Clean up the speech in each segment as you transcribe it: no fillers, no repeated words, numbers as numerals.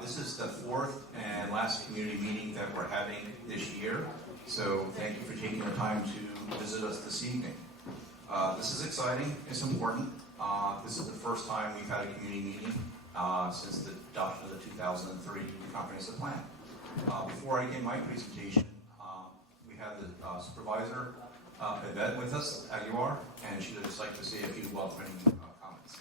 This is the fourth and last community meeting that we're having this year, so thank you for taking the time to visit us this evening. This is exciting, it's important. This is the first time we've had a community meeting since the adoption of the 2003 comprehensive plan. Before I begin my presentation, we have the supervisor, Yvette, with us, Aguilar, and she would just like to say a few welcoming comments.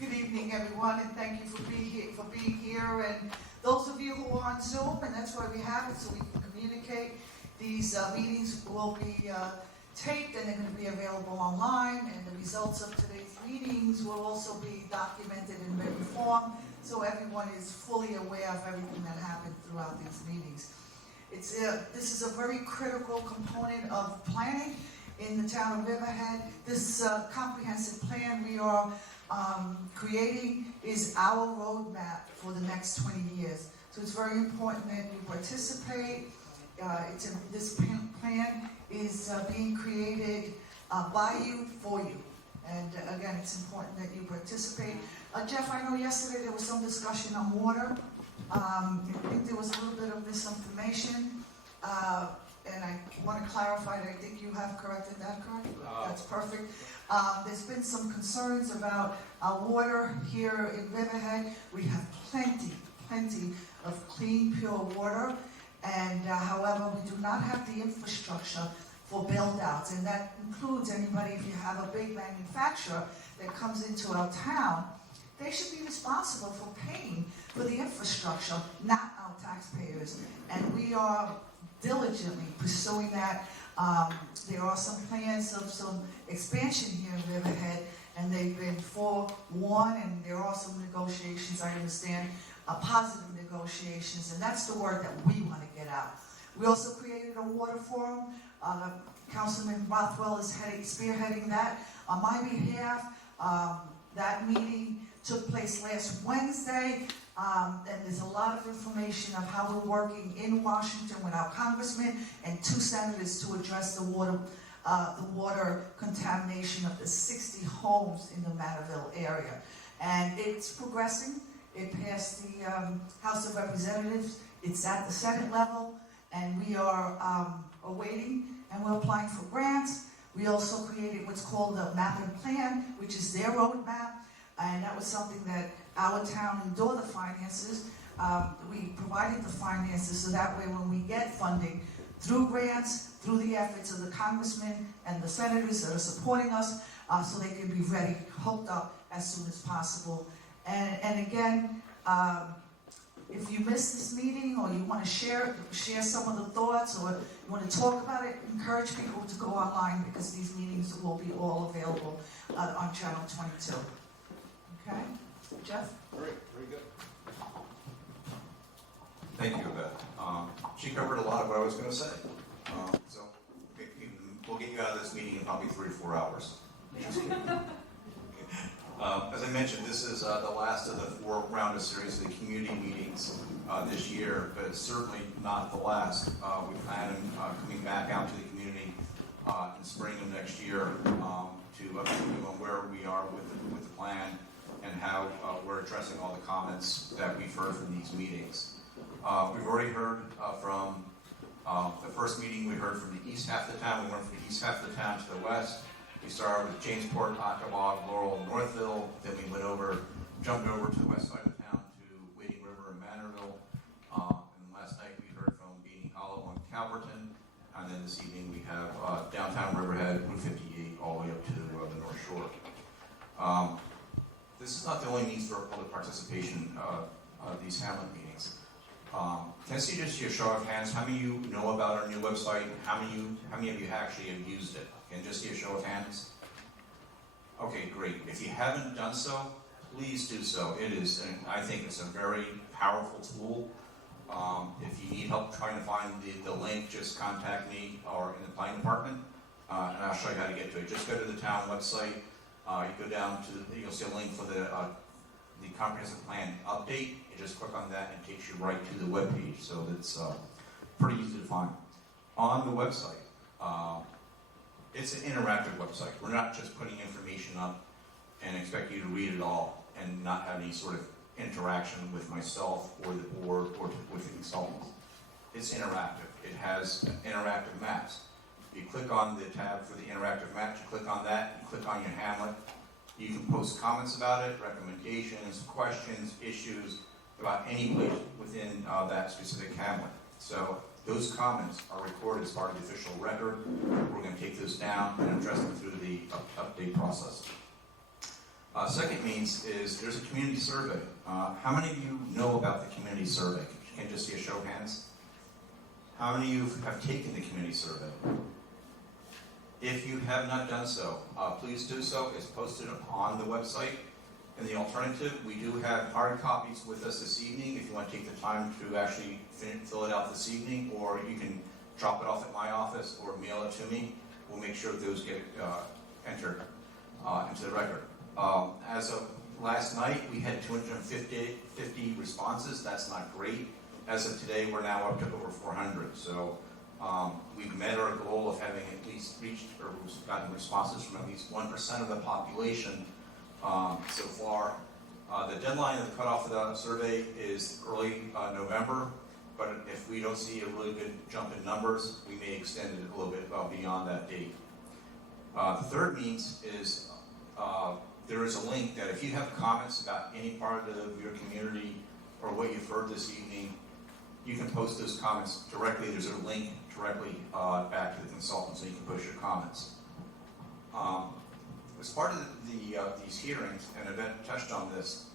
Good evening, everyone, and thank you for being here. And those of you who are on Zoom, and that's why we have it, so we can communicate. These meetings will be taped, and they're going to be available online. And the results of today's meetings will also be documented in written form, so everyone is fully aware of everything that happened throughout these meetings. This is a very critical component of planning in the town of Riverhead. This comprehensive plan we are creating is our roadmap for the next 20 years. So it's very important that you participate. This plan is being created by you, for you. And again, it's important that you participate. Jeff, I know yesterday there was some discussion on water. I think there was a little bit of misinformation. And I want to clarify that I think you have corrected that, correct? That's perfect. There's been some concerns about water here in Riverhead. We have plenty of clean, pure water. And however, we do not have the infrastructure for build-outs. And that includes anybody, if you have a big manufacturer that comes into our town, they should be responsible for paying for the infrastructure, not our taxpayers. And we are diligently pursuing that. There are some plans of some expansion here in Riverhead, and they've been forewarned, and there are some negotiations, I understand, positive negotiations, and that's the word that we want to get out. We also created a water forum. Councilman Rothwell is spearheading that on my behalf. That meeting took place last Wednesday, and there's a lot of information of how we're working in Washington with our congressman and 2 senators to address the water contamination of the 60 homes in the Matterville area. And it's progressing. It passed the House of Representatives. It's at the Senate level, and we are awaiting, and we're applying for grants. We also created what's called the Map and Plan, which is their roadmap, and that was something that our town endured the finances. We provided the finances so that way when we get funding through grants, through the efforts of the congressmen and the senators that are supporting us, so they can be ready, hooked up as soon as possible. And again, if you missed this meeting or you want to share some of the thoughts or you want to talk about it, encourage people to go online because these meetings will be all available on Channel 22. Okay? Jeff? All right, very good. Thank you, Yvette. She covered a lot of what I was going to say. So we'll get you out of this meeting in probably 3 or 4 hours. As I mentioned, this is the last of the 4-round series of the community meetings this year, but it's certainly not the last. We plan on coming back out to the community in spring of next year to update you on where we are with the plan and how we're addressing all the comments that we've heard from these meetings. We've already heard from the first meeting. We heard from the east half of the town. We went from the east half of the town to the west. We started with Jamesport, Ottawa, Laurel, and Northville. Then we jumped over to the west side of town to Wading River and Manorville. And last night we heard from Beanie Hollow and Calverton. And then this evening we have downtown Riverhead, Route 58, all the way up to the North Shore. This is not the only means for public participation of these Hamlet meetings. Can I see just your show of hands? How many of you know about our new website? How many of you actually have used it? Can just see a show of hands? Okay, great. If you haven't done so, please do so. It is, and I think it's a very powerful tool. If you need help trying to find the link, just contact me or in the planning department, and I'll show you how to get to it. Just go to the town website. You go down to, you'll see a link for the comprehensive plan update. You just click on that and it takes you right to the web page. So it's pretty easy to find. On the website, It's an interactive website. We're not just putting information up and expect you to read it all and not have any sort of interaction with myself or the board or with the consultants. It's interactive. It has interactive maps. You click on the tab for the interactive maps, you click on that, you click on your hamlet. You can post comments about it, recommendations, questions, issues about any place within that specific hamlet. So those comments are recorded as part of the official record. We're going to take those down and address them through the update process. Second means is there's a community survey. How many of you know about the community survey? Can you just see a show of hands? How many of you have taken the community survey? If you have not done so, please do so. It's posted on the website. And the alternative, we do have hard copies with us this evening if you want to take the time to actually fill it out this evening, or you can drop it off at my office or mail it to me. We'll make sure those get entered into the record. As of last night, we had 250 responses. That's not great. As of today, we're now up to over 400. So we've met our goal of having at least reached or gotten responses from at least 1% of the population so far. The deadline of the cutoff of the survey is early November, but if we don't see a really good jump in numbers, we may extend it a little bit beyond that date. The third means is there is a link that if you have comments about any part of your community or what you've heard this evening, you can post those comments directly. There's a link directly back to the consultant, so you can post your comments. As part of these hearings, and Yvette touched on this,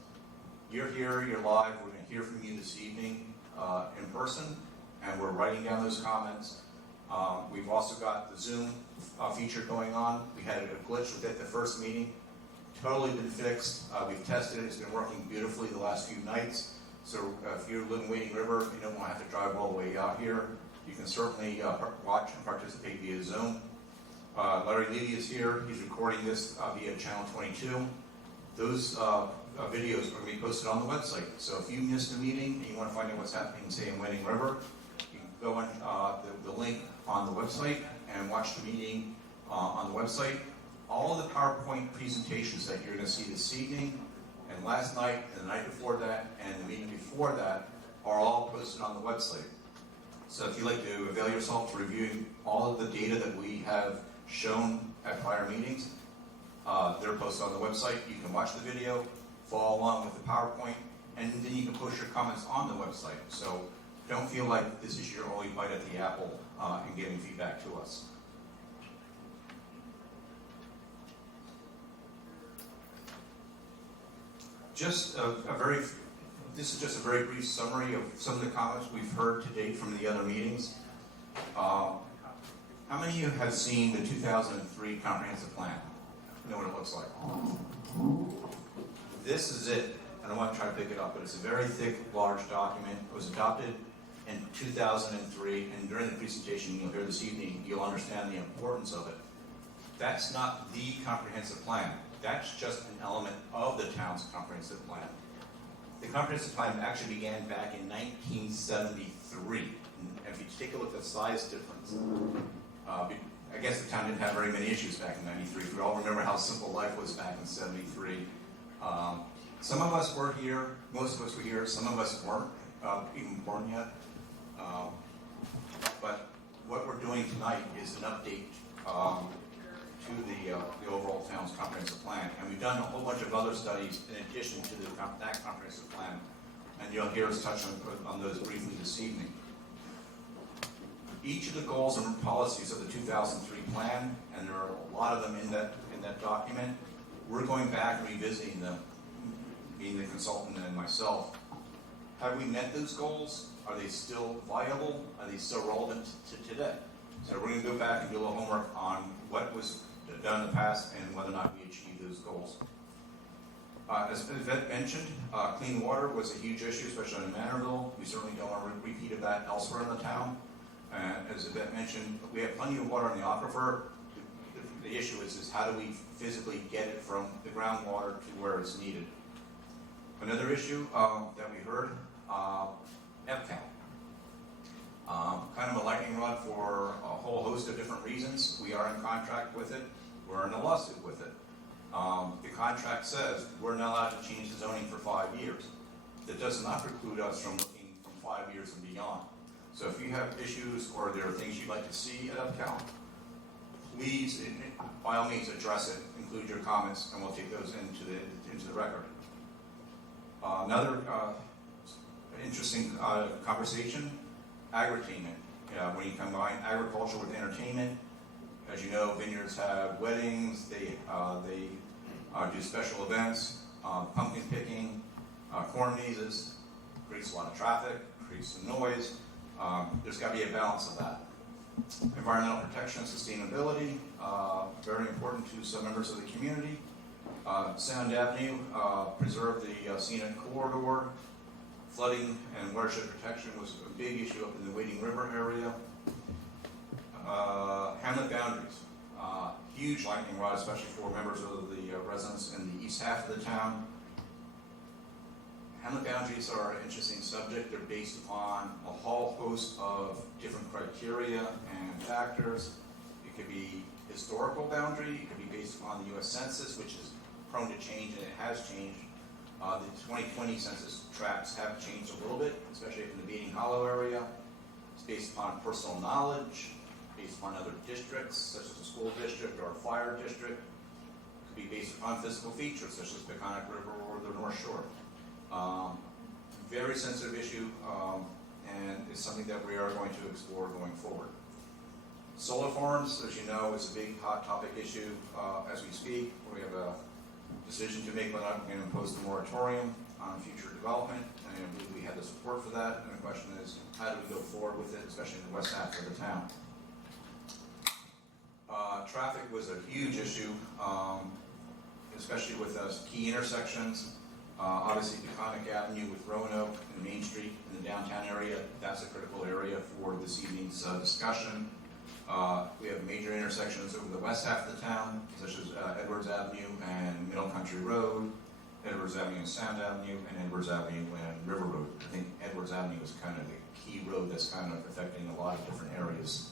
you're here, you're live, we're going to hear from you this evening in person, and we're writing down those comments. We've also got the Zoom feature going on. We had a glitch with it the first meeting. Totally been fixed. We've tested it. It's been working beautifully the last few nights. So if you live in Wading River, you don't want to have to drive all the way out here. You can certainly watch and participate via Zoom. Larry Levy is here. He's recording this via Channel 22. Those videos are going to be posted on the website. So if you missed a meeting and you want to find out what's happening, say in Wading River, you can go on the link on the website and watch the meeting on the website. All of the PowerPoint presentations that you're going to see this evening and last night and the night before that and the meeting before that are all posted on the website. So if you'd like to avail yourself to reviewing all of the data that we have shown at prior meetings, they're posted on the website. You can watch the video, follow along with the PowerPoint, and then you can post your comments on the website. So don't feel like this is your only bite at the apple in giving feedback to us. This is just a very brief summary of some of the comments we've heard to date from the other meetings. How many of you have seen the 2003 comprehensive plan? You know what it looks like? This is it. I don't want to try to pick it up, but it's a very thick, large document. It was adopted in 2003, and during the presentation you'll hear this evening, you'll understand the importance of it. That's not the comprehensive plan. That's just an element of the town's comprehensive plan. The comprehensive plan actually began back in 1973. And if you take a look at the size difference, I guess the town didn't have very many issues back in 93. We all remember how simple life was back in 73. Some of us were here, most of us were here, some of us weren't even born yet. But what we're doing tonight is an update to the overall town's comprehensive plan. And we've done a whole bunch of other studies in addition to that comprehensive plan. And you'll hear us touch on those briefly this evening. Each of the goals and policies of the 2003 plan, and there are a lot of them in that document, we're going back and revisiting them, being the consultant and myself. Have we met those goals? Are they still viable? Are they still relevant to today? So we're going to go back and do a little homework on what was done in the past and whether or not we achieved those goals. As Yvette mentioned, clean water was a huge issue, especially in Manorville. We certainly don't want a repeat of that elsewhere in the town. As Yvette mentioned, we have plenty of water in the aquifer. The issue is how do we physically get it from the groundwater to where it's needed. Another issue that we heard, F count. Kind of a lightning rod for a whole host of different reasons. We are in contract with it. We're in a lawsuit with it. The contract says we're not allowed to change the zoning for 5 years. That does not preclude us from looking from 5 years and beyond. So if you have issues or there are things you'd like to see at Uptown, please, by all means, address it. Include your comments, and we'll take those into the record. Another interesting conversation: agritainment. When you combine agriculture with entertainment, as you know, vineyards have weddings. They do special events, pumpkin picking, corn mazes. Creates a lot of traffic, creates some noise. There's got to be a balance of that. Environmental protection and sustainability, very important to some members of the community. Sound Avenue, preserve the scenic corridor. Flooding and watershed protection was a big issue up in the Wading River area. Hamlet boundaries, huge lightning rod, especially for members of the residents in the east half of the town. Hamlet boundaries are an interesting subject. They're based upon a whole host of different criteria and factors. It could be historical boundary. It could be based upon the U.S. Census, which is prone to change, and it has changed. The 2020 census tracts have changed a little bit, especially up in the Beating Hollow area. It's based upon personal knowledge, based upon other districts, such as a school district or a fire district. It could be based upon physical features, such as Peconic River or the North Shore. Very sensitive issue, and it's something that we are going to explore going forward. Solar farms, as you know, is a big hot topic issue as we speak. We have a decision to make whether we're going to impose the moratorium on future development, and I believe we have the support for that. And the question is, how do we go forward with it, especially in the west half of the town? Traffic was a huge issue, especially with key intersections. Obviously, Peconic Avenue with Roanoke and Main Street in the downtown area, that's a critical area for this evening's discussion. We have major intersections over the west half of the town, such as Edwards Avenue and Middle Country Road, Edwards Avenue and Sound Avenue, and Edwards Avenue and River Road. I think Edwards Avenue is kind of the key road that's kind of affecting a lot of different areas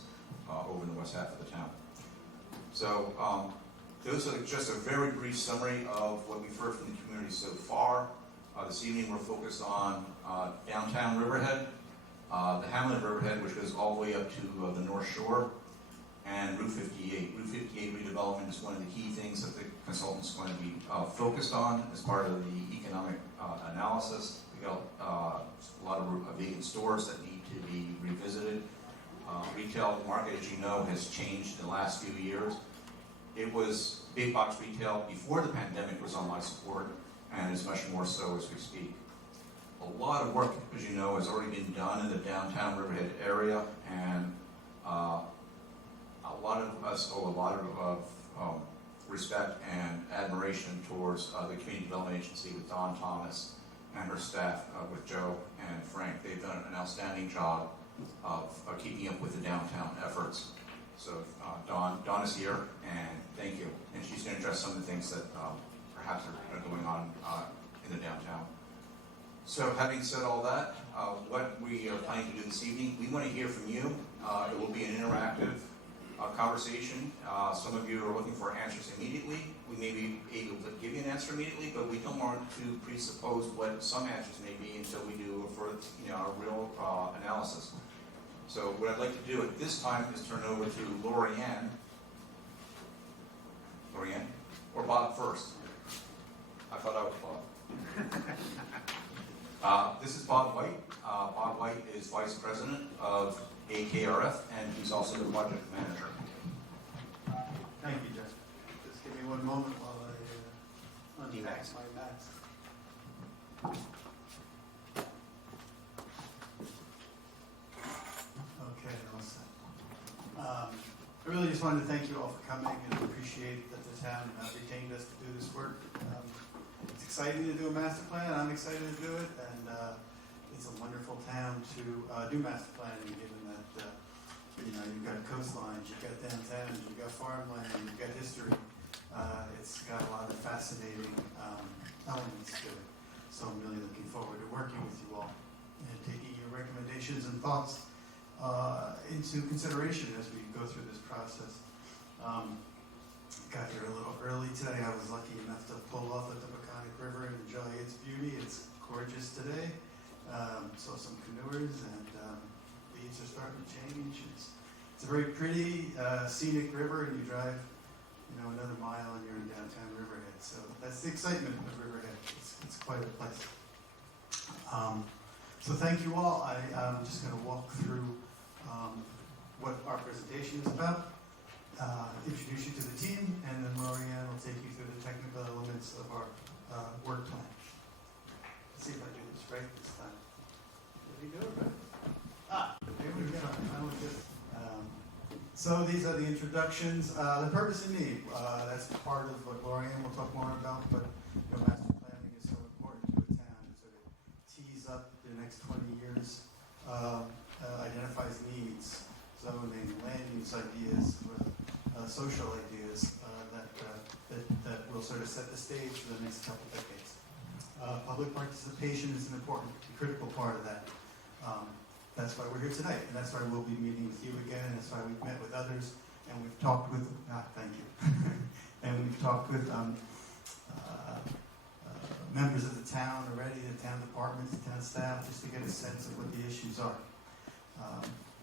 over in the west half of the town. So those are just a very brief summary of what we've heard from the community so far. This evening we're focused on downtown Riverhead, the Hamlet Riverhead, which goes all the way up to the North Shore, and Route 58. Route 58 redevelopment is one of the key things that the consultant's going to be focused on as part of the economic analysis. We got a lot of vacant stores that need to be revisited. Retail market, as you know, has changed in the last few years. It was big box retail before the pandemic was on my support, and is much more so as we speak. A lot of work, as you know, has already been done in the downtown Riverhead area, and a lot of us owe a lot of respect and admiration towards the Community Development Agency with Dawn Thomas and her staff with Joe and Frank. They've done an outstanding job of keeping up with the downtown efforts. So Dawn is here, and thank you. And she's going to address some of the things that perhaps are going on in the downtown. So having said all that, what we are planning to do this evening, we want to hear from you. It will be an interactive conversation. Some of you are looking for answers immediately. We may be able to give you an answer immediately, but we don't want to presuppose what some answers may be until we do a real analysis. So what I'd like to do at this time is turn over to Lorianne. Lorianne? Or Bob first? I thought I was Bob. This is Bob White. Bob White is Vice President of AKRF, and he's also the project manager. Thank you, Jeff. Just give me one moment while I unpack my mask. Okay, all set. I really just wanted to thank you all for coming and appreciate that the town retained us to do this work. It's exciting to do a master plan. I'm excited to do it, and it's a wonderful town to do master planning, given that you've got coastlines, you've got downtown, you've got farmland, you've got history. It's got a lot of fascinating elements to it. So I'm really looking forward to working with you all and taking your recommendations and thoughts into consideration as we go through this process. Got here a little early today. I was lucky enough to pull off at the Peconic River and enjoy its beauty. It's gorgeous today. Saw some canoers, and leaves are starting to change. It's a very pretty, scenic river, and you drive, another mile and you're in downtown Riverhead. So that's the excitement of Riverhead. It's quite a place. So thank you all. I'm just going to walk through what our presentation is about, introduce you to the team, and then Lorianne will take you through the technical elements of our work plan. Let's see if I do this right this time. Did we do it right? There we go. So these are the introductions. The purpose and need, that's part of what Lorianne will talk more about, but master planning is so important to a town. It sort of tees up the next 20 years, identifies needs, zoning, land use ideas, social ideas that will sort of set the stage for the next couple decades. Public participation is an important, critical part of that. That's why we're here tonight, and that's why we'll be meeting with you again, and that's why we've met with others, and we've talked with, thank you, and we've talked with members of the town already, the town departments, the town staff, just to get a sense of what the issues are.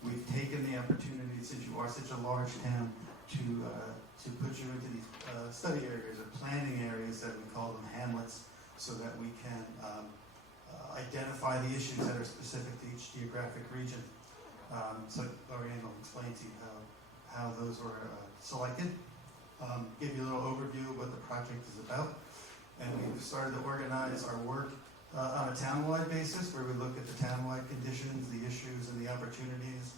We've taken the opportunity, since you are such a large town, to put you into these study areas or planning areas that we call them hamlets, so that we can identify the issues that are specific to each geographic region. So Lorianne will explain to you how those were selected, give you a little overview of what the project is about, and we've started to organize our work on a town-wide basis, where we look at the town-wide conditions, the issues, and the opportunities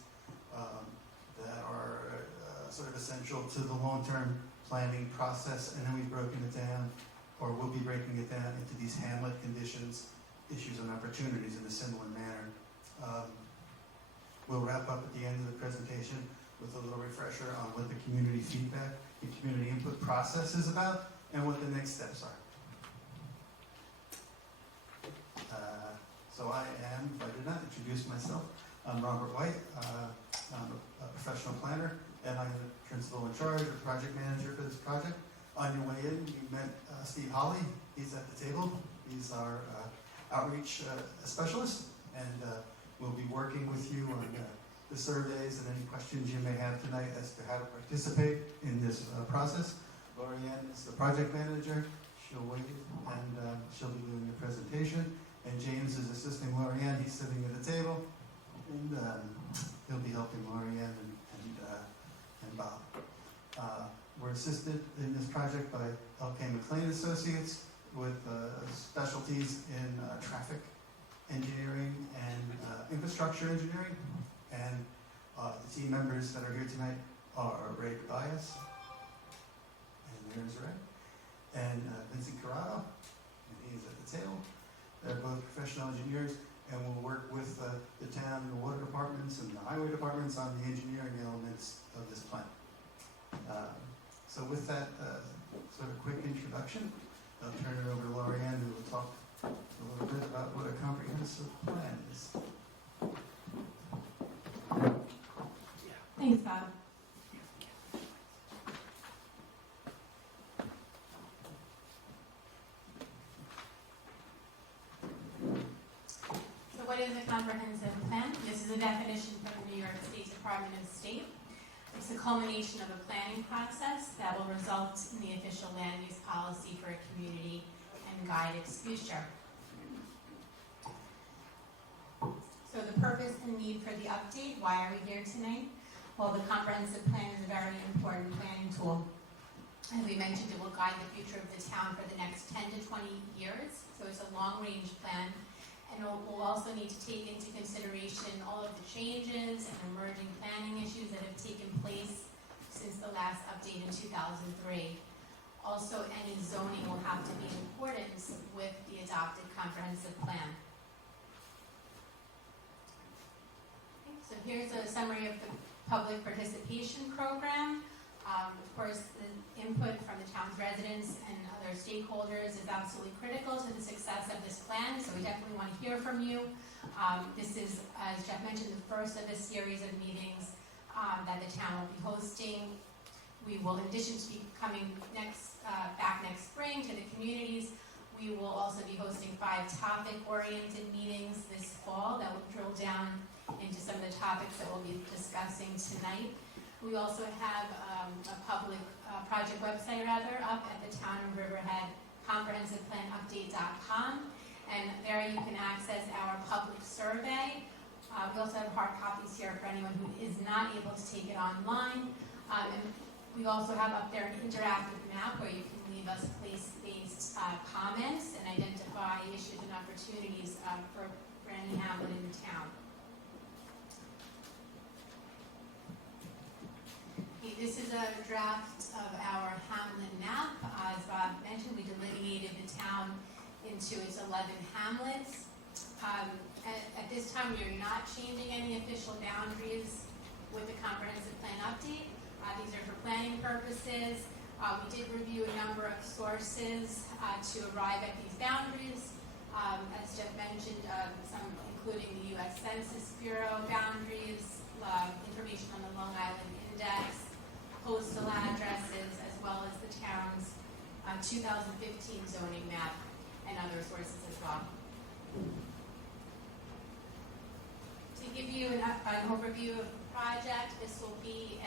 that are sort of essential to the long-term planning process, and then we've broken it down, or we'll be breaking it down into these hamlet conditions, issues and opportunities in a similar manner. We'll wrap up at the end of the presentation with a little refresher on what the community feedback, the community input process is about, and what the next steps are. So I am, if I did not introduce myself, I'm Robert White. I'm a professional planner, and I'm the principal in charge or project manager for this project. On your way in, you met Steve Holly. He's at the table. He's our outreach specialist, and we'll be working with you on the surveys and any questions you may have tonight as to how to participate in this process. Lorianne is the project manager. She'll wait, and she'll be doing the presentation. And James is assisting Lorianne. He's sitting at the table, and he'll be helping Lorianne and Bob. We're assisted in this project by L.K. McLean Associates, with specialties in traffic engineering and infrastructure engineering. And the team members that are here tonight are Ray Tobias, and there's Ray, and Vincent Corrado, and he's at the table. They're both professional engineers, and we'll work with the town and the water departments and the highway departments on the engineering elements of this plan. So with that sort of quick introduction, I'll turn it over to Lorianne, who will talk a little bit about what a comprehensive plan is. Thanks, Bob. So what is a comprehensive plan? This is a definition from the New York State Department of State. It's a culmination of a planning process that will result in the official land use policy for a community and guide its future. So the purpose and need for the update, why are we here tonight? Well, the comprehensive plan is a very important planning tool. As we mentioned, it will guide the future of the town for the next 10 to 20 years. So it's a long-range plan. And we'll also need to take into consideration all of the changes and emerging planning issues that have taken place since the last update in 2003. Also, any zoning will have to be in accordance with the adopted comprehensive plan. Okay, so here's a summary of the public participation program. Of course, the input from the town's residents and other stakeholders is absolutely critical to the success of this plan, so we definitely want to hear from you. This is, as Jeff mentioned, the first of a series of meetings that the town will be hosting. We will, in addition to be coming back next spring to the communities, we will also be hosting 5 topic-oriented meetings this fall that will drill down into some of the topics that we'll be discussing tonight. We also have a public project website up at the Town of Riverhead comprehensiveplanupdate.com, and there you can access our public survey. We also have hard copies here for anyone who is not able to take it online. And we also have up there an interactive map where you can leave us place-based comments and identify issues and opportunities for any hamlet in the town. Okay, this is a draft of our hamlet map. As Bob mentioned, we delineated the town into its 11 hamlets. At this time, we are not changing any official boundaries with the comprehensive plan update. These are for planning purposes. We did review a number of sources to arrive at these boundaries. As Jeff mentioned, some including the U.S. Census Bureau boundaries, information on the Long Island Index, postal addresses, as well as the town's 2015 zoning map and other sources as well. To give you an overview of the project, this will be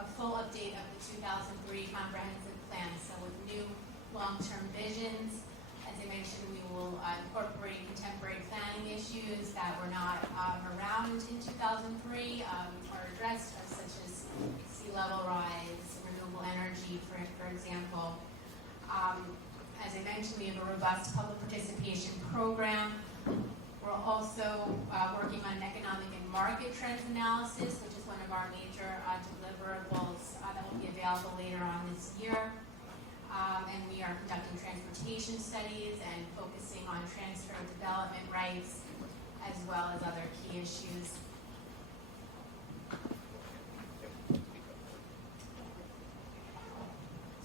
a full update of the 2003 comprehensive plan. So with new long-term visions, as I mentioned, we will incorporate contemporary planning issues that were not around in 2003 or addressed, such as sea level rise, renewable energy, for example. As I mentioned, we have a robust public participation program. We're also working on an economic and market trends analysis, which is one of our major deliverables that will be available later on this year. And we are conducting transportation studies and focusing on transfer of development rights, as well as other key issues.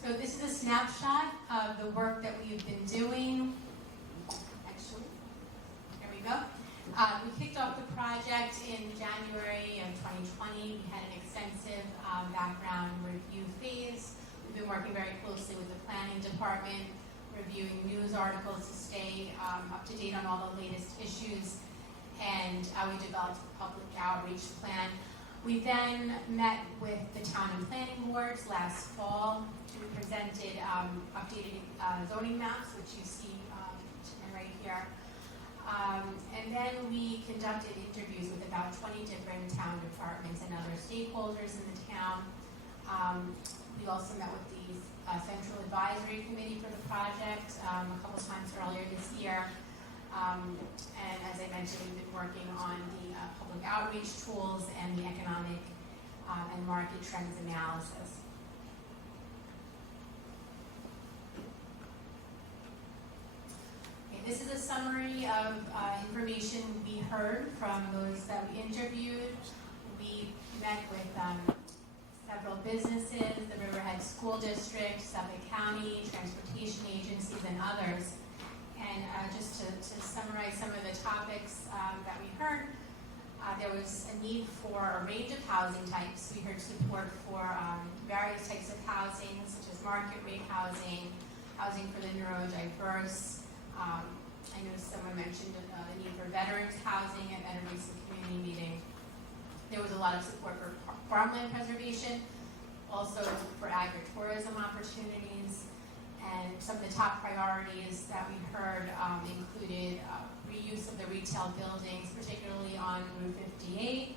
So this is a snapshot of the work that we've been doing. Actually, there we go. We kicked off the project in January of 2020. We had an extensive background review phase. We've been working very closely with the planning department, reviewing news articles to stay up to date on all the latest issues, and we developed a public outreach plan. We then met with the town and planning boards last fall. We presented updated zoning maps, which you see right here. And then we conducted interviews with about 20 different town departments and other stakeholders in the town. We also met with the Central Advisory Committee for the project a couple times earlier this year. And as I mentioned, we've been working on the public outreach tools and the economic and market trends analysis. Okay, this is a summary of information we heard from those that we interviewed. We met with several businesses, the Riverhead School District, Suffolk County, transportation agencies, and others. And just to summarize some of the topics that we heard, there was a need for a range of housing types. We heard support for various types of housing, such as market rate housing, housing for the neurodiverse. I know someone mentioned the need for veterans housing at a recent community meeting. There was a lot of support for farmland preservation, also for agritourism opportunities. And some of the top priorities that we heard included reuse of the retail buildings, particularly on Route 58,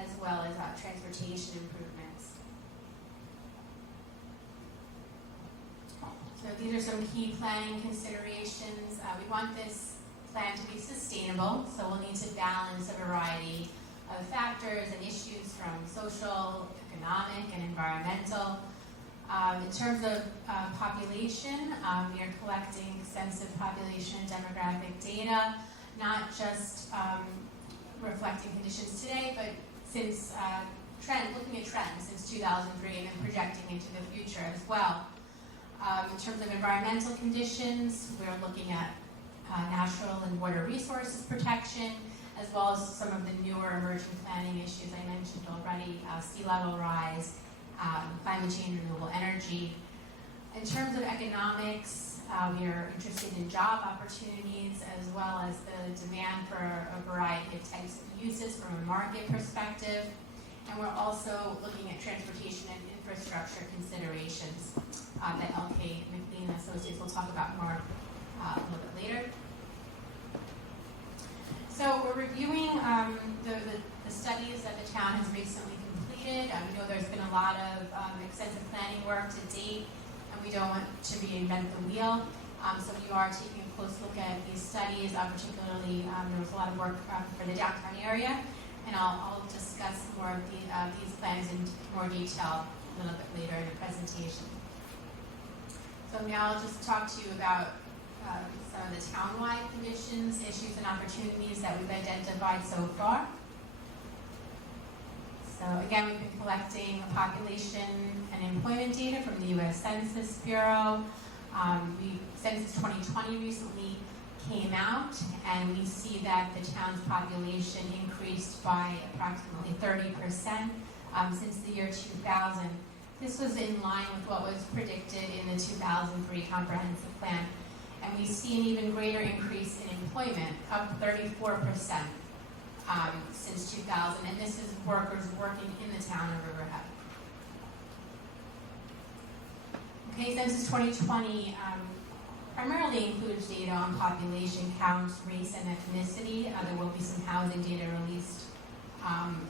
as well as transportation improvements. So these are some key planning considerations. We want this plan to be sustainable, so we'll need to balance a variety of factors and issues from social, economic, and environmental. In terms of population, we are collecting extensive population and demographic data, not just reflecting conditions today, but since looking at trends since 2003 and then projecting into the future as well. In terms of environmental conditions, we're looking at natural and water resources protection, as well as some of the newer emerging planning issues I mentioned already, sea level rise, climate change, renewable energy. In terms of economics, we are interested in job opportunities as well as the demand for a variety of types of uses from a market perspective. And we're also looking at transportation and infrastructure considerations that LK McLean Associates will talk about more a little bit later. So we're reviewing the studies that the town has recently completed. We know there's been a lot of extensive planning work to date, and we don't want to reinvent the wheel. So we are taking a close look at these studies, particularly there was a lot of work for the downtown area, and I'll discuss more of these plans in more detail a little bit later in the presentation. So now I'll just talk to you about some of the townwide conditions, issues, and opportunities that we've identified so far. So again, we've been collecting population and employment data from the U.S. Census Bureau. Census 2020 recently came out, and we see that the town's population increased by approximately 30% since the year 2000. This was in line with what was predicted in the 2003 comprehensive plan. And we see an even greater increase in employment, up 34% since 2000. And this is workers working in the town of Riverhead. Okay, Census 2020 primarily includes data on population counts, race, and ethnicity. There will be some housing data released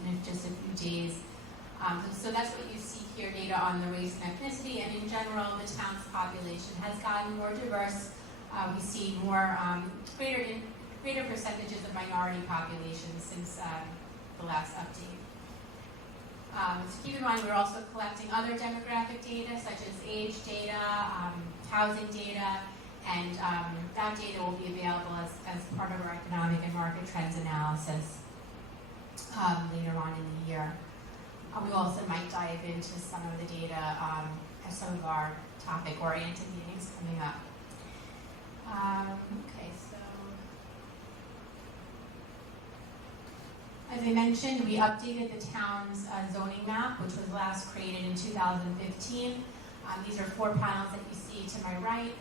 in just a few days. So that's what you see here, data on the race and ethnicity. And in general, the town's population has gotten more diverse. We see more greater percentages of minority populations since the last update. So keep in mind, we're also collecting other demographic data, such as age data, housing data, and that data will be available as part of our economic and market trends analysis later on in the year. We also might dive into some of the data at some of our topic-oriented meetings coming up. Okay, so as I mentioned, we updated the town's zoning map, which was last created in 2015. These are 4 panels that you see to my right.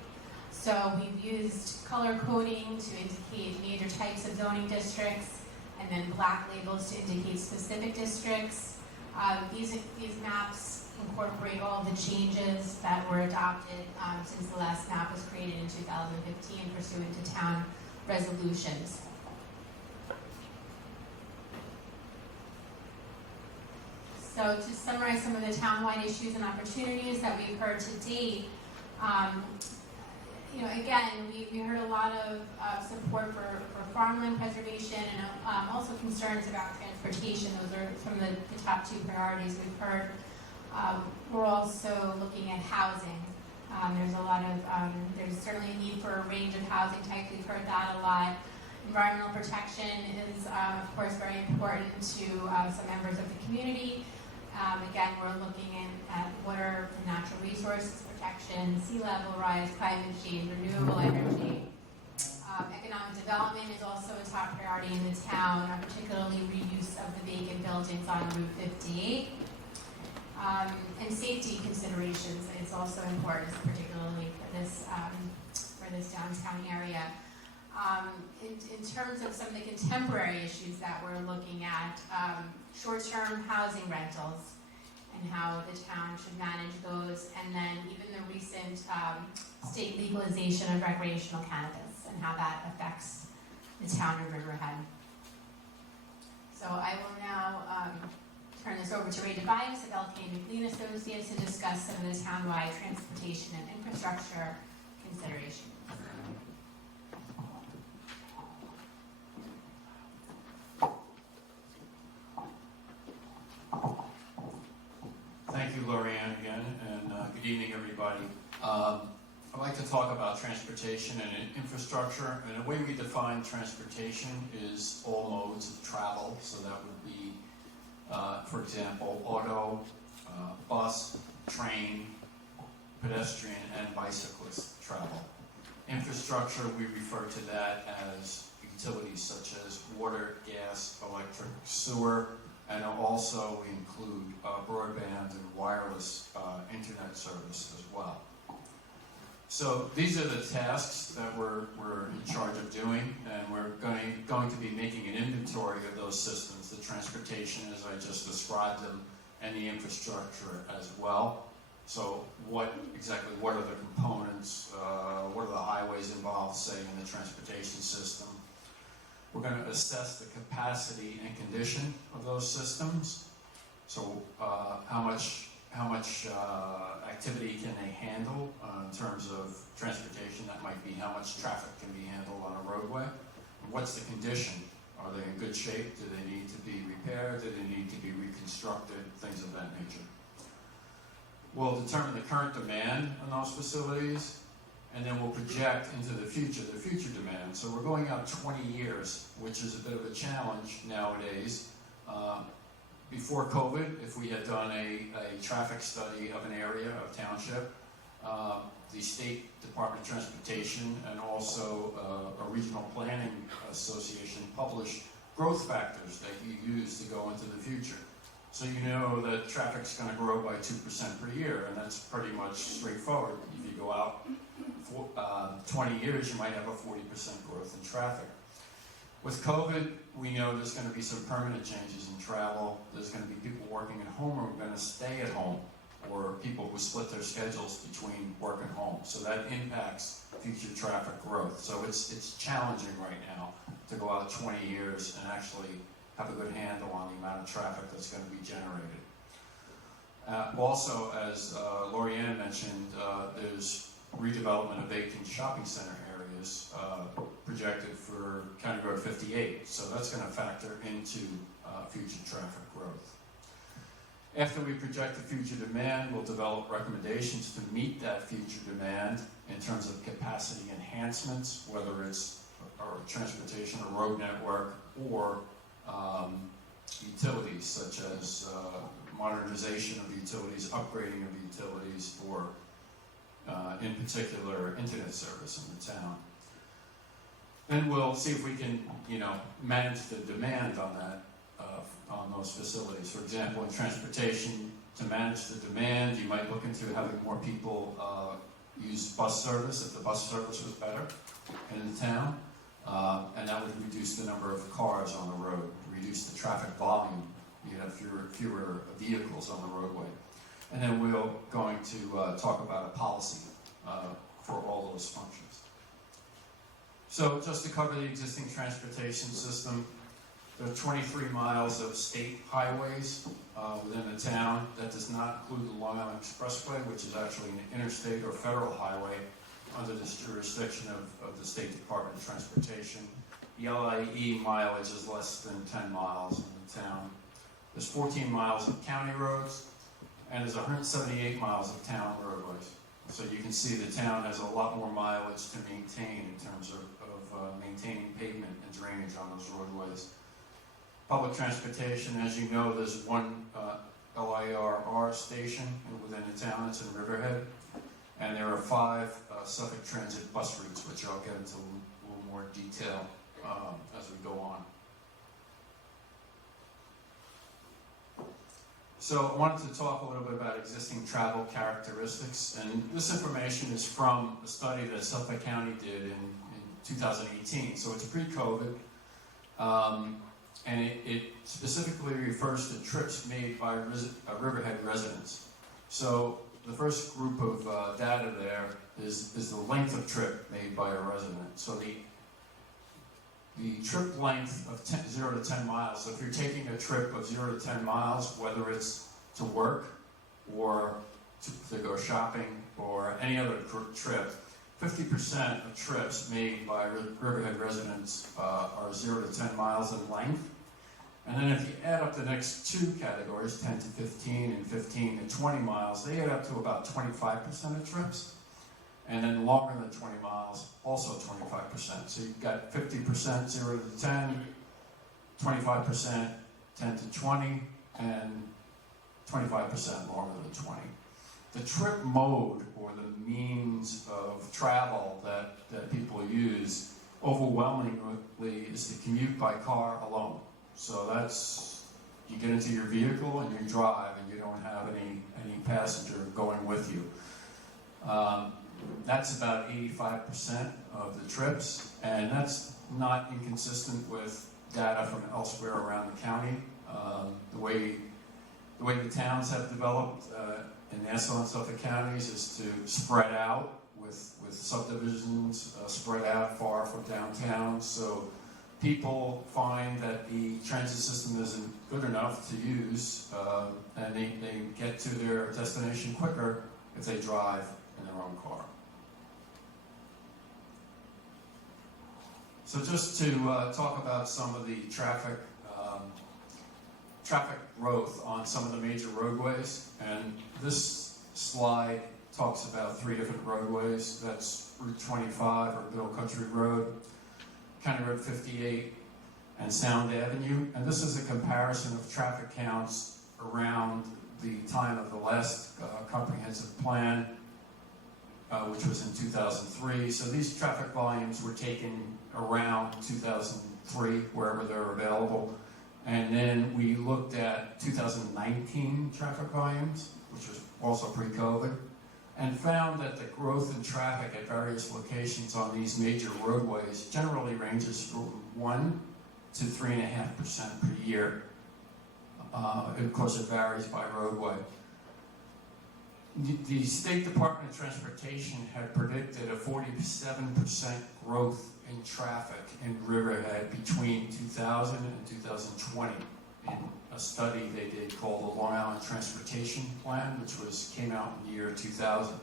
So we've used color coding to indicate major types of zoning districts, and then black labels to indicate specific districts. These maps incorporate all the changes that were adopted since the last map was created in 2015 pursuant to town resolutions. So to summarize some of the townwide issues and opportunities that we've heard to date, again, we heard a lot of support for farmland preservation and also concerns about transportation. Those are some of the top 2 priorities we've heard. We're also looking at housing. There's certainly a need for a range of housing types. We've heard that a lot. Environmental protection is, of course, very important to some members of the community. Again, we're looking at water and natural resources protection, sea level rise, climate change, renewable energy. Economic development is also a top priority in the town, particularly reuse of the vacant buildings on Route 58. And safety considerations is also important, particularly for this downtown area. In terms of some of the contemporary issues that we're looking at, short-term housing rentals and how the town should manage those, and then even the recent state legalization of recreational cannabis and how that affects the town of Riverhead. So I will now turn this over to Ray DeBias of LK McLean Associates to discuss some of the townwide transportation and infrastructure considerations. Thank you, Lorianne, again, and good evening, everybody. I'd like to talk about transportation and infrastructure, and the way we define transportation is all modes of travel. So that would be, for example, auto, bus, train, pedestrian, and bicyclist travel. Infrastructure, we refer to that as utilities such as water, gas, electric, sewer, and also we include broadband and wireless internet service as well. So these are the tasks that we're in charge of doing, and we're going to be making an inventory of those systems, the transportation as I just described them, and the infrastructure as well. So what are the components, what are the highways involved, say, in the transportation system? We're going to assess the capacity and condition of those systems. So how much activity can they handle in terms of transportation? That might be how much traffic can be handled on a roadway. And what's the condition? Are they in good shape? Do they need to be repaired? Do they need to be reconstructed? Things of that nature. We'll determine the current demand on those facilities, and then we'll project into the future demand. So we're going out 20 years, which is a bit of a challenge nowadays. Before COVID, if we had done a traffic study of an area, of township, the State Department of Transportation and also a regional planning association published growth factors that you use to go into the future. So you know that traffic's going to grow by 2% per year, and that's pretty much straightforward. If you go out for 20 years, you might have a 40% growth in traffic. With COVID, we know there's going to be some permanent changes in travel. There's going to be people working at home who are going to stay at home, or people who split their schedules between work and home. So that impacts future traffic growth. So it's challenging right now to go out 20 years and actually have a good handle on the amount of traffic that's going to be generated. Also, as Lorianne mentioned, there's redevelopment of vacant shopping center areas projected for County Road 58. So that's going to factor into future traffic growth. After we project the future demand, we'll develop recommendations to meet that future demand in terms of capacity enhancements, whether it's our transportation or road network, or utilities such as modernization of utilities, upgrading of utilities, or in particular internet service in the town. Then we'll see if we can, manage the demand on that, on those facilities. For example, in transportation, to manage the demand, you might look into having more people use bus service if the bus service was better in the town. And that would reduce the number of cars on the road, reduce the traffic volume. You'd have fewer vehicles on the roadway. And then we're going to talk about a policy for all those functions. So just to cover the existing transportation system, there are 23 miles of state highways within the town. That does not include the Long Island Expressway, which is actually an interstate or federal highway under this jurisdiction of the State Department of Transportation. The LIE mileage is less than 10 miles in the town. There's 14 miles of county roads, and there's 178 miles of town roadways. So you can see the town has a lot more mileage to maintain in terms of maintaining pavement and drainage on those roadways. Public transportation, as you know, there's one LIRR station within the town. It's in Riverhead. And there are 5 Suffolk Transit bus routes, which I'll get into a little more detail as we go on. So I wanted to talk a little bit about existing travel characteristics. And this information is from a study that Suffolk County did in 2018. So it's pre-COVID. And it specifically refers to trips made by Riverhead residents. So the first group of data there is the length of trip made by a resident. So the trip length of 0 to 10 miles, so if you're taking a trip of 0 to 10 miles, whether it's to work or to go shopping or any other trip, 50% of trips made by Riverhead residents are 0 to 10 miles in length. And then if you add up the next 2 categories, 10 to 15 and 15 to 20 miles, they add up to about 25% of trips. And then longer than 20 miles, also 25%. So you've got 50% 0 to 10, 25% 10 to 20, and 25% longer than 20. The trip mode, or the means of travel that people use, overwhelmingly is to commute by car alone. So that's, you get into your vehicle and you drive, and you don't have any passenger going with you. That's about 85% of the trips, and that's not inconsistent with data from elsewhere around the county. The way the towns have developed in Nassau and Suffolk counties is to spread out with subdivisions spread out far from downtown. So people find that the transit system isn't good enough to use, and they get to their destination quicker if they drive in their own car. So just to talk about some of the traffic growth on some of the major roadways, and this slide talks about 3 different roadways. That's Route 25, or Middle Country Road, County Road 58, and Sound Avenue. And this is a comparison of traffic counts around the time of the last comprehensive plan, which was in 2003. So these traffic volumes were taken around 2003, wherever they're available. And then we looked at 2019 traffic volumes, which was also pre-COVID, and found that the growth in traffic at various locations on these major roadways generally ranges from 1 to 3.5% per year. Of course, it varies by roadway. The State Department of Transportation had predicted a 47% growth in traffic in Riverhead between 2000 and 2020 in a study they did called the Long Island Transportation Plan, which came out in the year 2000.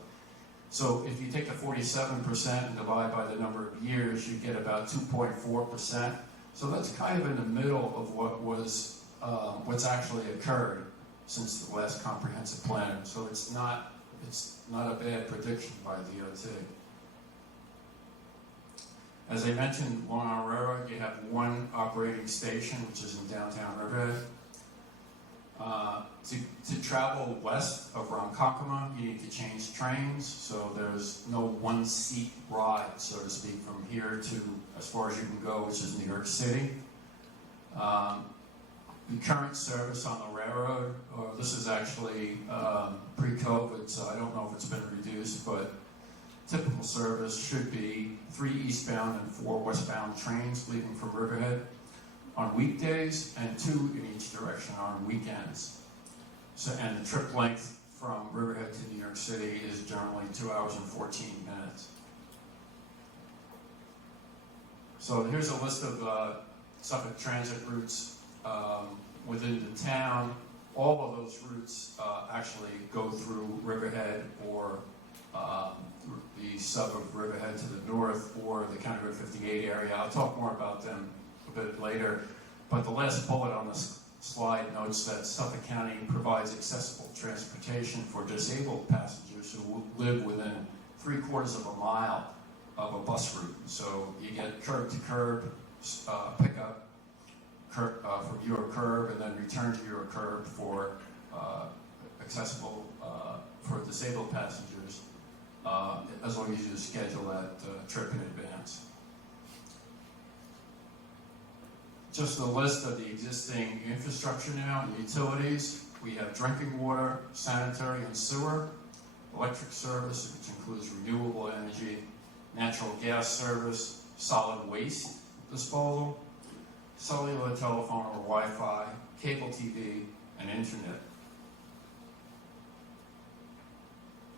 So if you take the 47% and divide by the number of years, you get about 2.4%. So that's kind of in the middle of what's actually occurred since the last comprehensive plan. So it's not a bad prediction by DOT. As I mentioned, Long Island Railroad, you have one operating station, which is in downtown Riverhead. To travel west of Ronkonkoma, you need to change trains, so there's no one-seat ride, so to speak, from here to as far as you can go, which is New York City. The current service on the railroad, this is actually pre-COVID, so I don't know if it's been reduced, but typical service should be 3 eastbound and 4 westbound trains leaving from Riverhead on weekdays, and 2 in each direction on weekends. So, and the trip length from Riverhead to New York City is generally 2 hours and 14 minutes. So here's a list of Suffolk transit routes within the town. All of those routes actually go through Riverhead, or the suburb of Riverhead to the north, or the County Road 58 area. I'll talk more about them a bit later. But the last bullet on this slide notes that Suffolk County provides accessible transportation for disabled passengers who live within 3/4 of a mile of a bus route. So you get curb-to-curb pickup from your curb, and then return to your curb for accessible for disabled passengers, as long as you schedule that trip in advance. Just a list of the existing infrastructure now, utilities. We have drinking water, sanitary and sewer, electric service, which includes renewable energy, natural gas service, solid waste disposal, cellular telephone or Wi-Fi, cable TV, and internet.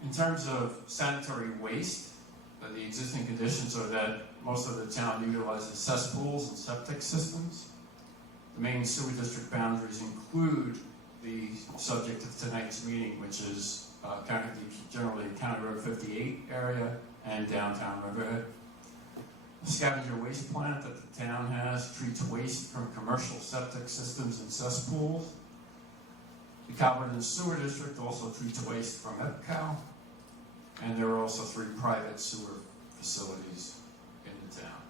In terms of sanitary waste, the existing conditions are that most of the town utilizes cesspools and septic systems. The main sewer district boundaries include the subject of tonight's meeting, which is generally County Road 58 area and downtown Riverhead. The scavenger waste plant that the town has treats waste from commercial septic systems and cesspools. The Calverton Sewer District also treats waste from EPCO, and there are also 3 private sewer facilities in the town.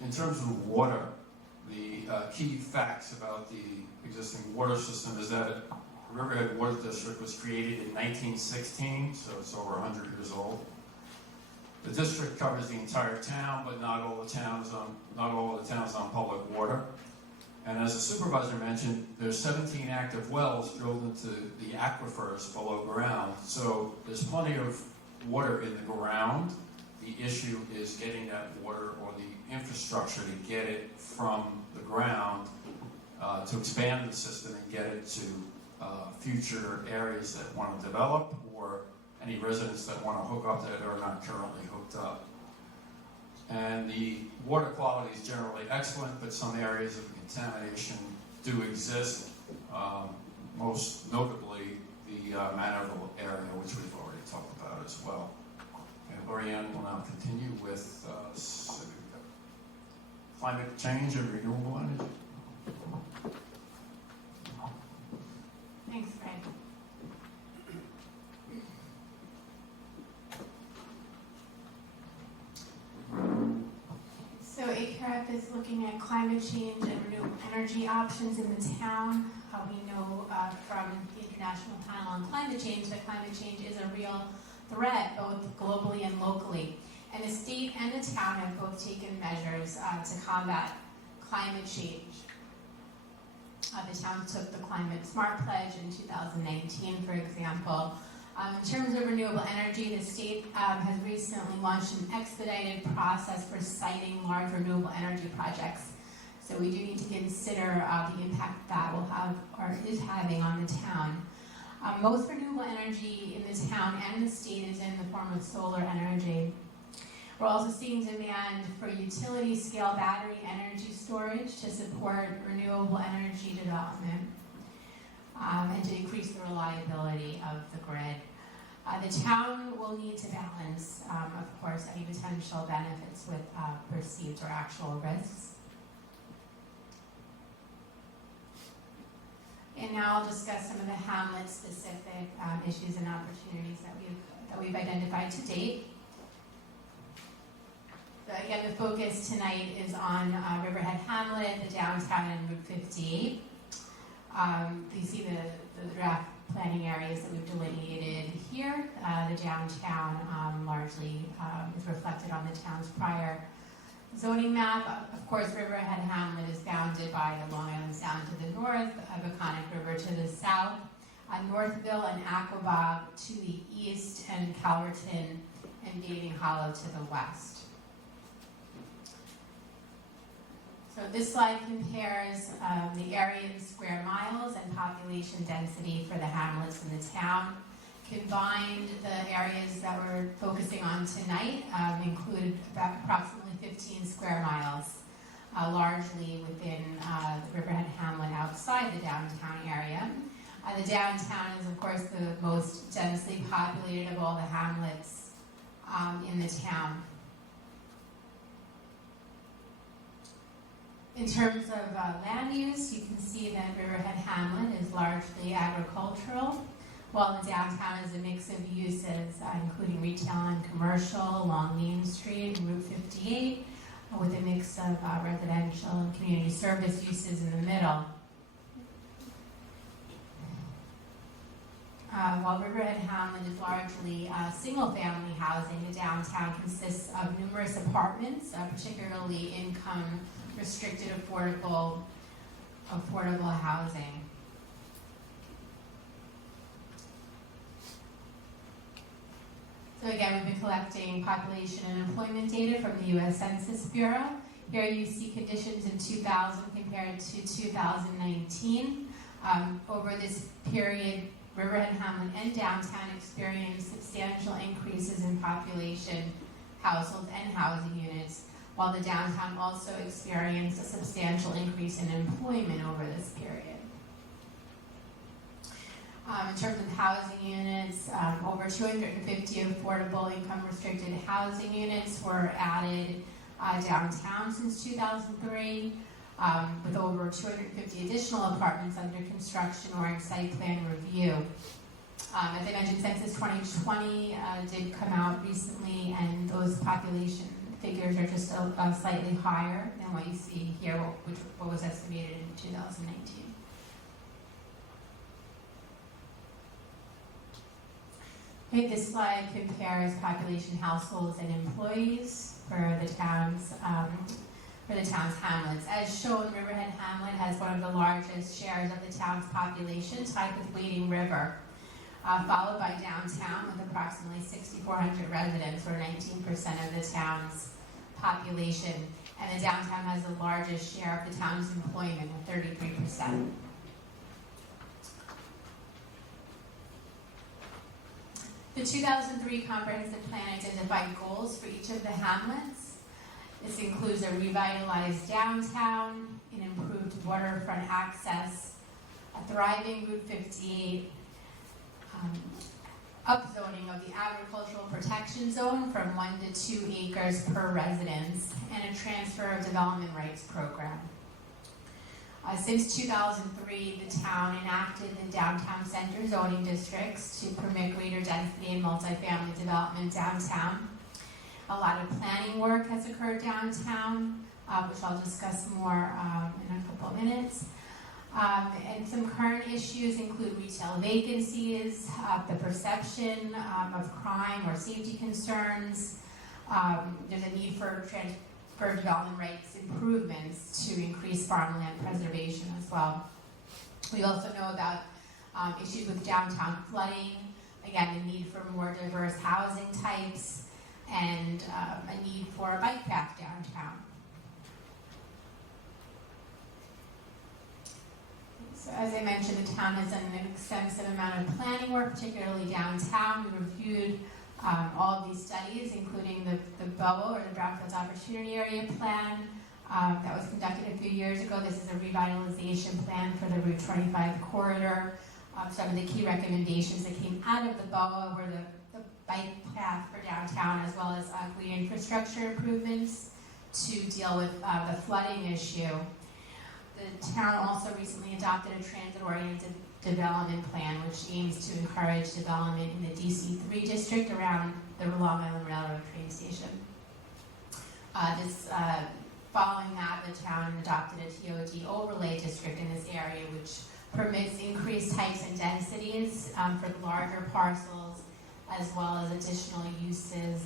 In terms of water, the key facts about the existing water system is that it Riverhead Water District was created in 1916, so it's over 100 years old. The district covers the entire town, but not all the towns on public water. And as the supervisor mentioned, there's 17 active wells drilled into the aquifers below ground. So there's plenty of water in the ground. The issue is getting that water or the infrastructure to get it from the ground to expand the system and get it to future areas that want to develop, or any residents that want to hook up that are not currently hooked up. And the water quality is generally excellent, but some areas of contamination do exist, most notably the Manorville area, which we've already talked about as well. And Lorianne will now continue with climate change and renewable energy. Thanks, Fred. So ACRF is looking at climate change and renewable energy options in the town. We know from the International Panel on Climate Change that climate change is a real threat, both globally and locally. And the state and the town have both taken measures to combat climate change. The town took the Climate Smart Pledge in 2019, for example. In terms of renewable energy, the state has recently launched an expedited process for siting large renewable energy projects. So we do need to consider the impact that will have or is having on the town. Most renewable energy in the town and the state is in the form of solar energy. We're also seeing demand for utility-scale battery energy storage to support renewable energy development and to increase the reliability of the grid. The town will need to balance, of course, any potential benefits with perceived or actual risks. And now I'll discuss some of the Hamlet-specific issues and opportunities that we've identified to date. Again, the focus tonight is on Riverhead Hamlet, the downtown, and Route 58. You see the draft planning areas that we've delineated here. The downtown largely is reflected on the town's prior zoning map. Of course, Riverhead Hamlet is bounded by the Long Island Sound to the north, Peconic River to the south, Northville and Aquabog to the east, and Calverton and Bathing Hollow to the west. So this slide compares the area in square miles and population density for the hamlets in the town. Combined, the areas that we're focusing on tonight include about approximately 15 square miles, largely within the Riverhead Hamlet outside the downtown area. The downtown is, of course, the most densely populated of all the hamlets in the town. In terms of land use, you can see that Riverhead Hamlet is largely agricultural, while the downtown is a mix of uses, including retail and commercial along Main Street and Route 58, with a mix of residential and community service uses in the middle. While Riverhead Hamlet is largely single-family housing, the downtown consists of numerous apartments, particularly income-restricted affordable housing. So again, we've been collecting population and employment data from the U.S. Census Bureau. Here you see conditions in 2000 compared to 2019. Over this period, Riverhead Hamlet and downtown experienced substantial increases in population, households, and housing units, while the downtown also experienced a substantial increase in employment over this period. In terms of housing units, over 250 affordable income-restricted housing units were added downtown since 2003, with over 250 additional apartments under construction or in site plan review. As I mentioned, Census 2020 did come out recently, and those population figures are just slightly higher than what you see here, what was estimated in 2019. Okay, this slide compares population, households, and employees for the town's hamlets. As shown, Riverhead Hamlet has one of the largest shares of the town's population, tied with Wading River, followed by downtown with approximately 6,400 residents, or 19% of the town's population. And the downtown has the largest share of the town's employment, with 33%. The 2003 comprehensive plan identified goals for each of the hamlets. This includes a revitalized downtown, an improved waterfront access, a thriving Route 58, upzoning of the agricultural protection zone from 1 to 2 acres per residence, and a transfer of development rights program. Since 2003, the town enacted the downtown center zoning districts to permit greater density and multifamily development downtown. A lot of planning work has occurred downtown, which I'll discuss more in a couple of minutes. And some current issues include retail vacancies, the perception of crime or safety concerns. There's a need for development rights improvements to increase farmland preservation as well. We also know about issues with downtown flooding, again, the need for more diverse housing types, and a need for a bike path downtown. So as I mentioned, the town has done an extensive amount of planning work, particularly downtown. We reviewed all of these studies, including the BOA, or the Brownfields Opportunity Area Plan, that was conducted a few years ago. This is a revitalization plan for the Route 25 corridor. Some of the key recommendations that came out of the BOA were the bike path for downtown, as well as green infrastructure improvements to deal with the flooding issue. The town also recently adopted a transit-oriented development plan, which aims to encourage development in the DC3 district around the Long Island Railroad train station. Following that, the town adopted a TOD overlay district in this area, which permits increased heights and densities for the larger parcels, as well as additional uses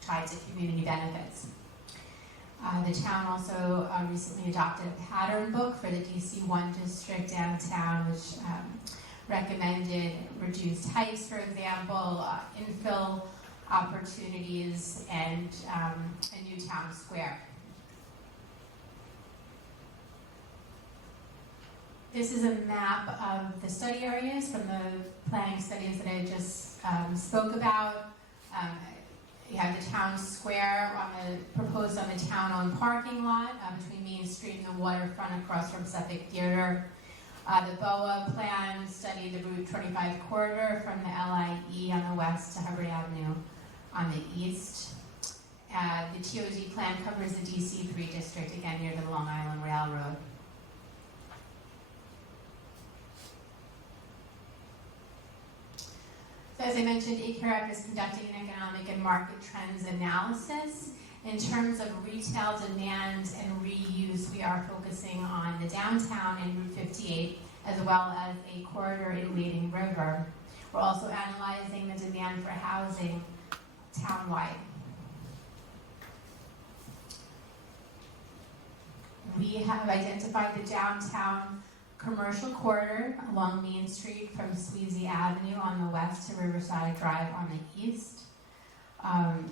tied to community benefits. The town also recently adopted a pattern book for the DC1 district downtown, which recommended reduced heights, for example, infill opportunities, and a new town square. This is a map of the study areas from the planning studies that I just spoke about. You have the town square proposed on the town-owned parking lot between Main Street and the waterfront across from Suffolk Theater. The BOA plan studied the Route 25 corridor from the LIE on the west to Hubbard Avenue on the east. The TOD plan covers the DC3 district, again near the Long Island Railroad. So as I mentioned, ACAREC is conducting an economic and market trends analysis. In terms of retail demand and reuse, we are focusing on the downtown and Route 58, as well as a corridor in Wading River. We're also analyzing the demand for housing townwide. We have identified the downtown commercial corridor along Main Street from Sweezy Avenue on the west to Riverside Drive on the east.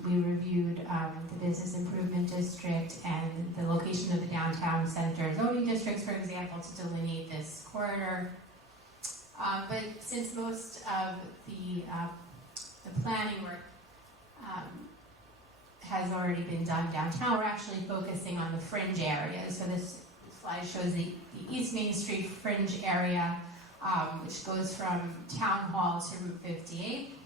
We reviewed the business improvement district and the location of the downtown center zoning districts, for example, to delineate this corridor. But since most of the planning work has already been done downtown, we're actually focusing on the fringe areas. So this slide shows the East Main Street fringe area, which goes from Town Hall to Route 58,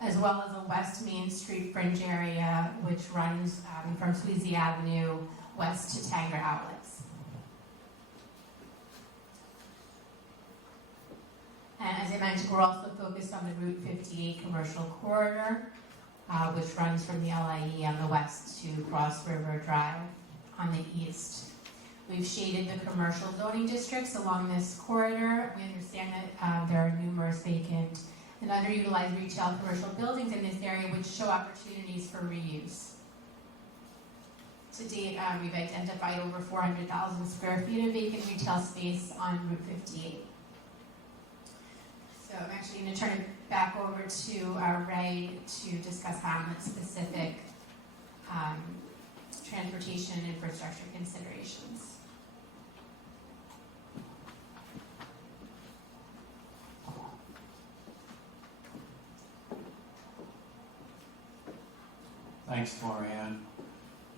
as well as a West Main Street fringe area, which runs from Sweezy Avenue west to Tanger Outlets. And as I mentioned, we're also focused on the Route 58 commercial corridor, which runs from the LIE on the west to Cross River Drive on the east. We've shaded the commercial zoning districts along this corridor. We understand that underutilized retail commercial buildings in this area which show opportunities for reuse. To date, we've identified over 400,000 square feet of vacant retail space on Route 58. So I'm actually going to turn it back over to Ray to discuss Hamlet-specific transportation and infrastructure considerations. Thanks, Lorianne.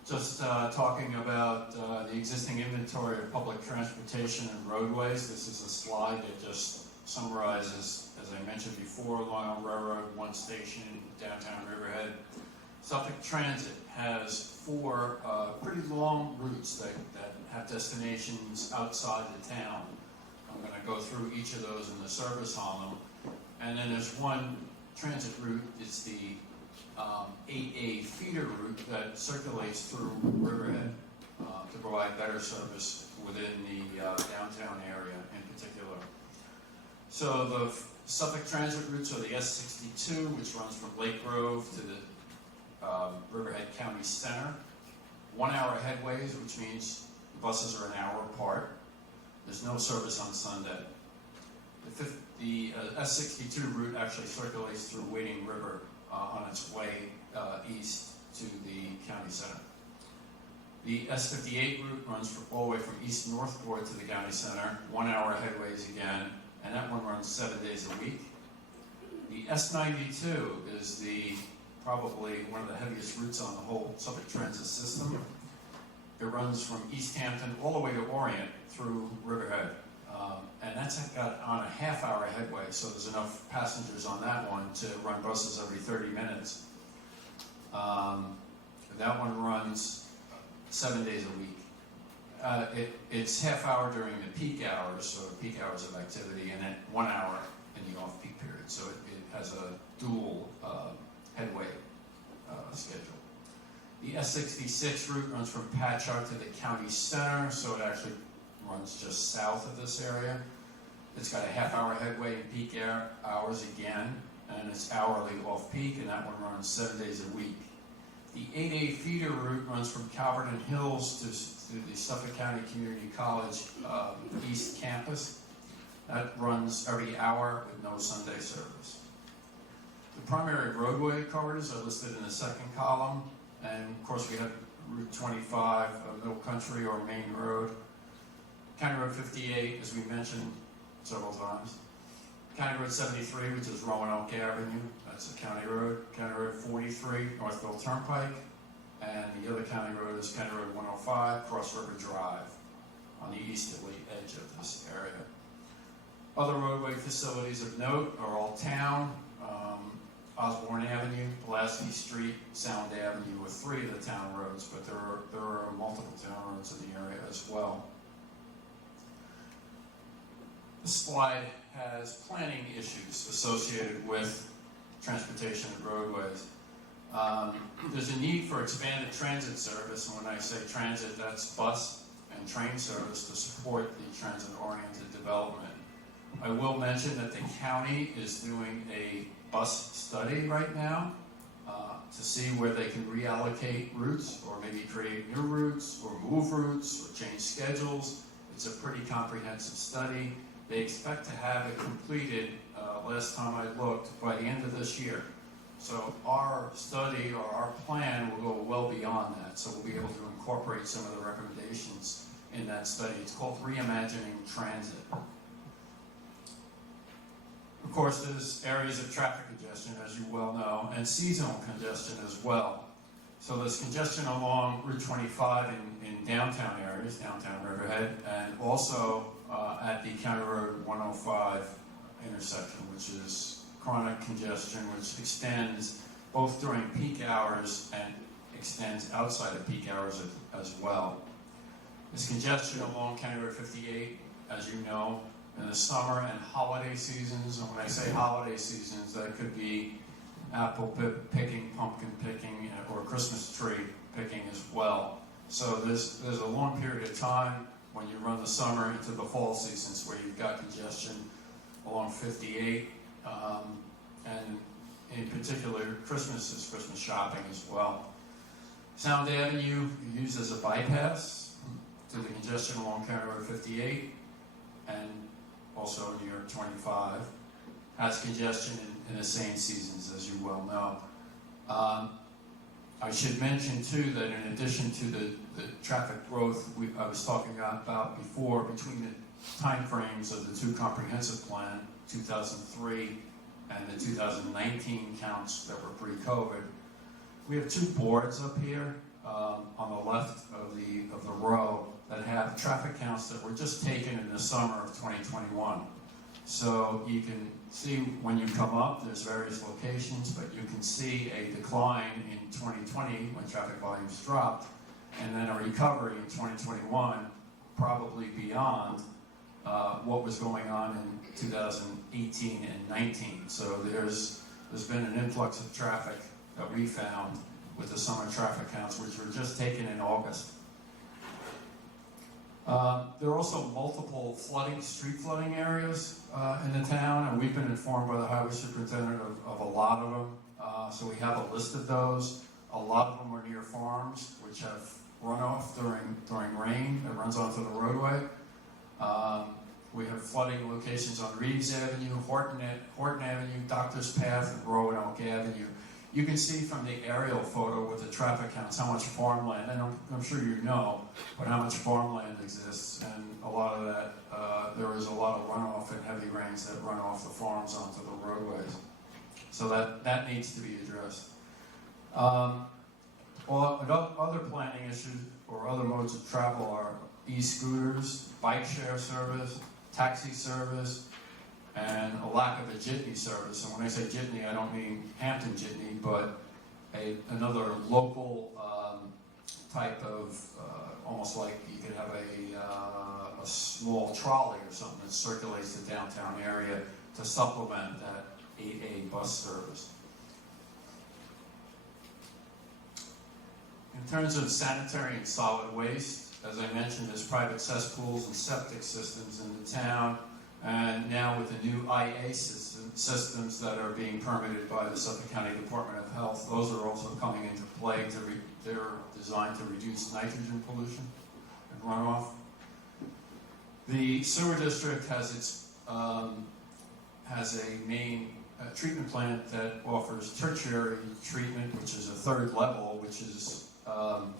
Just talking about the existing inventory of public transportation and roadways. This is a slide that just summarizes, as I mentioned before, Long Island Railroad, one station, downtown Riverhead. Suffolk Transit has 4 pretty long routes that have destinations outside the town. I'm going to go through each of those in the service on them. And then there's one transit route, it's the 8A feeder route that circulates through Riverhead to provide better service within the downtown area in particular. So the Suffolk Transit routes are the S62, which runs from Lake Grove to the Riverhead County Center. 1 hour headways, which means the buses are an hour apart. There's no service on Sunday. The S62 route actually circulates through Wading River on its way east to the county center. The S58 route runs all the way from East Northport to the county center, 1 hour headways again, and that one runs 7 days a week. The S92 is probably one of the heaviest routes on the whole Suffolk Transit system. It runs from East Hampton all the way to Orient through Riverhead. And that's got on a half-hour headway, so there's enough passengers on that one to run buses every 30 minutes. That one runs 7 days a week. It's half-hour during the peak hours, so peak hours of activity, and then 1 hour in the off-peak period. So it has a dual headway schedule. The S66 route runs from Patchogue to the county center, so it actually runs just south of this area. It's got a half-hour headway in peak hours again, and it's hourly off-peak, and that one runs 7 days a week. The 8A feeder route runs from Calverton Hills to the Suffolk County Community College East Campus. That runs every hour with no Sunday service. The primary roadway corridors are listed in the second column, and of course we have Route 25, Middle Country or Main Road. County Road 58, as we mentioned several times. County Road 73, which is Roanoke Avenue, that's a county road. County Road 43, Northville Turnpike. And the other county road is County Road 105, Cross River Drive, on the easterly edge of this area. Other roadway facilities of note are all town. Osborne Avenue, Pulaski Street, Sound Avenue are 3 of the town roads, but there are multiple town roads in the area as well. This slide has planning issues associated with transportation and roadways. There's a need for expanded transit service, and when I say transit, that's bus and train service to support the transit-oriented development. I will mention that the county is doing a bus study right now to see where they can reallocate routes or maybe create new routes or move routes or change schedules. It's a pretty comprehensive study. They expect to have it completed, last time I looked, by the end of this year. So our study or our plan will go well beyond that. So we'll be able to incorporate some of the recommendations in that study. It's called Reimagining Transit. Of course, there's areas of traffic congestion, as you well know, and seasonal congestion as well. So there's congestion along Route 25 in downtown areas, downtown Riverhead, and also at the County Road 105 intersection, which is chronic congestion, which extends both during peak hours and extends outside of peak hours as well. There's congestion along County Road 58, as you know, in the summer and holiday seasons. And when I say holiday seasons, that could be apple picking, pumpkin picking, or Christmas tree picking as well. So there's a long period of time when you run the summer into the fall seasons where you've got congestion along 58. and in particular, Christmas is Christmas shopping as well. Sound Avenue used as a bypass to the congestion along County Road 58 and also near 25. Has congestion in the same seasons, as you well know. I should mention too that in addition to the traffic growth I was talking about before, between the timeframes of the two comprehensive plan, 2003 and the 2019 counts that were pre-COVID, we have two boards up here on the left of the row that have traffic counts that were just taken in the summer of 2021. So you can see when you come up, there's various locations, but you can see a decline in 2020 when traffic volumes dropped, and then a recovery in 2021, probably beyond what was going on in 2018 and 19. So there's been an influx of traffic that we found with the summer traffic counts, which were just taken in August. There are also multiple street flooding areas in the town, and we've been informed by the highway superintendent of a lot of them. So we have a list of those. A lot of them are near farms, which have runoff during rain that runs onto the roadway. We have flooding locations on Reeves Avenue, Horton Avenue, Doctor's Path, and Roanoke Avenue. You can see from the aerial photo with the traffic counts how much farmland, and I'm sure you know, but how much farmland exists, and a lot of that, there is a lot of runoff and heavy rains that run off the farms onto the roadways. So that needs to be addressed. Other planning issues or other modes of travel are e-scooters, bike share service, taxi service, and a lack of a jitney service. And when I say jitney, I don't mean Hampton Jitney, but another local type of, almost like you could have a small trolley or something that circulates the downtown area to supplement that 8A bus service. In terms of sanitary and solid waste, as I mentioned, there's private cesspools and septic systems in the town. And now with the new IA systems that are being permitted by the Suffolk County Department of Health, those are also coming into play. They're designed to reduce nitrogen pollution and runoff. The sewer district has a main treatment plant that offers tertiary treatment, which is a third level, which is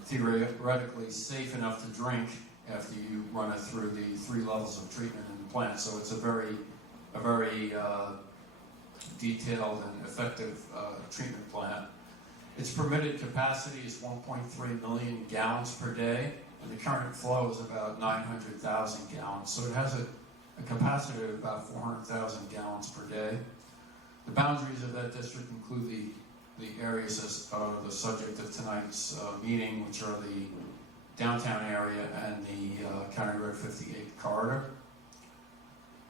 theoretically safe enough to drink after you run it through the 3 levels of treatment in the plant. So it's a very detailed and effective treatment plant. Its permitted capacity is 1.3 million gallons per day, and the current flow is about 900,000 gallons. So it has a capacity of about 400,000 gallons per day. The boundaries of that district include the areas that are the subject of tonight's meeting, which are the downtown area and the County Road 58 corridor.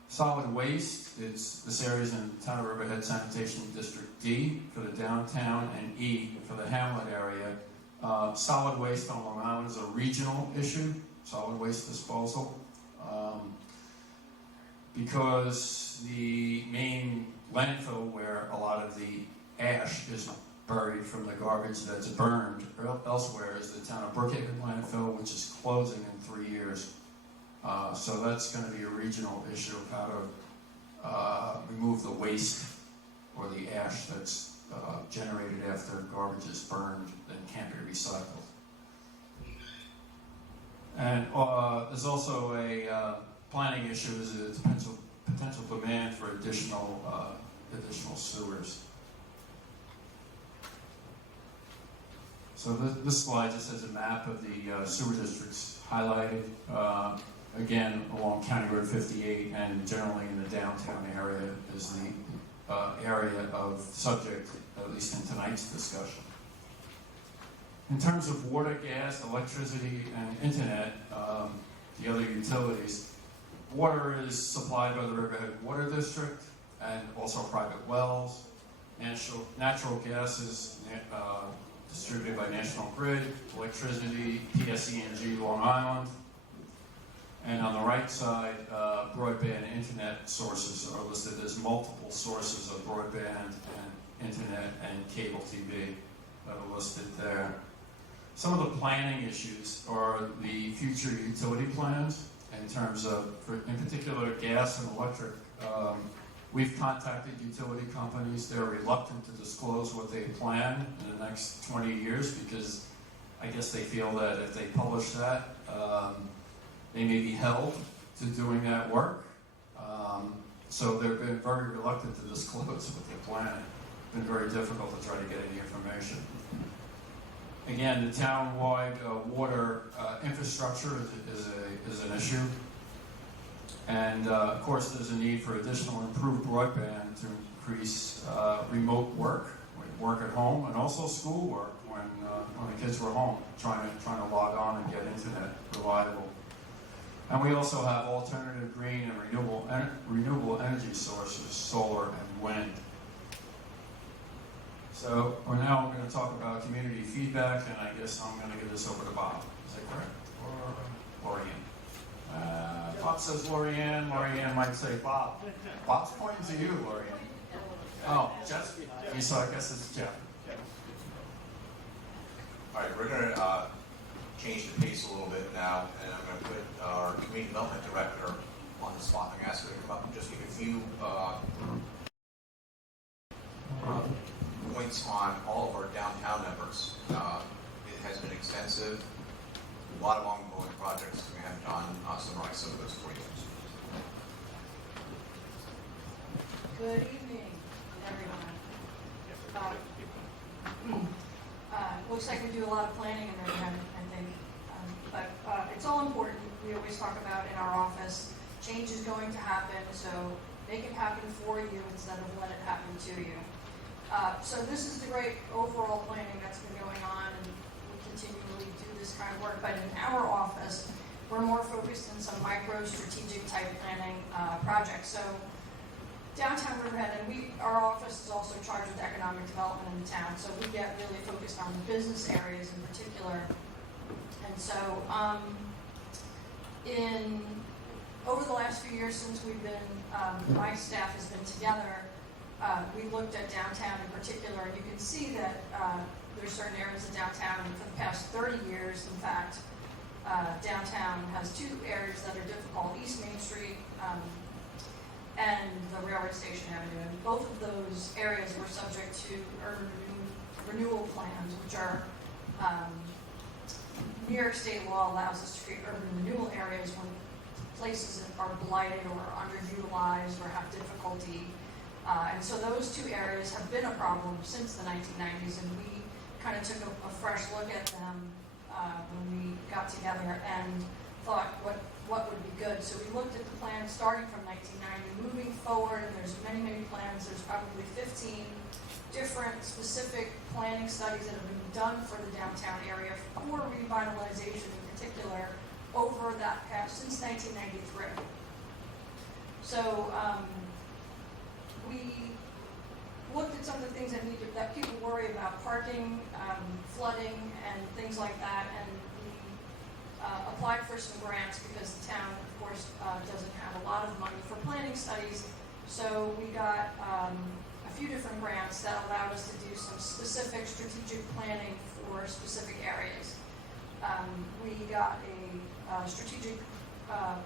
Solid waste, this area is in Town of Riverhead Sanitation District D for the downtown and E for the Hamlet area. Solid waste on Long Island is a regional issue, solid waste disposal. Because the main landfill where a lot of the ash is buried from the garbage that's burned elsewhere is the town of Brookhaven landfill, which is closing in 3 years. So that's going to be a regional issue of how to remove the waste or the ash that's generated after garbage is burned and can't be recycled. And there's also a planning issue, is a potential demand for additional sewers. So this slide just has a map of the sewer districts highlighted, again, along County Road 58 and generally in the downtown area is the area of subject, at least in tonight's discussion. In terms of water, gas, electricity, and internet, the other utilities, water is supplied by the Riverhead Water District and also private wells. Natural gas is distributed by National Grid, electricity, PSE&G Long Island. And on the right side, broadband internet sources are listed as multiple sources of broadband and internet and cable TV that are listed there. Some of the planning issues are the future utility plans in terms of, in particular, gas and electric. We've contacted utility companies. They're reluctant to disclose what they plan in the next 20 years because I guess they feel that if they publish that, they may be held to doing that work. So they've been very reluctant to disclose what they plan. It's been very difficult to try to get any information. Again, the town-wide water infrastructure is an issue. And of course, there's a need for additional improved broadband to increase remote work at home, and also schoolwork when the kids were home, trying to log on and get internet reliable. And we also have alternative green and renewable energy sources, solar and wind. So now I'm going to talk about community feedback, and I guess I'm going to give this over to Bob. Is that correct? Or Lorianne? Bob says Lorianne. Lorianne might say Bob. Bob's pointing to you, Lorianne. Oh, Jeff? So I guess it's Jeff. All right, we're going to change the pace a little bit now, and I'm going to put our community development director on the spot. I'm going to ask her to come up and just give a few points on all of our downtown efforts. It has been extensive, a lot of ongoing projects. We have John summarize some of those for you. Good evening, everyone. Looks like we do a lot of planning in there, I think. But it's all important. We always talk about in our office, change is going to happen, so make it happen for you instead of let it happen to you. So this is the great overall planning that's been going on, and we continually do this kind of work. But in our office, we're more focused on some micro strategic type planning projects. So downtown Riverhead, and our office is also charged with economic development in the town, so we get really focused on the business areas in particular. And so over the last few years since we've been, my staff has been together, we looked at downtown in particular, and you can see that there's certain areas of downtown, and for the past 30 years, in fact, downtown has two areas that are difficult, East Main Street and the Railroad Station Avenue. And both of those areas were subject to urban renewal plans, which are New York state law allows us to create urban renewal areas when places are blighted or underutilized or have difficulty. And so those two areas have been a problem since the 1990s, and we kind of took a fresh look at them when we got together and thought what would be good. So we looked at the plan starting from 1990, moving forward, and there's many, many plans. There's probably 15 different specific planning studies that have been done for the downtown area for revitalization in particular over that past, since 1993. So we looked at some of the things that people worry about, parking, flooding, and things like that, and we applied for some grants because the town, of course, doesn't have a lot of money for planning studies. So we got a few different grants that allowed us to do some specific strategic planning for specific areas. We got a strategic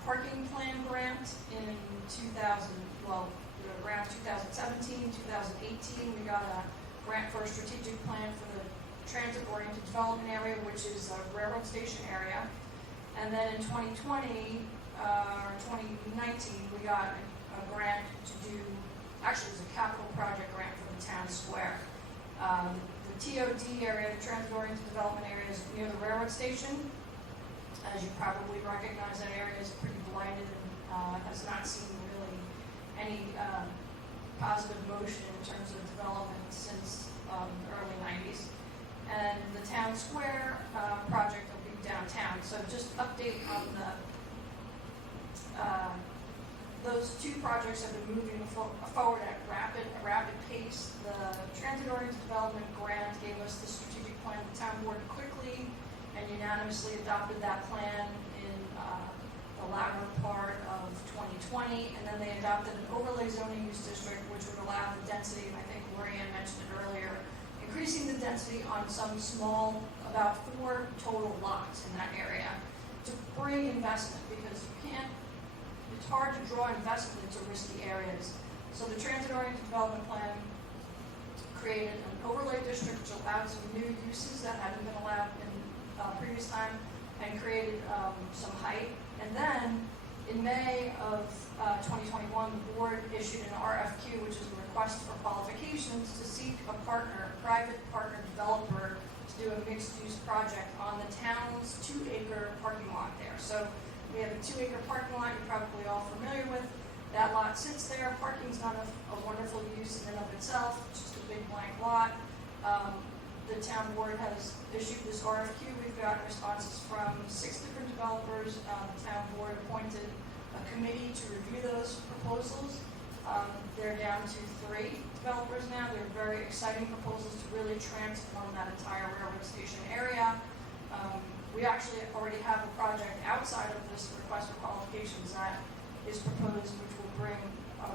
parking plan grant in around 2017, 2018. We got a grant for a strategic plan for the transit-oriented development area, which is a railroad station area. And then in 2020 or 2019, we got a grant to do, actually it was a capital project grant for the town square. The TOD area, the transit-oriented development area, is near the railroad station. As you probably recognize, that area is pretty blighted and has not seen really any positive motion in terms of development since the early 90s. And the town square project will be downtown. So just update on those two projects have been moving forward at a rapid pace. The transit-oriented development grant gave us the strategic plan. The town board quickly and unanimously adopted that plan in the latter part of 2020, and then they adopted an overlay zoning use district, which would allow the density, and I think Lorianne mentioned it earlier, increasing the density on some small, about 4 total lots in that area to bring investment, because it's hard to draw investment into risky areas. So the transit-oriented development plan created an overlay district which allowed some new uses that hadn't been allowed in previous time, and created some height. And then in May of 2021, the board issued an RFQ, which is a request for qualifications to seek a partner, private partner developer, to do a mixed-use project on the town's 2-acre parking lot there. So we have a 2-acre parking lot you're probably all familiar with. That lot sits there. Parking's not a wonderful use in and of itself. It's just a big blank lot. The town board has issued this RFQ. We've gotten responses from 6 different developers. The town board appointed a committee to review those proposals. They're down to 3 developers now. They're very exciting proposals to really transform that entire railroad station area. We actually already have a project outside of this request for qualifications that is proposed, which will bring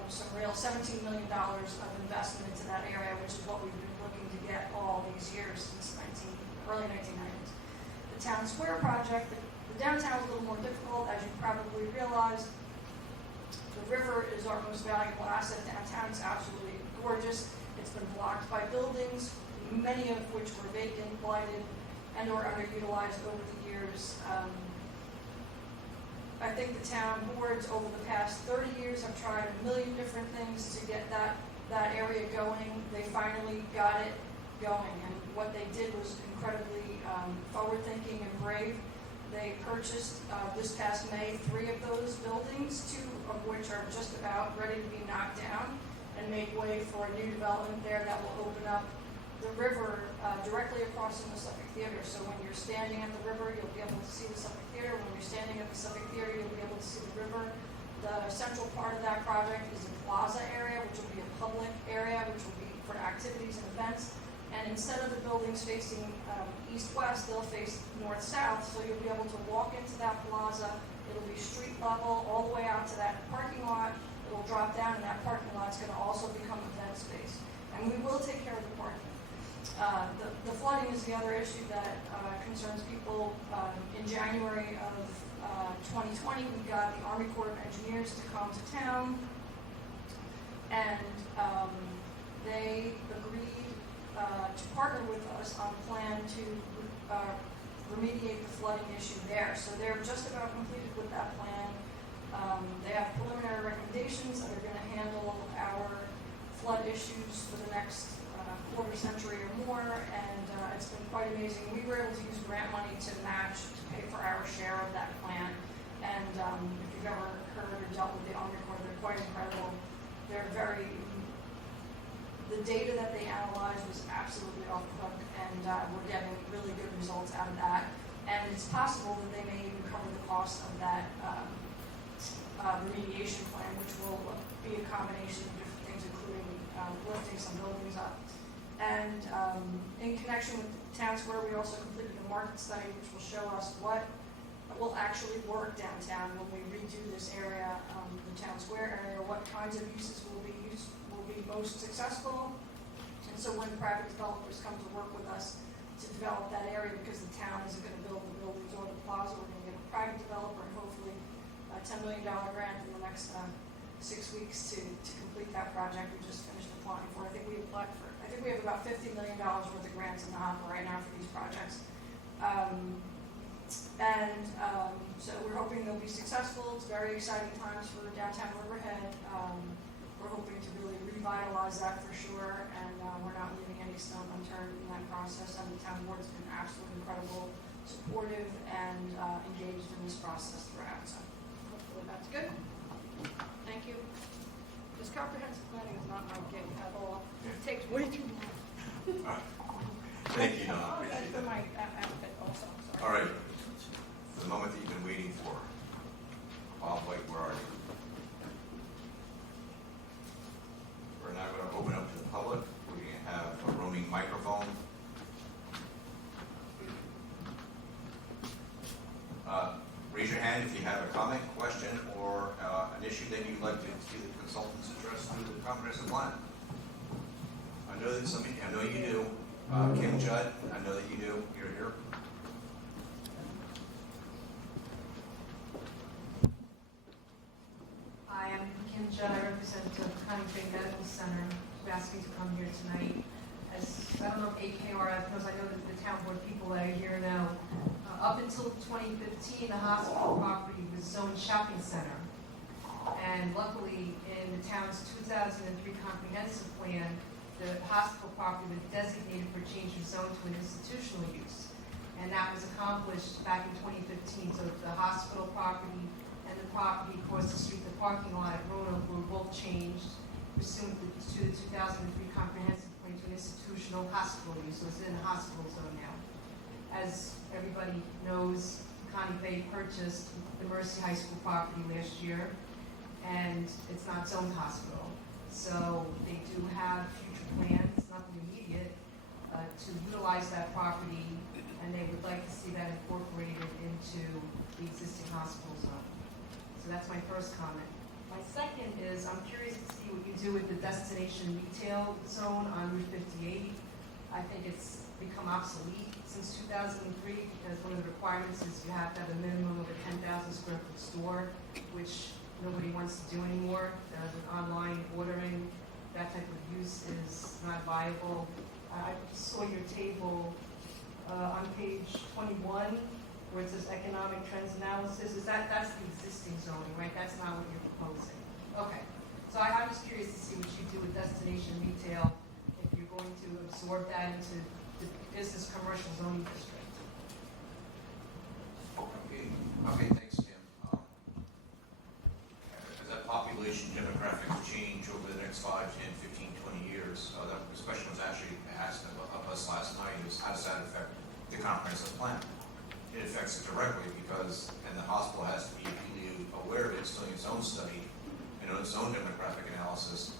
some real $17 million of investment into that area, which is what we've been looking to get all these years since early 1990s. The Town Square project, the downtown is a little more difficult, as you probably realized. The river is our most valuable asset. Downtown is absolutely gorgeous. It's been blocked by buildings, many of which were vacant, blighted, and or underutilized over the years. I think the town boards over the past 30 years have tried a million different things to get that area going. They finally got it going, and what they did was incredibly forward-thinking and brave. They purchased this past May 3 of those buildings, 2 of which are just about ready to be knocked down, and make way for a new development there that will open up the river directly across from the Suffolk Theater. So when you're standing at the river, you'll be able to see the Suffolk Theater. When you're standing at the Suffolk Theater, you'll be able to see the river. The central part of that project is the plaza area, which will be a public area, which will be for activities and events. And instead of the buildings facing east-west, they'll face north-south. So you'll be able to walk into that plaza. It'll be street level all the way out to that parking lot. It will drop down, and that parking lot's going to also become event space. And we will take care of the parking. The flooding is the other issue that concerns people. In January of 2020, we got the Army Corps of Engineers to come to town, and they agreed to partner with us on a plan to remediate the flooding issue there. So they're just about completed with that plan. They have preliminary recommendations that are going to handle our flood issues for the next quarter century or more, and it's been quite amazing. We were able to use grant money to match, to pay for our share of that plan. And if you've ever heard or dealt with the Army Corps, they're quite incredible. They're the data that they analyzed was absolutely off the hook, and we're getting really good results out of that. And it's possible that they may even cover the cost of that remediation plan, which will be a combination of different things, including lifting some buildings up. And in connection with Town Square, we also completed a market study which will show us what will actually work downtown when we redo this area, the Town Square area, what kinds of uses will be most successful. And so when private developers come to work with us to develop that area, because the town isn't going to build the buildings or the plaza, we're going to get a private developer and hopefully a $10 million grant in the next 6 weeks to complete that project. We just finished applying for. I think we have about $50 million worth of grants in the hopper right now for these projects. So we're hoping they'll be successful. It's very exciting times for downtown Riverhead. We're hoping to really revitalize that for sure, and we're not leaving any stone unturned in that process. And the town board's been absolutely incredible, supportive, and engaged in this process throughout. So hopefully that's good. Thank you. This comprehensive planning is not my gig at all. It takes way too long. Thank you, Don. Oh, that's for my outfit also. Sorry. All right, the moment that you've been waiting for. Bob White, where are you? We're now going to open up to the public. We're going to have a roaming microphone. Raise your hand And if you have a comment, question, or an issue that you'd like to see the consultants address through the comprehensive plan. I know that I know you do. Kim Judd, I know that you do. You're here. Hi, I'm Kim Judd. I represent Conning Bay Medical Center, who asked me to come here tonight. As I don't know if AKRF knows, I know that the town board people that are here now. Up until 2015, the hospital property was zoned shopping center. And luckily, in the town's 2003 comprehensive plan, the hospital property was designated for change of zone to an institutional use. And that was accomplished back in 2015. So the hospital property and the property across the street, the parking lot at Roanoke, were both changed pursuant to the 2003 comprehensive plan to an institutional hospital use. So it's in the hospital zone now. As everybody knows, Conning Bay purchased the Mercy High School property last year, and it's not zoned hospital. So they do have future plans, nothing immediate, to utilize that property, and they would like to see that incorporated into the existing hospital zone. So that's my first comment. My second is, I'm curious to see what you do with the destination retail zone on Route 58. I think it's become obsolete since 2003 because one of the requirements is you have to have a minimum of a 10,000 square foot store, which nobody wants to do anymore. Online ordering, that type of use is not viable. I saw your table on page 21 where it says economic trends analysis. That's the existing zoning, right? That's not what you're proposing. Okay. So I'm just curious to see what you do with destination retail if you're going to absorb that into the business commercial zoning district. Okay, thanks, Tim. As that population demographics change over the next 5, 10, 15, 20 years, this question was actually asked of us last night, is how does that affect the comprehensive plan? It affects it directly because, and the hospital has to be really aware of it, it's doing its own study, its own demographic analysis,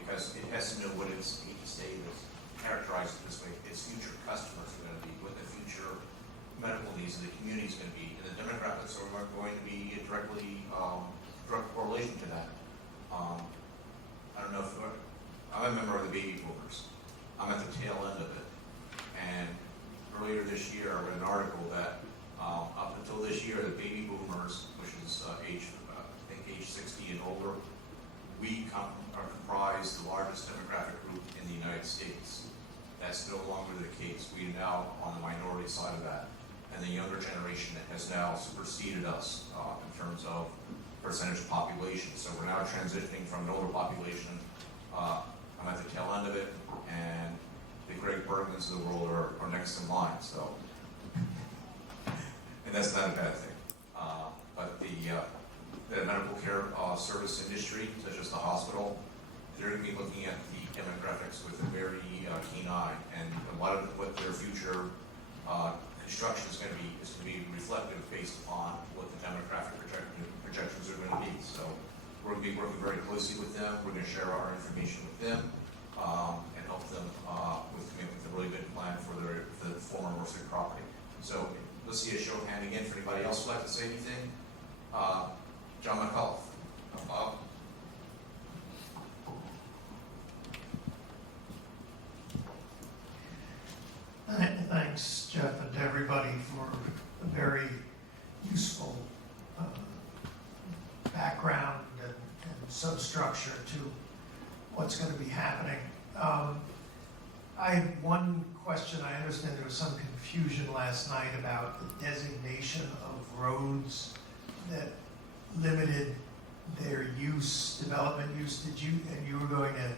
because it has to know what its state is characterized this way, its future customers are going to be, what the future medical needs of the community is going to be, and the demographics are going to be directly direct correlation to that. I don't know if I'm a member of the baby boomers. I'm at the tail end of it, and earlier this year I read an article that up until this year, the baby boomers, which is age 60 and older, we are comprised the largest demographic group in the United States. That's no longer the case. We are now on the minority side of that. And the younger generation has now superseded us in terms of percentage of population. So we're now transitioning from an older population. I'm at the tail end of it, and the Greg Bergmans of the world are next in line. So, and that's not a bad thing. But the medical care service industry, such as the hospital, they're going to be looking at the demographics with a very keen eye, and a lot of what their future construction is going to be reflective based upon what the demographic projections are going to be. So we're going to be working very closely with them. We're going to share our information with them and help them with coming up with a really good plan for the former Mercy property. So let's see a show of hand again for anybody else who'd like to say anything. John McCullough. Bob. Thanks, Jeff, and to everybody for a very useful background and substructure to what's going to be happening. I have one question. I understand there was some confusion last night about the designation of roads that limited their use, development use. And you were going to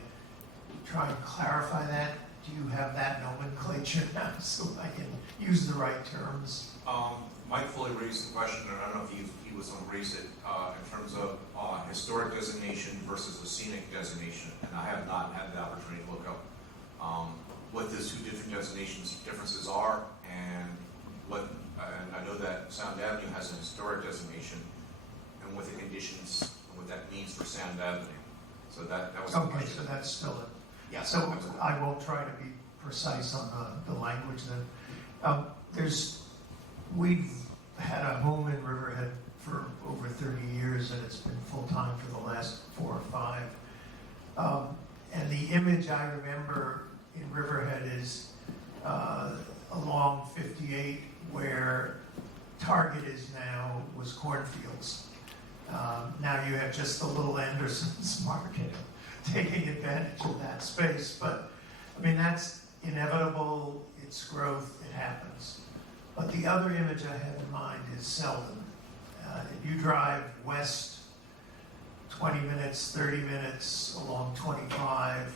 try and clarify that? Do you have that nomenclature now so I can use the right terms? Mike fully raised the question, and I don't know if he was going to raise it in terms of historic designation versus a scenic designation, and I have not had the opportunity to look up what those two different differences are, and I know that Sound Avenue has an historic designation, and what the conditions, and what that means for Sound Avenue. So that was the Okay, question. so that's still it. Yeah, So I won't try to be precise on the language then. We've had a home in Riverhead for over 30 years, and it's been full-time for the last 4 or 5. And the image I remember in Riverhead is along 58, where Target is now, was cornfields. Now you have just the little Anderson's Market taking advantage of that space. But, I mean, that's inevitable, it's growth, it happens. But the other image I have in mind is Selden. If you drive west 20 minutes, 30 minutes along 25,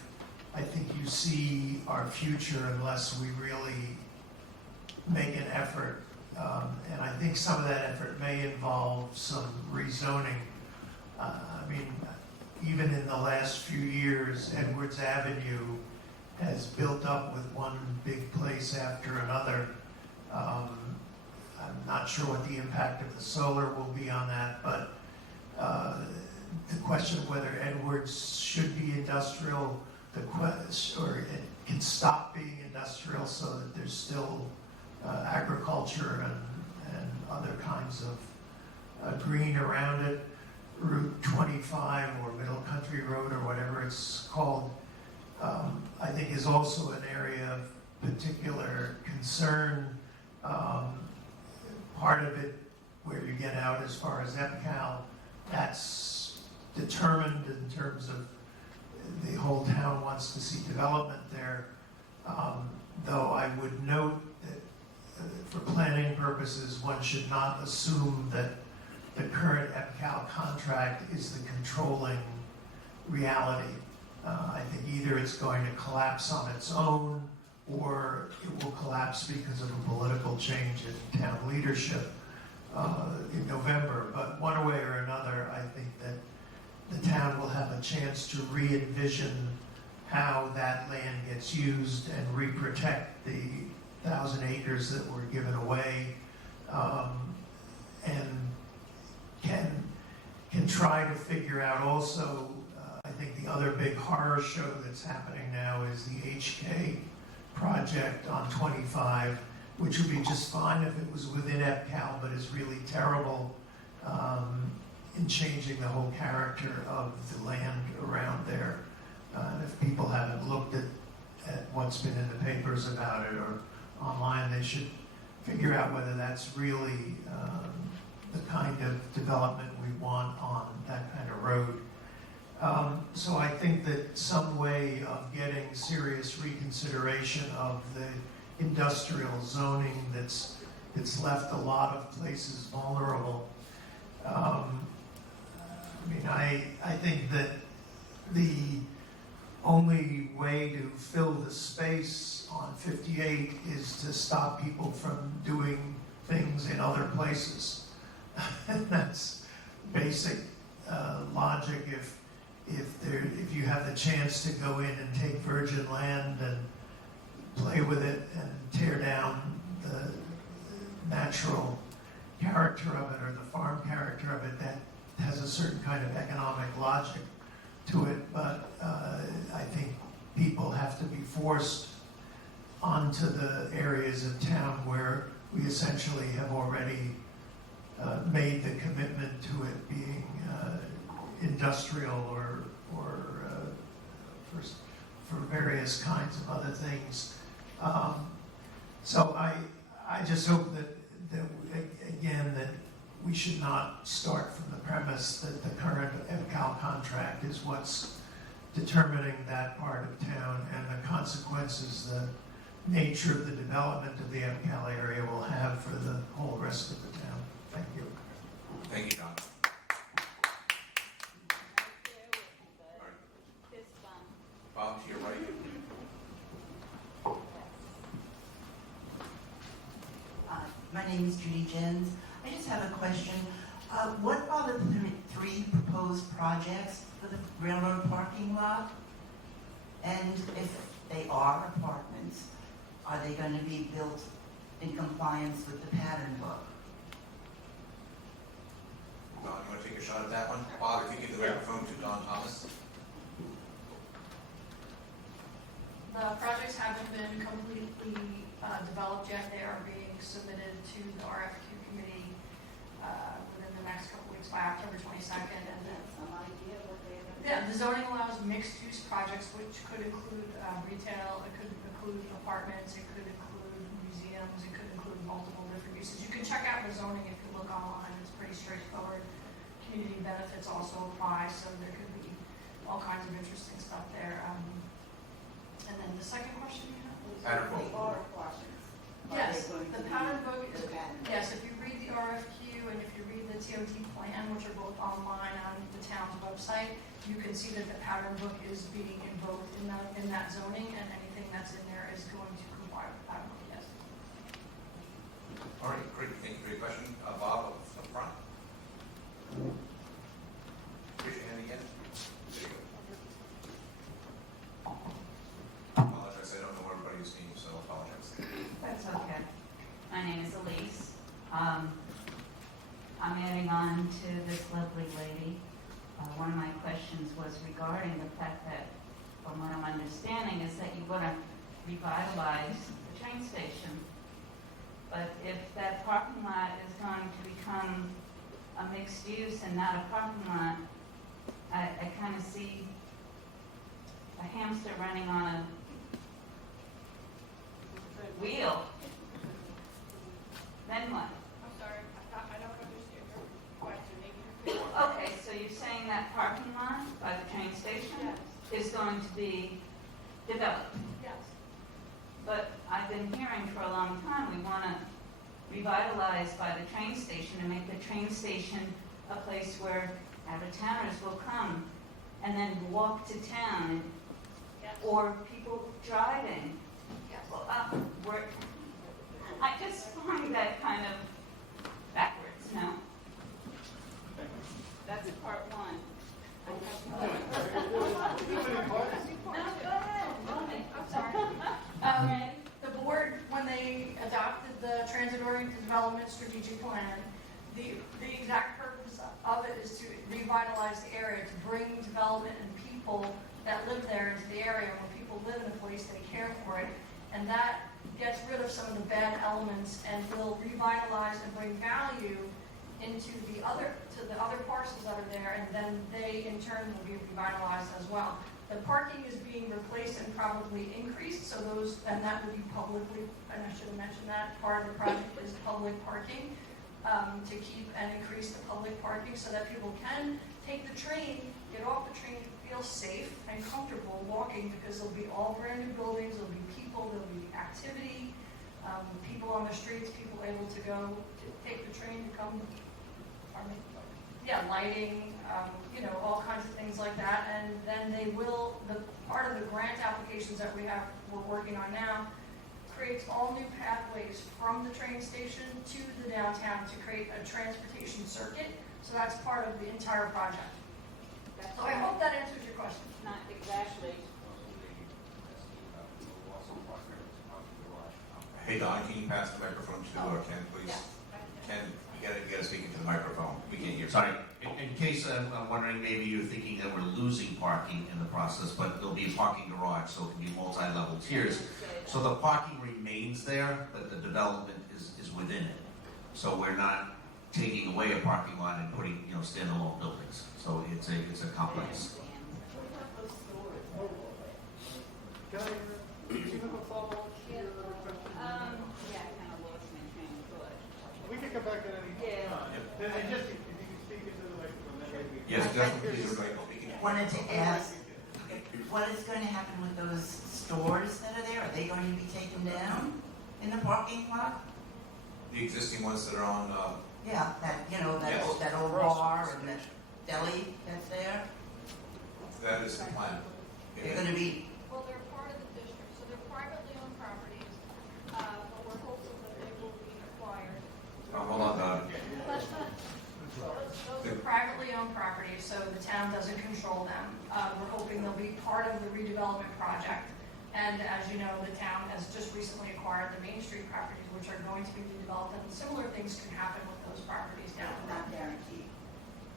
I think you see our future unless we really make an effort. And I think some of that effort may involve some rezoning. I mean, even in the last few years, Edwards Avenue has built up with one big place after another. I'm not sure what the impact of the solar will be on that, but the question of whether Edwards should be industrial, or it can stop being industrial so that there's still agriculture and other kinds of green around it. Route 25 or Middle Country Road or whatever it's called, I think is also an area of particular concern. Part of it where you get out as far as EPCAL, that's determined in terms of the whole town wants to see development there. Though I would note that for planning purposes, one should not assume that the current EPCAL contract is the controlling reality. I think either it's going to collapse on its own or it will collapse because of a political change in town leadership in November. But one way or another, I think that the town will have a chance to re-envision how that land gets used and re-protect the 1,000 acres that were given away, and can try to figure out also, I think the other big horror show that's happening now is the HK project on 25, which would be just fine if it was within EPCAL, but is really terrible in changing the whole character of the land around there. And if people haven't looked at what's been in the papers about it or online, they should figure out whether that's really the kind of development we want on that kind of road. So I think that some way of getting serious reconsideration of the industrial zoning that's left a lot of places vulnerable. I mean, I think that the only way to fill the space on 58 is to stop people from doing things in other places. And that's basic logic. If you have the chance to go in and take virgin land and play with it and tear down the natural character of it or the farm character of it, that has a certain kind of economic logic to it. But I think people have to be forced onto the areas of town where we essentially have already made the commitment to it being industrial or for various kinds of other things. So I just hope that again, that we should not start from the premise that the current EPCAL contract is what's determining that part of town and the consequences the nature of the development of the EPCAL area will have for the whole rest of the town. Thank you. Thank you, John. Bob, to your right. My name is Judy Jens. I just have a question. What are the three proposed projects for the railroad parking lot? And if they are apartments, are they going to be built in compliance with the pattern book? Don, you want to take a shot at that one? Bob, if you give the microphone to Don Thomas. The projects haven't been completely developed yet. They are being submitted to the RFQ committee within the the next couple weeks by October 22nd, and then yeah, the zoning allows mixed-use projects, which could include retail, it could include apartments, it could include museums, it could include multiple different uses. You can check out the zoning if you look online, it's pretty straightforward. Community benefits also apply, so there could be all kinds of interesting stuff there. And then the second question you have? Pattern book. Yes, the pattern book is, yes, if you read the RFQ and if you read the TOT plan, which are both online on the town's website, you can see that the pattern book is being invoked in that zoning, and anything that's in there is going to comply with the pattern book, yes. All right, great, thank you for your question. Bob, up front. Raise your hand again. There you go. Apologize, I don't know everybody's name, so apologize. That's okay. My name is Elise. I'm adding on to this lovely lady. One of my questions was regarding the fact that, from what I'm understanding, is that you want to revitalize the train station. But if that parking lot is going to become a mixed use and not a parking lot, I kind of see a hamster running on a wheel. Then what? I'm sorry, I don't understand your question. Okay, so you're saying that parking lot by the train station is going to be developed? Yes. But I've been hearing for a long time, we want to revitalize by the train station and make the train station a place where out-of-towners will come and then walk to town, Yes. or people driving. Yes. Well, I just find that kind of backwards, no? That's part one. No, go ahead. I'm sorry. The board, when they adopted the transit-oriented development strategic plan, the exact purpose of it is to revitalize the area, to bring development and people that live there into the area. When people live in a place, they care for it, and that gets rid of some of the bad elements and will revitalize and bring value into the other parcels that are there, and then they in turn will be revitalized as well. The parking is being replaced and probably increased, so and that will be publicly, and I should have mentioned that, part of the project is public parking, to keep and increase the public parking so that people can take the train, get off the train, feel safe and comfortable walking, because there'll be all brand new buildings, there'll be people, there'll be activity, people on the streets, people able to go to take the train to come, lighting, all kinds of things like that. And then the part of the grant applications that we're working on now creates all new pathways from the train station to the downtown to create a transportation circuit. So that's part of the entire project. So I hope that answers your question. Not exactly. Hey, Don, can you pass the microphone to Ken, please? Ken, you gotta speak into the microphone. We can't hear. Sorry, in case I'm wondering, maybe you're thinking that we're losing parking in the process, but there'll be a parking garage, so it can be multi-level tiers. So the parking remains there, but the development is within it. So we're not taking away a parking lot and putting, standalone buildings. So it's a complex. Can I, do you have a follow-up to your question? Yeah, I kind of lost my train of thought. We can come back at any Yeah. time. And just, if you can speak into the microphone, that way we can. Yes, definitely, please, everybody, speaking. Wanted to ask, what is going to happen with those stores that are there? Are they going to be taken down in the parking lot? The existing ones that are on, Yeah, Yes. that old bar and that deli that's there? that is the plan. They're going to be, Well, they're part of the district, so they're privately owned properties, but we're hopeful that they will be acquired. Hold on, Don. Those are privately owned properties, so the town doesn't control them. We're hoping they'll be part of the redevelopment project. And as you know, the town has just recently acquired the Main Street properties, which are going to be redeveloped, and similar things can happen with those properties down the road. not guaranteed.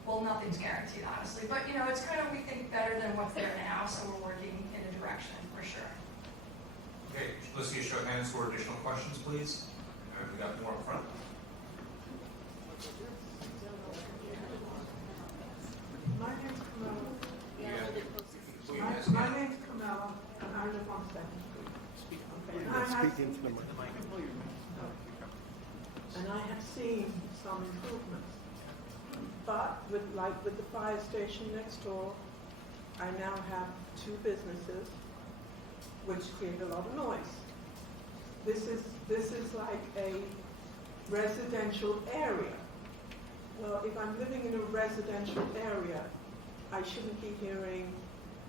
Well, nothing's guaranteed, honestly, but it's kind of, we think, better than what's there now, so we're working in a direction, for sure. Okay, let's see a show of hands for additional questions, please. We got more up front. I live on Second Street. Okay, and I have seen some improvements. But with the fire station next door, I now have 2 businesses which create a lot of noise. This is like a residential area. Well, if I'm living in a residential area, I shouldn't be hearing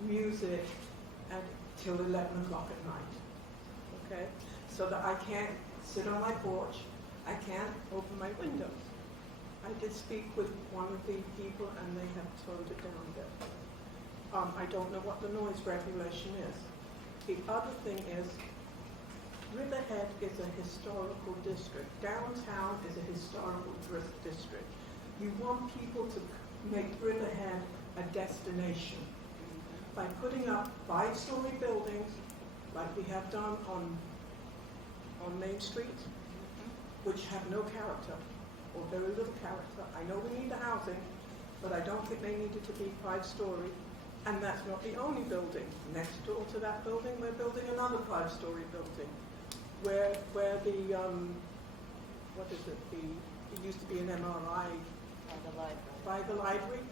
music till 11 o'clock at night. Okay? So that I can't sit on my porch, I can't open my windows. I did speak with one of the people and they have toned it down a bit. I don't know what the noise regulation is. The other thing is, Riverhead is a historical district. Downtown is a historical district. You want people to make Riverhead a destination by putting up 5-story buildings like we have done on Main Street, which have no character or very little character. I know we need the housing, but I don't think they needed to be 5-story. And that's not the only building. Next door to that building, we're building another 5-story building, where the what is it? It used to be an MRI by the library.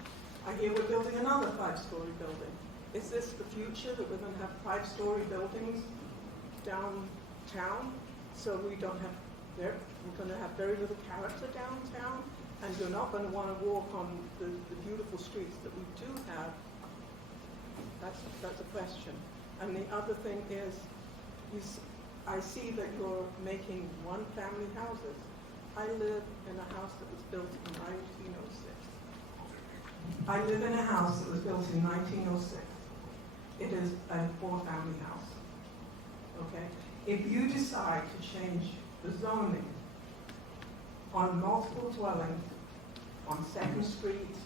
I hear we're building another 5-story building. Is this the future, that we're going to have 5-story buildings downtown? So we're going to have very little character downtown, and you're not going to want to walk on the beautiful streets that we do have. That's a question. And the other thing is, I see that you're making 1-family houses. I live in a house that was built in 1906. I live in a house that was built in 1906. It is a 4-family house. Okay? If you decide to change the zoning on multiple dwellings on 2nd Street,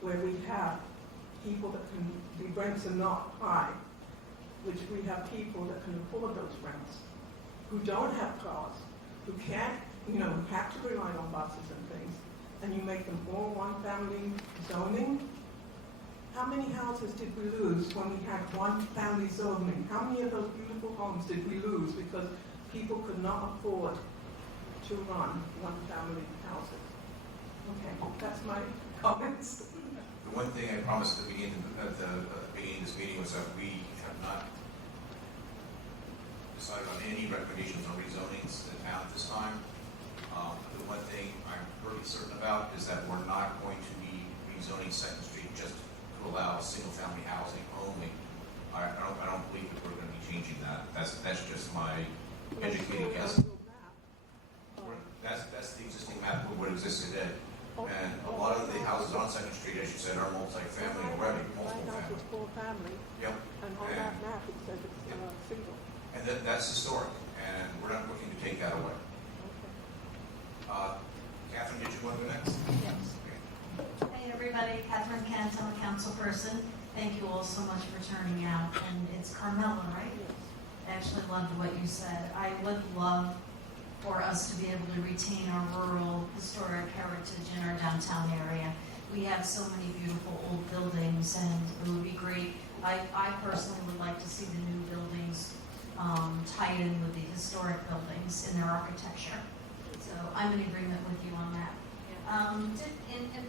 where we have people that the rents are not high, which we have people that can afford those rents, who don't have cars, who can't, have to rely on buses and things, and you make them all 1-family zoning. How many houses did we lose when we had 1-family zoning? How many of those beautiful homes did we lose because people could not afford to run 1-family houses? Okay, that's my comments. The one thing I promised at the beginning of this meeting was that we have not decided on any recommendations on rezonings in the town at this time. The one thing I'm pretty certain about is that we're not going to be rezoning 2nd Street just to allow single-family housing only. I don't believe that we're going to be changing that. That's just my educated guess. That's the existing map of what exists today. And a lot of the houses on 2nd Street, as you said, are multi-family already, multiple My house family. is 4-family, Yep. and on that map it says it's single. And that's historic, and we're not looking to take that away. Okay. Catherine, did you want to go next? Yes. Hey, everybody, Catherine Kent, I'm a council person. Thank you all so much for turning out. And it's Carmella, right? Yes. I actually loved what you said. I would love for us to be able to retain our rural historic heritage in our downtown area. We have so many beautiful old buildings, and it would be great. I personally would like to see the new buildings tied in with the historic buildings in their architecture. So I'm in agreement with you on that. And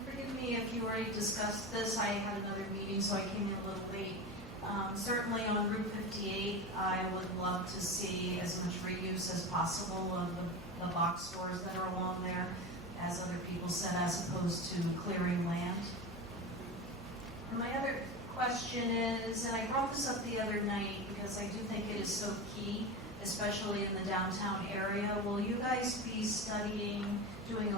forgive me if you already discussed this. I had another meeting, so I came in a little late. Certainly on Route 58, I would love to see as much reuse as possible of the box stores that are along there, as other people said, as opposed to clearing land. And my other question is, and I brought this up the other night because I do think it is so key, especially in the downtown area. Will you guys be doing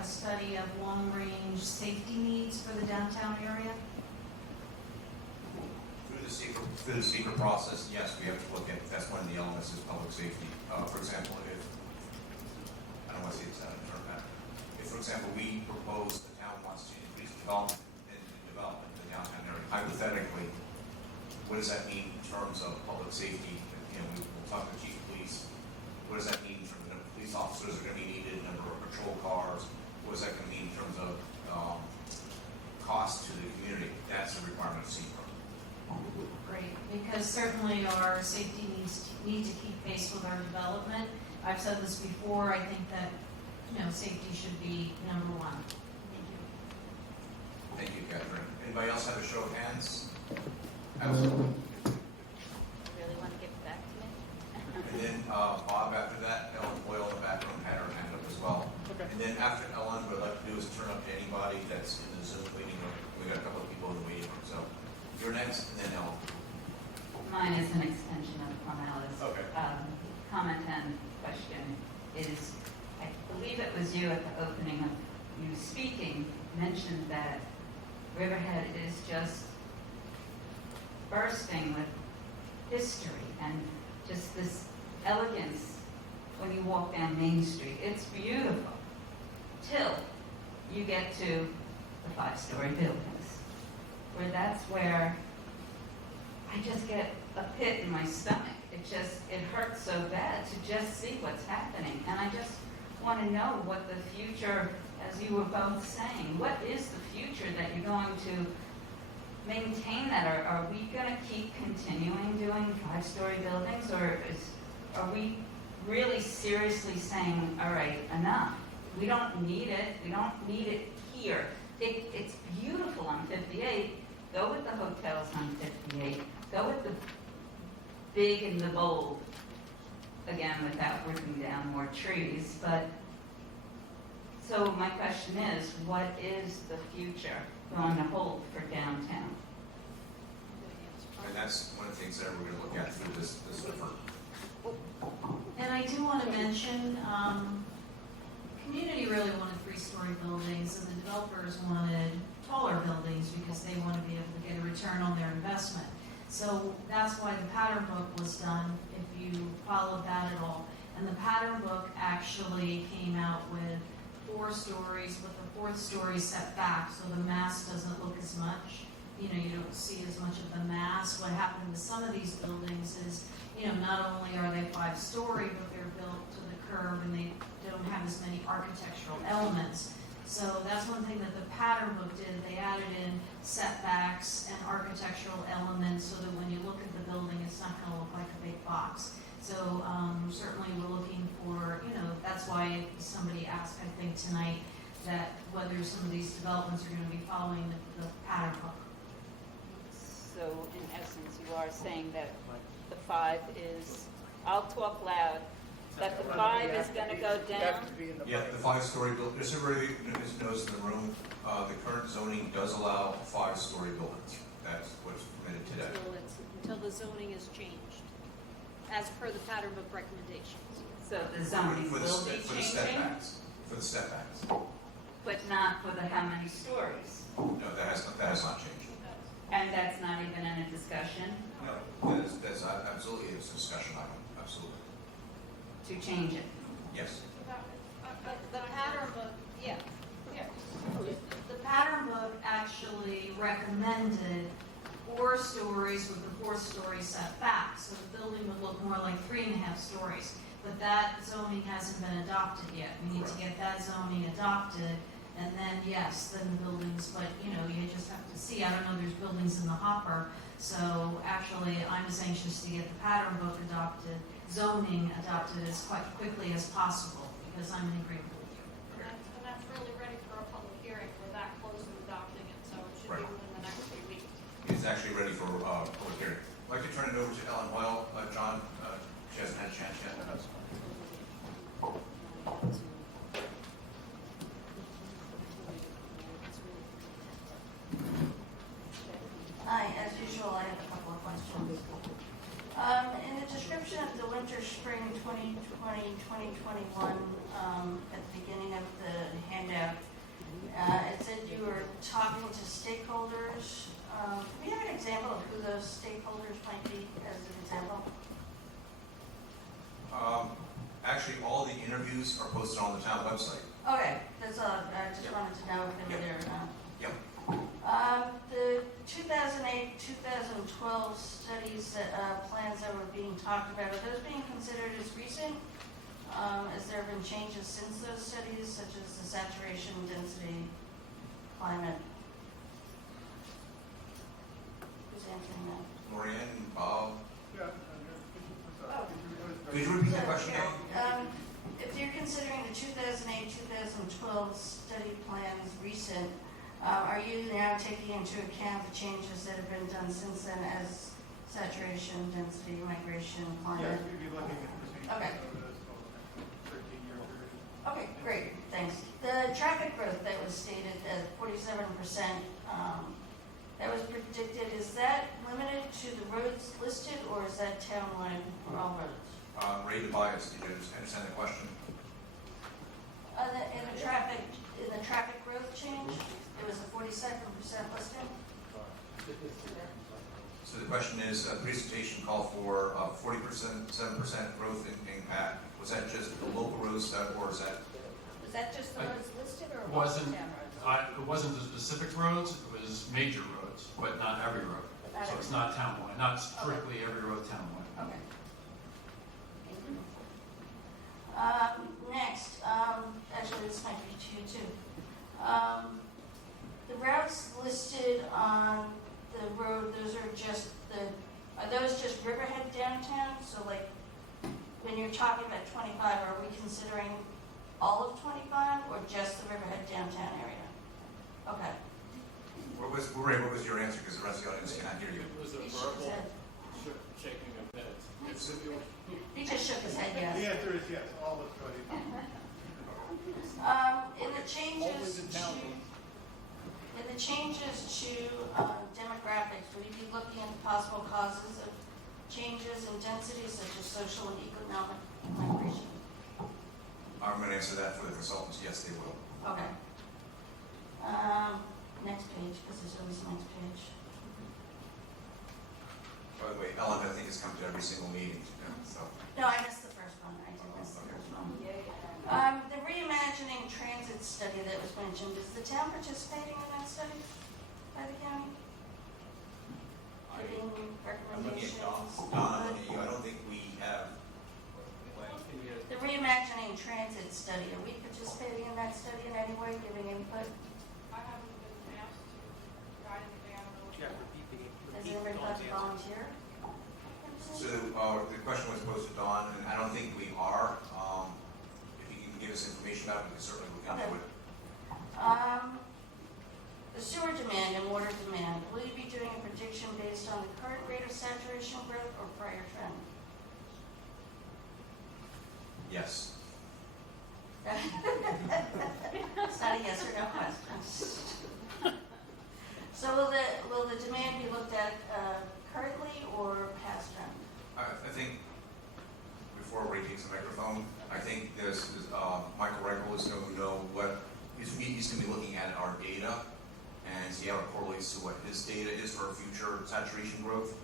a study of long-range safety needs for the downtown area? Through the secret process, yes, we have to look at, that's one of the elements is public safety. For example, I don't want to say this out of turn back. If, for example, we propose the town wants to increase development in the downtown area, hypothetically, what does that mean in terms of public safety? We'll talk to the chief of police. What does that mean in terms of police officers are going to be needed, number of patrol cars? What is that going to mean in terms of cost to the community? That's a requirement of secret. Great, because certainly our safety need to keep pace with our development. I've said this before, I think that, safety should be number one. Thank you. Thank you, Catherine. Anybody else have a show of hands? Absolutely. Really want to give it back to me? And then Bob after that, Ellen Boyle in the back room had her hand up as well. Okay. And then after Ellen, what I'd like to do is turn up to anybody that's in the Zoom waiting room. We got a couple of people in the waiting room, so you're next, and then Ellen. Mine is an extension of Carmela's. Okay. Comment and question is, I believe it was you at the opening of you speaking, mentioned that Riverhead is just bursting with history and just this elegance when you walk down Main Street. It's beautiful till you get to the 5-story buildings, where that's where I just get a pit in my stomach. It hurts so bad to just see what's happening. And I just want to know what the future, as you were both saying, what is the future that you're going to maintain that? Are we going to keep continuing doing 5-story buildings, or are we really seriously saying, all right, enough? We don't need it. We don't need it here. It's beautiful on 58. Go with the hotels on 58. Go with the big and the bold, again, without ripping down more trees. But so my question is, what is the future going to hold for downtown? And that's one of the things that we're going to look at through this effort. And I do want to mention, community really wanted 3-story buildings, and the developers wanted taller buildings because they want to be able to get a return on their investment. So that's why the pattern book was done, if you followed that at all. And the pattern book actually came out with 4 stories with a 4th story set back, so the mass doesn't look as much. You don't see as much of the mass. What happened with some of these buildings is, not only are they 5-story, but they're built to the curb and they don't have as many architectural elements. So that's one thing that the pattern book did. They added in setbacks and architectural elements so that when you look at the building, it's not going to look like a big box. So certainly we're looking for, that's why somebody asked, I think, tonight, that whether some of these developments are going to be following the pattern book. So in essence, you are saying that the 5 is, I'll talk loud, that the 5 is going to go down? Yeah, the 5-story building, just so everybody knows in the room, the current zoning does allow 5-story buildings. That's what's permitted today. Until the zoning is changed, as per the pattern book recommendations. So the zoning For the will be changing, step-backs. For the step-backs. but not for the how many stories? No, that has not changed. And that's not even in a discussion No, that's absolutely, it's a discussion item, absolutely. to change it? Yes. The pattern book, yeah. The pattern book actually recommended 4 stories with the 4th story set back, so the building would look more like 3.5 stories. But that zoning hasn't been adopted yet. We need to get that zoning adopted, and then, yes, then the buildings, but, you just have to see. I don't know, there's buildings in the hopper, so actually, I'm as anxious to get the pattern book adopted, zoning adopted as quite quickly as possible, because I'm in agreement with you. And that's really ready for a public hearing. We're that close to adopting it, so it should be Right. within the next few weeks. It's actually ready for public hearing. I'd like to turn it over to Ellen Hoyle. John, she hasn't had a chance yet. Hi, as usual, I have a couple of questions. In the description of the winter, spring 2020, 2021, at the beginning of the handout, it said you were talking to stakeholders. Can we have an example of who those stakeholders might be as an example? Actually, all the interviews are posted on the town website. Okay, that's all. I just wanted to know if they were there or not. Yep. The 2008, 2012 studies, plans that were being talked about, are those being considered as recent? Has there been changes since those studies, such as the saturation, density, climate? Who's same thing then. Lorianne, Bob, Yeah. could you repeat the question again? If you're considering the 2008-2012 study plans recent, are you now taking into account the changes that have been done since then as saturation, density, migration, Yes, climate? we'd be looking at procedures Okay. over this 13-year period. Okay, great, thanks. The traffic growth that was stated at 47%, that was predicted, is that limited to the roads listed, or is that townwide for all roads? Ray Tobias, did you understand the question? In the traffic growth change, it was a 47% listing? So the question is, the presentation called for 40%, 7% growth in PAT. Was that just the local roads that, or is that? Was that just the roads listed or It all wasn't, town roads? it wasn't the specific roads, it was major roads, but not every road. So it's not townwide, not strictly every road townwide. Okay. Next, actually this might be to you too. The routes listed on the road, those are just are those just Riverhead downtown? So like, when you're talking about 25, are we considering all of 25 or just the Riverhead downtown area? Okay. Ray, what was your answer? Because the rest of the audience cannot hear you. It was a He shook his verbal head. shaking of heads. He just shook his head, The yes. answer is yes, all of 20. In the changes to demographics, would you be looking at the possible causes of changes in density such as social and economic migration? I'm going to answer that for the consultants. Yes, they will. Okay. Next page, because there's always a next page. By the way, Ellen, I think, has come to every single meeting. So. No, I missed the first one. I did miss the first one. The reimagining transit study that was mentioned, is the town participating in that study by the county? Giving I'm looking recommendations? at Don, I'm looking at you. I don't think we have. The reimagining transit study, are we participating in that study in any way, giving input? I haven't been asked to guide anything, I don't know. Has anybody got to volunteer? So the question was posed to Don, and I don't think we are. If you can give us information about it, we can certainly look into it. The sewer demand and water demand, will you be doing a prediction based on the current rate of saturation growth or prior trend? Yes. It's not a yes or no question. So will the demand be looked at currently or past trend? I think, before Ray takes the microphone, I think Michael Reichel is going to know what, he's going to be looking at our data and see how it correlates to what his data is for future saturation growth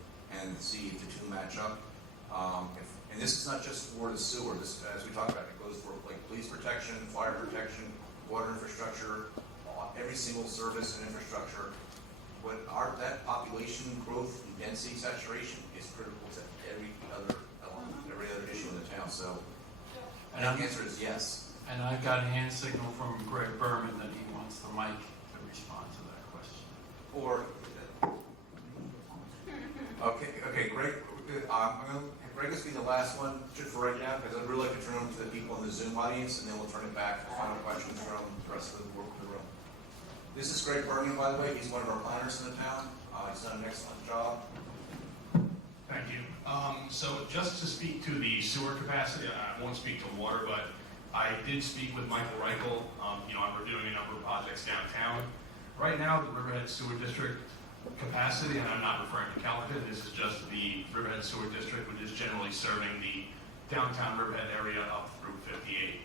and see if the two match up. And this is not just for the sewer, this, as we talked about, it goes for like police protection, fire protection, water infrastructure, every single service and infrastructure. That population growth and density saturation is critical to every other element, every other issue in the town. So, and the answer is yes. And I got a hand signal from Greg Berman that he wants the mic to respond to that question. Or, okay, Greg, Greg is being the last one for right now, because I'd really like to turn it to the people in the Zoom audience, and then we'll turn it back for final questions from the rest of the room. This is Greg Berman, by the way. He's one of our planners in the town. He's done an excellent job. Thank you. So just to speak to the sewer capacity, I won't speak to water, but I did speak with Michael Reichel. I'm reviewing a number of projects downtown. Right now, the Riverhead Sewer District capacity, and I'm not referring to Calhoun, this is just the Riverhead Sewer District, which is generally serving the downtown Riverhead area up through 58.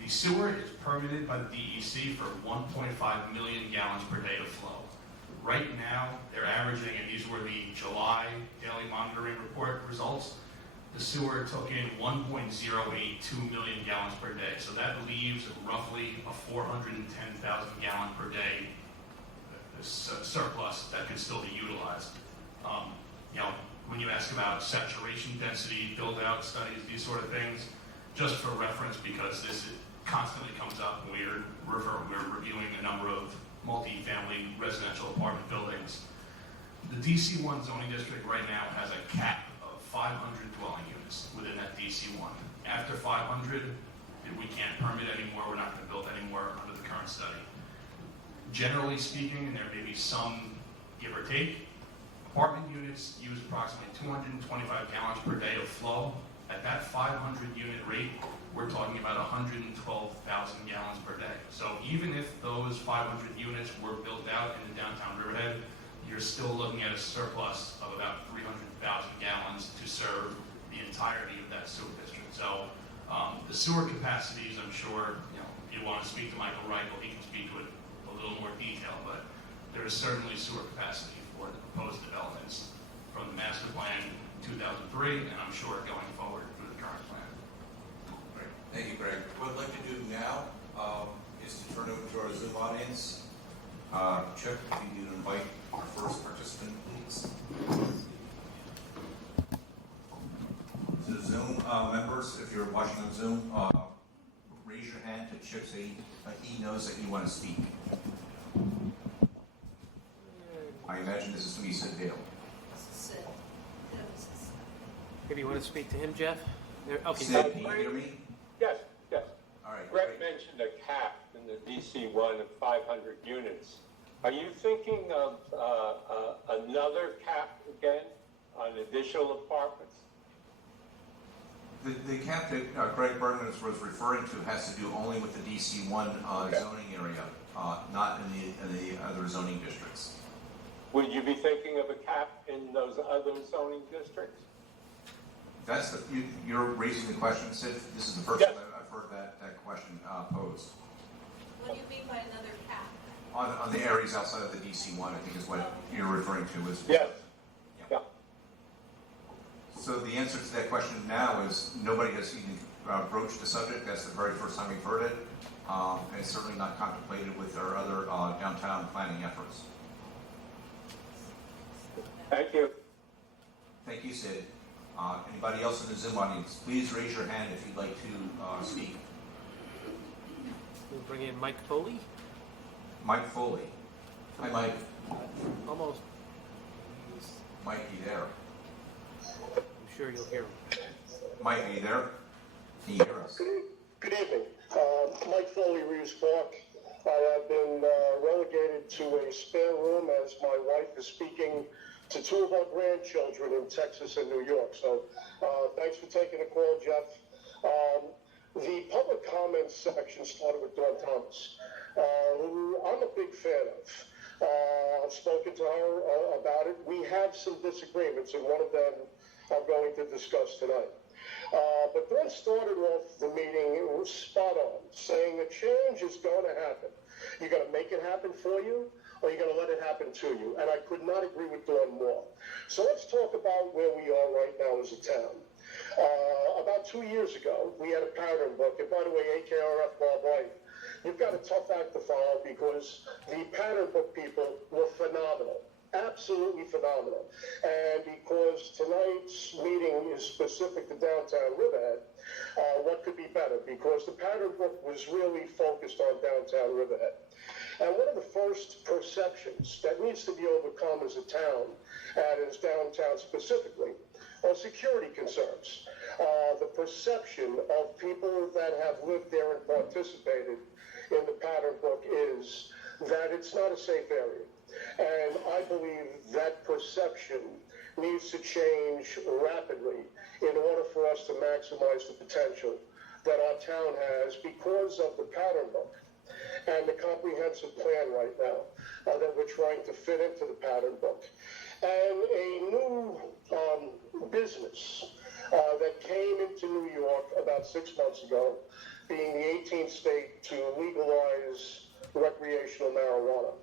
The sewer is permitted by the DEC for 1.5 million gallons per day of flow. Right now, they're averaging, and these were the July daily monitoring report results, the sewer took in 1.082 million gallons per day. So that leaves roughly a 410,000 gallon per day surplus that could still be utilized. When you ask about saturation density, build-out studies, these sort of things, just for reference, because this constantly comes up when we're reviewing a number of multi-family residential apartment buildings. The DC1 zoning district right now has a cap of 500 dwelling units within that DC1. After 500, we can't permit anymore, we're not going to build anymore under the current study. Generally speaking, and there may be some give or take, apartment units use approximately 225 gallons per day of flow. At that 500 unit rate, we're talking about 112,000 gallons per day. So even if those 500 units were built out in the downtown Riverhead, you're still looking at a surplus of about 300,000 gallons to serve the entirety of that sewer district. So the sewer capacities, I'm sure, if you want to speak to Michael Reichel, he can speak to it a little more detail, but there is certainly sewer capacity for the proposed developments from the master plan 2003, and I'm sure going forward through the current plan. Great. Thank you, Greg. What I'd like to do now is to turn over to our Zoom audience. Chip, if you can invite our first participant, please. To the Zoom members, if you're watching on Zoom, raise your hand to Chip so he knows that you want to speak. I imagine this is going to be Sid Dale. Maybe you want to speak to him, Jeff? Okay. Sid, can you hear me? Yes, yes. All right. Greg mentioned a cap in the DC1 of 500 units. Are you thinking of another cap again on additional apartments? The cap that Greg Bergman was referring to has to do only with the DC1 zoning area, not in the other zoning districts. Would you be thinking of a cap in those other zoning districts? That's you're raising the question, Sid. This is the first time I've heard that question posed. What do you mean by another cap? On the areas outside of the DC1, I think is what you're referring to. Yes. Yeah. So the answer to that question now is nobody has even broached the subject. That's the very first time we've heard it. And it's certainly not contemplated with our other downtown planning efforts. Thank you. Thank you, Sid. Anybody else in the Zoom audience, please raise your hand if you'd like to speak. We'll bring in Mike Foley. Mike Foley. Hi, Mike. Almost. Mike, you there? I'm sure you'll hear him. Mike, are you there? Can you hear us? Good evening. Mike Foley, Reeves Park. I have been relegated to a spare room as my wife is speaking to two of our grandchildren in Texas and New York. So thanks for taking the call, Jeff. The public comments section started with Dawn Thomas, who I'm a big fan of. I've spoken to her about it. We have some disagreements, and one of them I'm going to discuss tonight. But Dawn started off the meeting spot on, saying that change is going to happen. You're going to make it happen for you, or you're going to let it happen to you. And I could not agree with Dawn more. So let's talk about where we are right now as a town. About 2 years ago, we had a pattern book. And by the way, AKRF Bob White, you've got a tough act to follow because the pattern book people were phenomenal. Absolutely phenomenal. And because tonight's meeting is specific to downtown Riverhead, what could be better? Because the pattern book was really focused on downtown Riverhead. And one of the first perceptions that needs to be overcome as a town, and as downtown specifically, are security concerns. The perception of people that have lived there and participated in the pattern book is that it's not a safe area. And I believe that perception needs to change rapidly in order for us to maximize the potential that our town has because of the pattern book and the comprehensive plan right now that we're trying to fit into the pattern book. And a new business that came into New York about 6 months ago, being the 18th state to legalize recreational marijuana.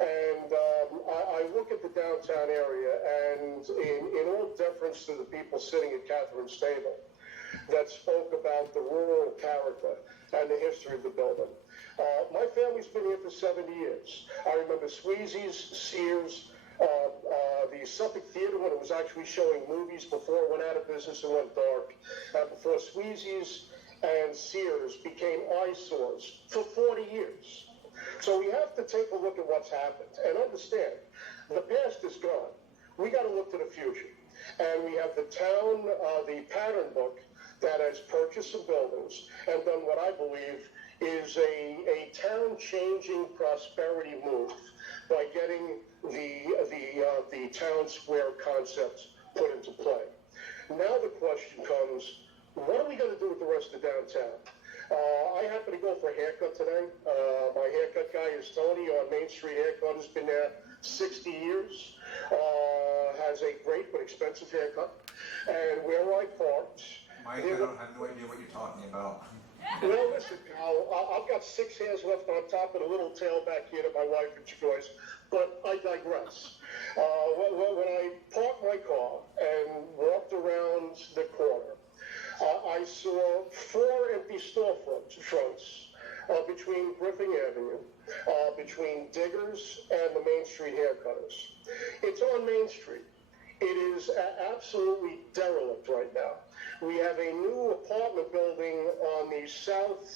And I look at the downtown area, and in all deference to the people sitting at Catherine's table that spoke about the rural character and the history of the building. My family's been here for 70 years. I remember Sweezy's, Sears, the Suffolk Theater when it was actually showing movies before it went out of business and went dark, and before Sweezy's and Sears became eyesores for 40 years. So we have to take a look at what's happened and understand The past is gone. We got to look to the future. And we have the town, the pattern book that has purchased some buildings and done what I believe is a town-changing prosperity move by getting the town square concept put into play. Now the question comes, what are we going to do with the rest of downtown? I happen to go for a haircut today. My haircut guy is Tony on Main Street Haircut, has been there 60 years, has a great but expensive haircut. And where I parked... Mike, I don't have no idea what you're talking about. Well, listen, pal, I've got 6 hairs left on top and a little tail back here that my wife enjoys, but I digress. When I parked my car and walked around the corner, I saw 4 empty storefronts between Griffin Avenue, between Diggers and the Main Street Haircutters. It's on Main Street. It is absolutely derelict right now. We have a new apartment building on the south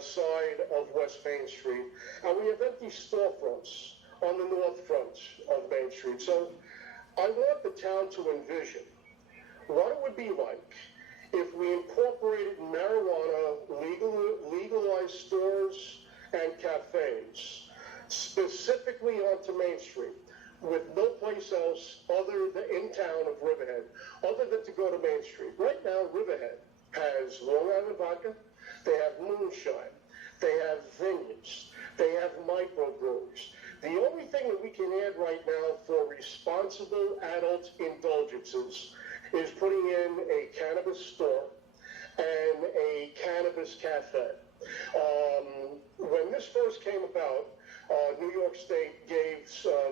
side of West Main Street, and we have empty storefronts on the north front of Main Street. So I want the town to envision what it would be like if we incorporated marijuana, legalized stores and cafes, specifically onto Main Street, with no place else other than in town of Riverhead, other than to go to Main Street. Right now, Riverhead has Long Island vodka, they have moonshine, they have vineyards, they have microbreweries. The only thing that we can add right now for responsible adult indulgences is putting in a cannabis store and a cannabis cafe. When this first came about, New York State gave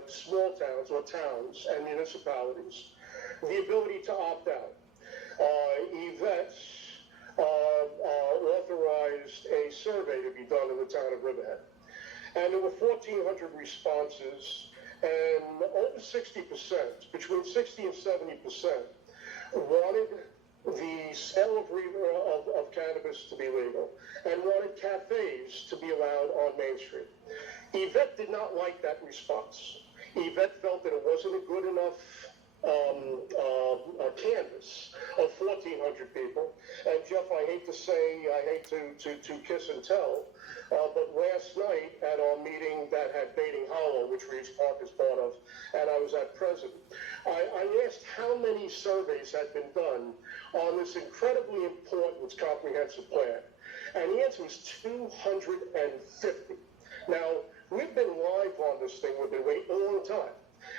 small towns or towns and municipalities the ability to opt out. Yvette authorized a survey to be done in the town of Riverhead. And there were 1,400 responses, and over 60%, between 60 and 70%, wanted the sale of cannabis to be legal and wanted cafes to be allowed on Main Street. Yvette did not like that response. Yvette felt that it wasn't a good enough canvas of 1,400 people. And Jeff, I hate to say, I hate to kiss and tell, but last night at our meeting that had Baiting Hollow, which Reeves Park is part of, and I was at present, I asked how many surveys had been done on this incredibly important comprehensive plan. And the answer was 250. Now, we've been live on this thing, we've been waiting a long time.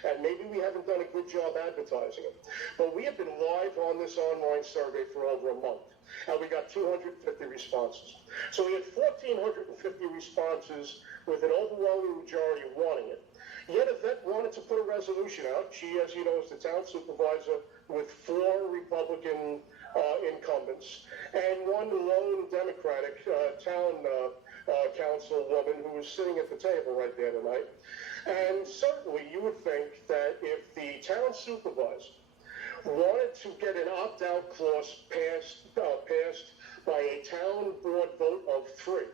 And maybe we haven't done a good job advertising it. But we have been live on this online survey for over a month. And we got 250 responses. So we had 1,450 responses with an overwhelming majority wanting it. Yet Yvette wanted to put a resolution out. She, as you know, is the town supervisor with 4 Republican incumbents and 1 lone Democratic town councilwoman who was sitting at the table right there tonight. And certainly you would think that if the town supervisor wanted to get an opt-out clause passed by a town board vote of 3,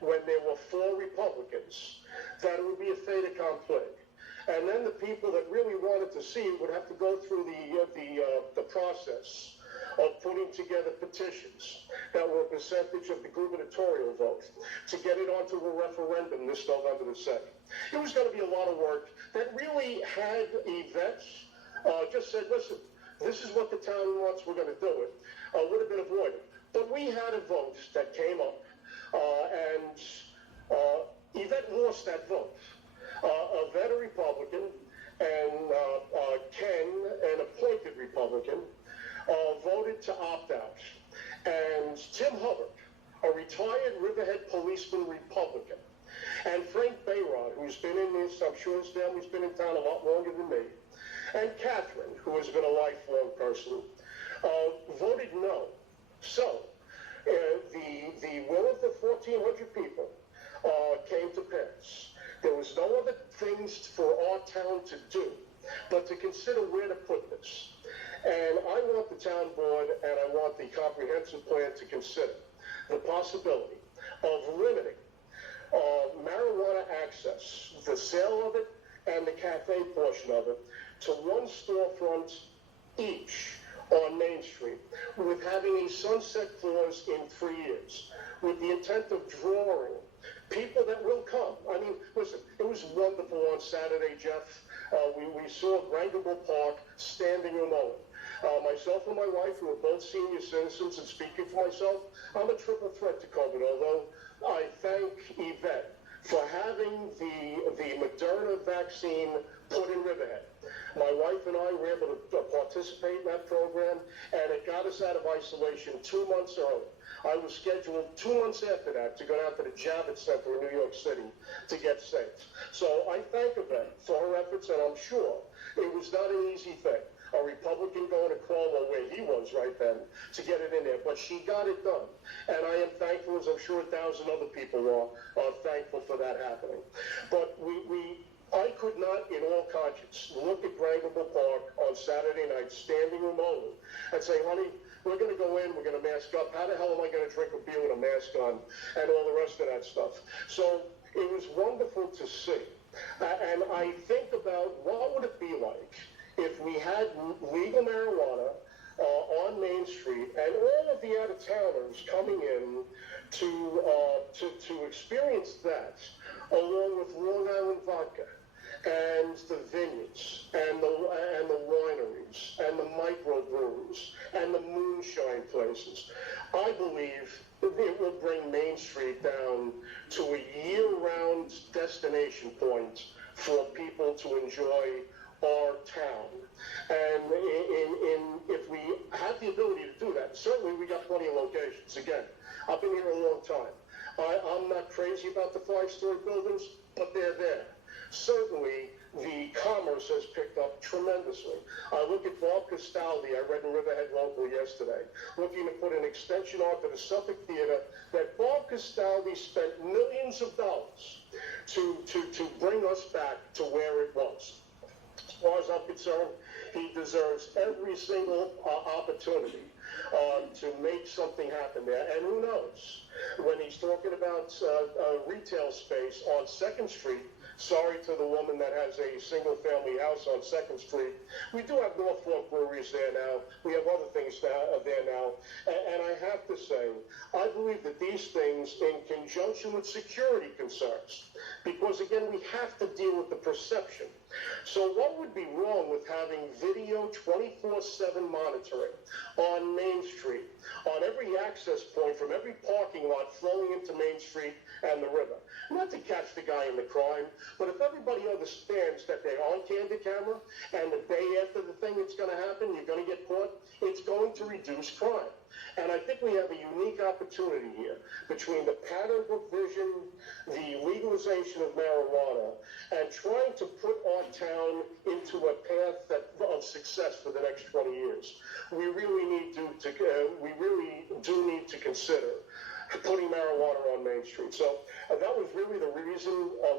when there were 4 Republicans, that it would be a fait accompli. And then the people that really wanted to see it would have to go through the process of putting together petitions that were a percentage of the gubernatorial vote to get it onto a referendum this November the 2nd. It was going to be a lot of work that really had Yvette just said, listen, this is what the town wants, we're going to do it, would have been avoided. But we had a vote that came up, and Yvette lost that vote. Yvette, a Republican, and Ken, an appointed Republican, voted to opt out. And Tim Hubbard, a retired Riverhead policeman Republican, and Frank Bayrod, who's been in this, I'm sure his family's been in town a lot longer than me, and Catherine, who has been a lifelong person, voted no. So, the will of the 1,400 people came to pass. There was no other things for our town to do but to consider where to put this. And I want the town board and I want the comprehensive plan to consider the possibility of limiting marijuana access, the sale of it, and the cafe portion of it to one storefront each on Main Street, with having a sunset clause in 3 years, with the intent of drawing people that will come. I mean, listen, it was wonderful on Saturday, Jeff. We saw Grangable Park standing room only. Myself and my wife, who are both senior citizens, and speaking for myself, I'm a triple threat to COVID, although I thank Yvette for having the Moderna vaccine put in Riverhead. My wife and I were able to participate in that program, and it got us out of isolation 2 months early. I was scheduled 2 months after that to go down to the Javits Center in New York City to get safe. So I thank Yvette for her efforts, and I'm sure it was not an easy thing. A Republican going to Cuomo where he was right then to get it in there, but she got it done. And I am thankful, as I'm sure 1,000 other people are thankful for that happening. But I could not, in all conscience, look at Grangable Park on Saturday night, standing room only, and say, honey, we're going to go in, we're going to mask up. How the hell am I going to drink a beer with a mask on, and all the rest of that stuff? So it was wonderful to see. And I think about what would it be like if we had legal marijuana on Main Street and all of the out-of-towners coming in to experience that, along with Long Island vodka and the vineyards and the wineries and the microbreweries and the moonshine places. I believe it will bring Main Street down to a year-round destination point for people to enjoy our town. And if we have the ability to do that, certainly we got plenty of locations. Again, I've been here a long time. I'm not crazy about the 5-story buildings, but they're there. Certainly, the commerce has picked up tremendously. I look at Bob Castaldi, I read in Riverhead Local yesterday, looking to put an extension onto the Suffolk Theater that Bob Castaldi spent millions of dollars to bring us back to where it was. As far as I'm concerned, he deserves every single opportunity to make something happen there. And who knows, when he's talking about retail space on 2nd Street, sorry to the woman that has a single-family house on 2nd Street, we do have Norfolk breweries there now. We have other things there now. And I have to say, I believe that these things, in conjunction with security concerns, because again, we have to deal with the perception. So what would be wrong with having video 24/7 monitoring on Main Street, on every access point from every parking lot flowing into Main Street and the river? Not to catch the guy in the crime, but if everybody understands that they're on candid camera and the day after the thing that's going to happen, you're going to get caught, it's going to reduce crime. And I think we have a unique opportunity here between the pattern book vision, the legalization of marijuana, and trying to put our town into a path of success for the next 20 years. We really do need to consider putting marijuana on Main Street. So that was really the reason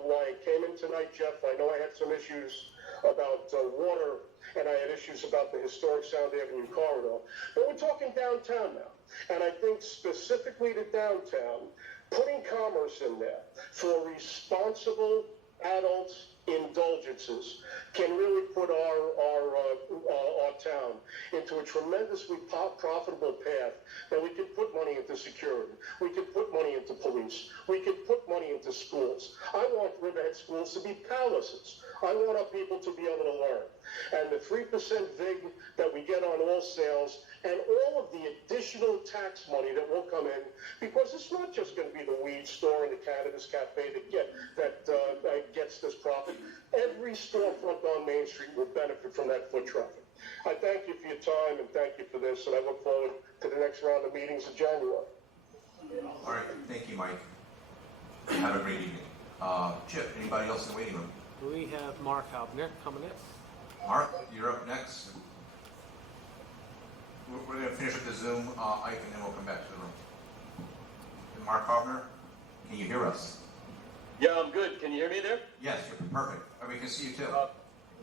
why I came in tonight, Jeff. I know I had some issues about water, and I had issues about the historic Sound Avenue corridor. But we're talking downtown now. And I think specifically to downtown, putting commerce in there for responsible adult indulgences can really put our town into a tremendously profitable path that we can put money into security, we can put money into police, we can put money into schools. I want Riverhead schools to be palaces. I want our people to be able to learn. And the 3% VIG that we get on all sales and all of the additional tax money that will come in, because it's not just going to be the weed store and the cannabis cafe that gets this profit. Every storefront on Main Street will benefit from that foot traffic. I thank you for your time and thank you for this, and I look forward to the next round of meetings in January. All right, thank you, Mike. Have a great evening. Chip, anybody else in the waiting room? We have Mark Halbner coming in. Mark, you're up next. We're going to finish with the Zoom icon, and then we'll come back to the room. Mark Halbner, can you hear us? Yeah, I'm good. Can you hear me there? Yes, you're perfect. We can see you too.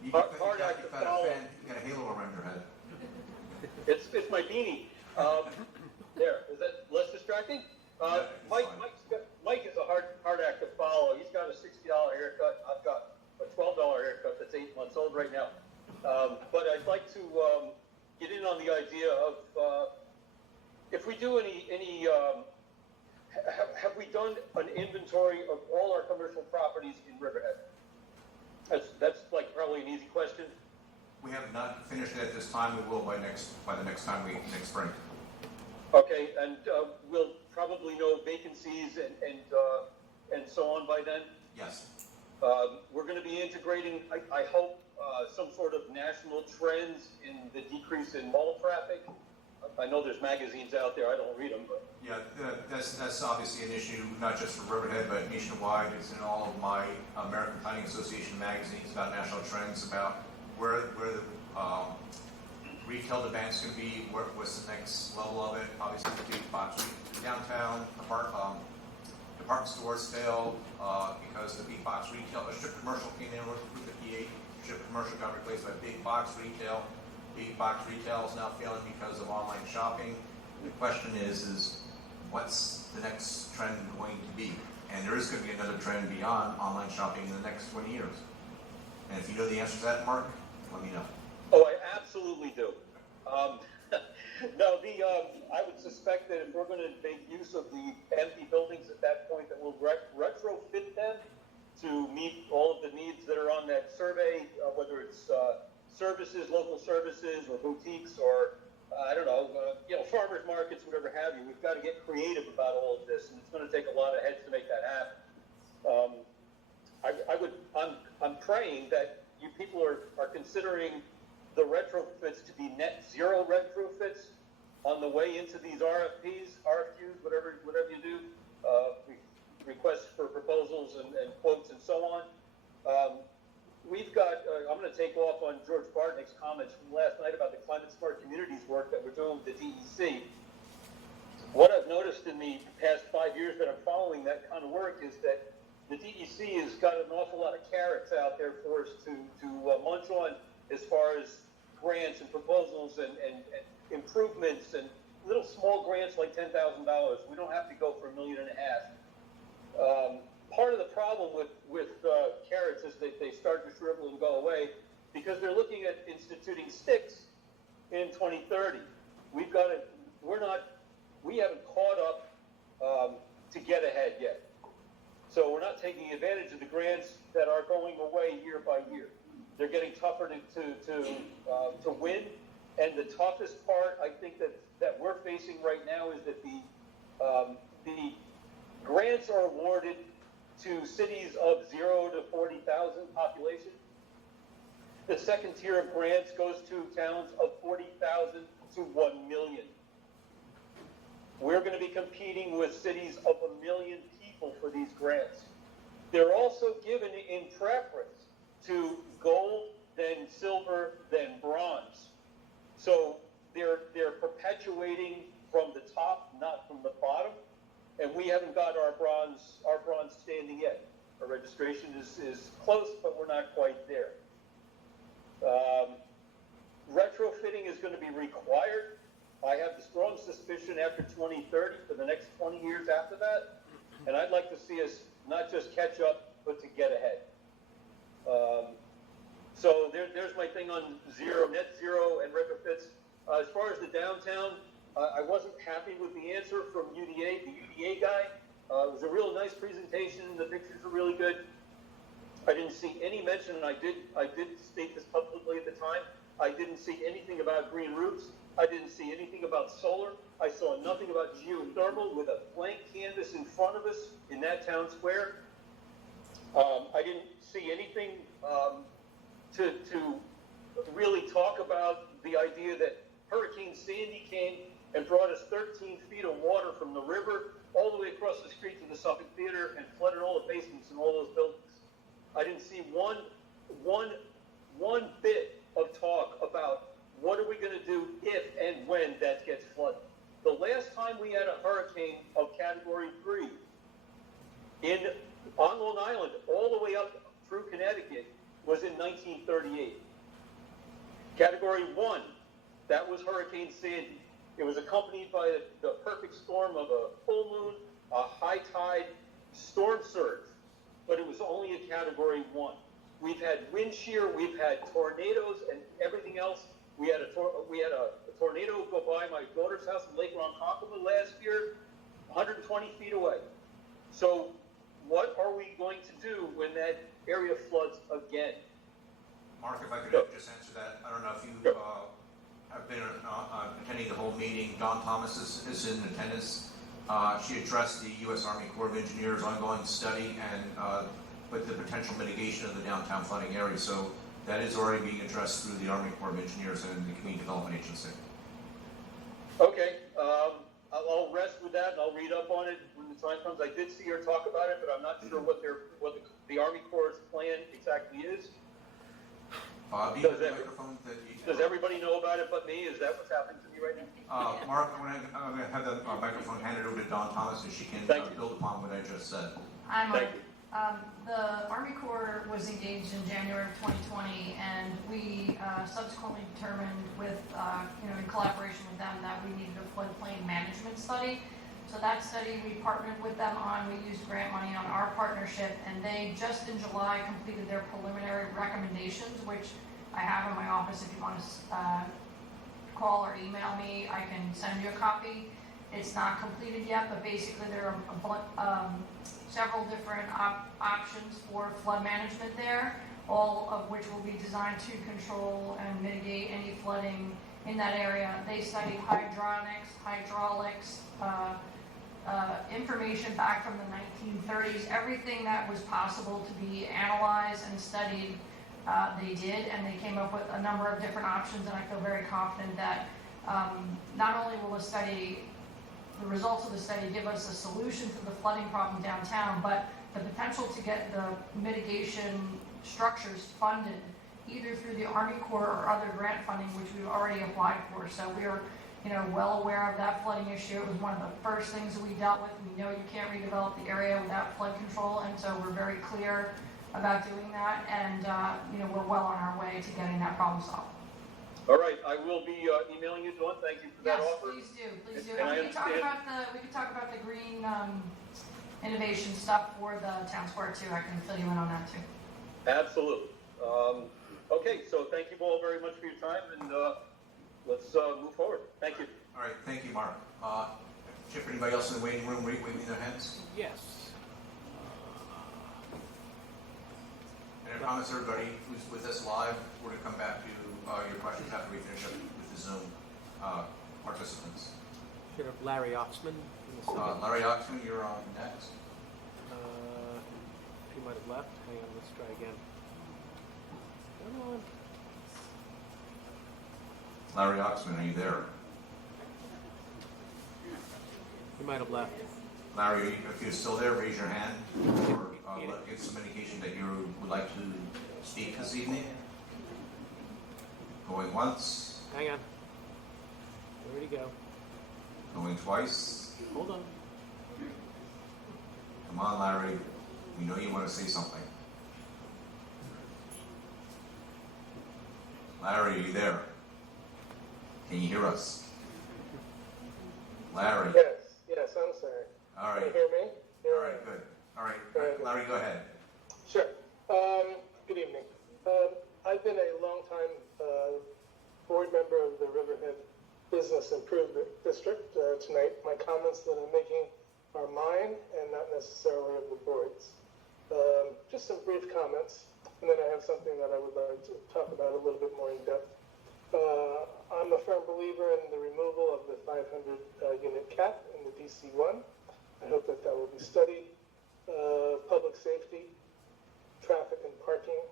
You hard act to follow. You got a halo around your head. It's my beanie. There, is that less distracting? Mike is a hard act to follow. He's got a $60 haircut. I've got a $12 haircut that's 8 months old right now. But I'd like to get in on the idea of if we do have we done an inventory of all our commercial properties in Riverhead? That's like probably an easy question. We have not finished it at this time. We will by the next spring. Okay, and we'll probably know vacancies and so on by then. Yes. We're going to be integrating, I hope, some sort of national trends in the decrease in mall traffic. I know there's magazines out there. I don't read them, but Yeah, that's obviously an issue, not just for Riverhead, but nationwide. It's in all of my American Planning Association magazines about national trends, about where the retail demand's going to be, what's the next level of it. Obviously, the big box downtown, department stores failed because the big box retail, strip commercial came in with 258. Strip commercial got replaced by big box retail. Big box retail is now failing because of online shopping. The question is what's the next trend going to be? And there is going to be another trend beyond online shopping in the next 20 years. And if you know the answer to that, Mark, let me know. oh, I absolutely do. No, I would suspect that if we're going to make use of the empty buildings at that point, that we'll retrofit them to meet all of the needs that are on that survey, whether it's services, local services, or boutiques, or I don't know, farmers markets, whatever have you. We've got to get creative about all of this, and it's going to take a lot of heads to make that happen. I'm praying that you people are considering the retrofits to be net zero retrofits on the way into these RFPs, RFQs, whatever you do, requests for proposals and quotes and so on. We've got, I'm going to take off on George Bartnick's comments from last night about the climate smart communities work that we're doing with the DEC. What I've noticed in the past 5 years that I'm following that kind of work is that the DEC has got an awful lot of carrots out there for us to munch on as far as grants and proposals and improvements and little small grants like $10,000. We don't have to go for $1.5 million. Part of the problem with carrots is that they start to shrivel and go away because they're looking at instituting sticks in 2030. We haven't caught up to get ahead yet. So we're not taking advantage of the grants that are going away year by year. They're getting tougher to win, and the toughest part I think that we're facing right now is that the grants are awarded to cities of 0 to 40,000 population. The second tier of grants goes to towns of 40,000 to 1 million. We're going to be competing with cities of 1 million people for these grants. They're also given in preference to gold, then silver, then bronze. So they're perpetuating from the top, not from the bottom. And we haven't got our bronze standing yet. Our registration is close, but we're not quite there. Retrofitting is going to be required. I have the strong suspicion after 2030 for the next 20 years after that. And I'd like to see us not just catch up, but to get ahead. So there's my thing on net zero and retrofits. As far as the downtown, I wasn't happy with the answer from UDA, the UDA guy. It was a real nice presentation. The pictures were really good. I didn't see any mention, and I did state this publicly at the time. I didn't see anything about green roofs. I didn't see anything about solar. I saw nothing about geothermal with a blank canvas in front of us in that town square. I didn't see anything to really talk about the idea that Hurricane Sandy came and brought us 13 feet of water from the river all the way across the street to the Suffolk Theater and flooded all the basements in all those buildings. I didn't see one bit of talk about what are we going to do if and when that gets flooded. The last time we had a hurricane of Category 3 on Long Island, all the way up through Connecticut, was in 1938. Category 1, that was Hurricane Sandy. It was accompanied by the perfect storm of a full moon, a high tide, storm surge, but it was only a Category 1. we've had wind shear, we've had tornadoes and everything else. We had a tornado go by my daughter's house in Lake Ronkonkoma last year, 120 feet away. So what are we going to do when that area floods again? Mark, if I could just answer that, I don't know if you have been attending the whole meeting. Dawn Thomas is in attendance. She addressed the U.S. Army Corps of Engineers ongoing study and with the potential mitigation of the downtown flooding area. So that is already being addressed through the Army Corps of Engineers and the Community Development Agency. Okay, I'll rest with that and I'll read up on it when the time comes. I did see her talk about it, but I'm not sure what the Army Corps' plan exactly is. Does everybody know about it but me? Is that what's happening to me right now? Mark, I'm going to have the microphone handed over to Dawn Thomas so she can build upon what I just said. I'm the Army Corps was engaged in January of 2020, and we subsequently determined with, in collaboration with them, that we needed a floodplain management study. So that study we partnered with them on. We used grant money on our partnership, and they just in July completed their preliminary recommendations, which I have in my office. If you want to call or email me, I can send you a copy. It's not completed yet, but basically there are several different options for flood management there, all of which will be designed to control and mitigate any flooding in that area. They studied hydraulics, information back from the 1930s, everything that was possible to be analyzed and studied, they did, and they came up with a number of different options, and I feel very confident that not only will the results of the study give us a solution to the flooding problem downtown, but the potential to get the mitigation structures funded either through the Army Corps or other grant funding, which we've already applied for. So we're well aware of that flooding issue. It was one of the first things that we dealt with. We know you can't redevelop the area without flood control, and so we're very clear about doing that, and we're well on our way to getting that problem solved. All right, I will be emailing you, Dawn. Thank you for that offer. Yes, please do. And And we could talk about the green innovation stuff for the town square too. I can fill you in on that too. Absolutely. Okay, so thank you all very much for your time, and let's move forward. Thank you. All right, thank you, Mark. Chip, anybody else in the waiting room waving their hands? Yes. And I promise everybody who's with us live, we're going to come back to your questions after we finish up with the Zoom participants. Should have Larry Oxman. Larry Oxman, you're on next. He might have left. Hang on, let's try again. Come on. Larry Oxman, are you there? He might have left. Larry, if you're still there, raise your hand or give some indication that you would like to speak this evening. Going once. Hang on. Where'd he go? Going twice. Hold on. Come on, Larry. We know you want to say something. Larry, are you there? Can you hear us? Larry. Yes, I'm sorry. All right. Can you hear me? All right, good. All right, Larry, go ahead. Sure. Good evening. I've been a long-time board member of the Riverhead Business Improvement District. Tonight, my comments that I'm making are mine and not necessarily of the board's. Just some brief comments, and then I have something that I would like to talk about a little bit more in depth. I'm a firm believer in the removal of the 500 unit cap in the DC1. I hope that will be studied. Public safety, traffic and parking,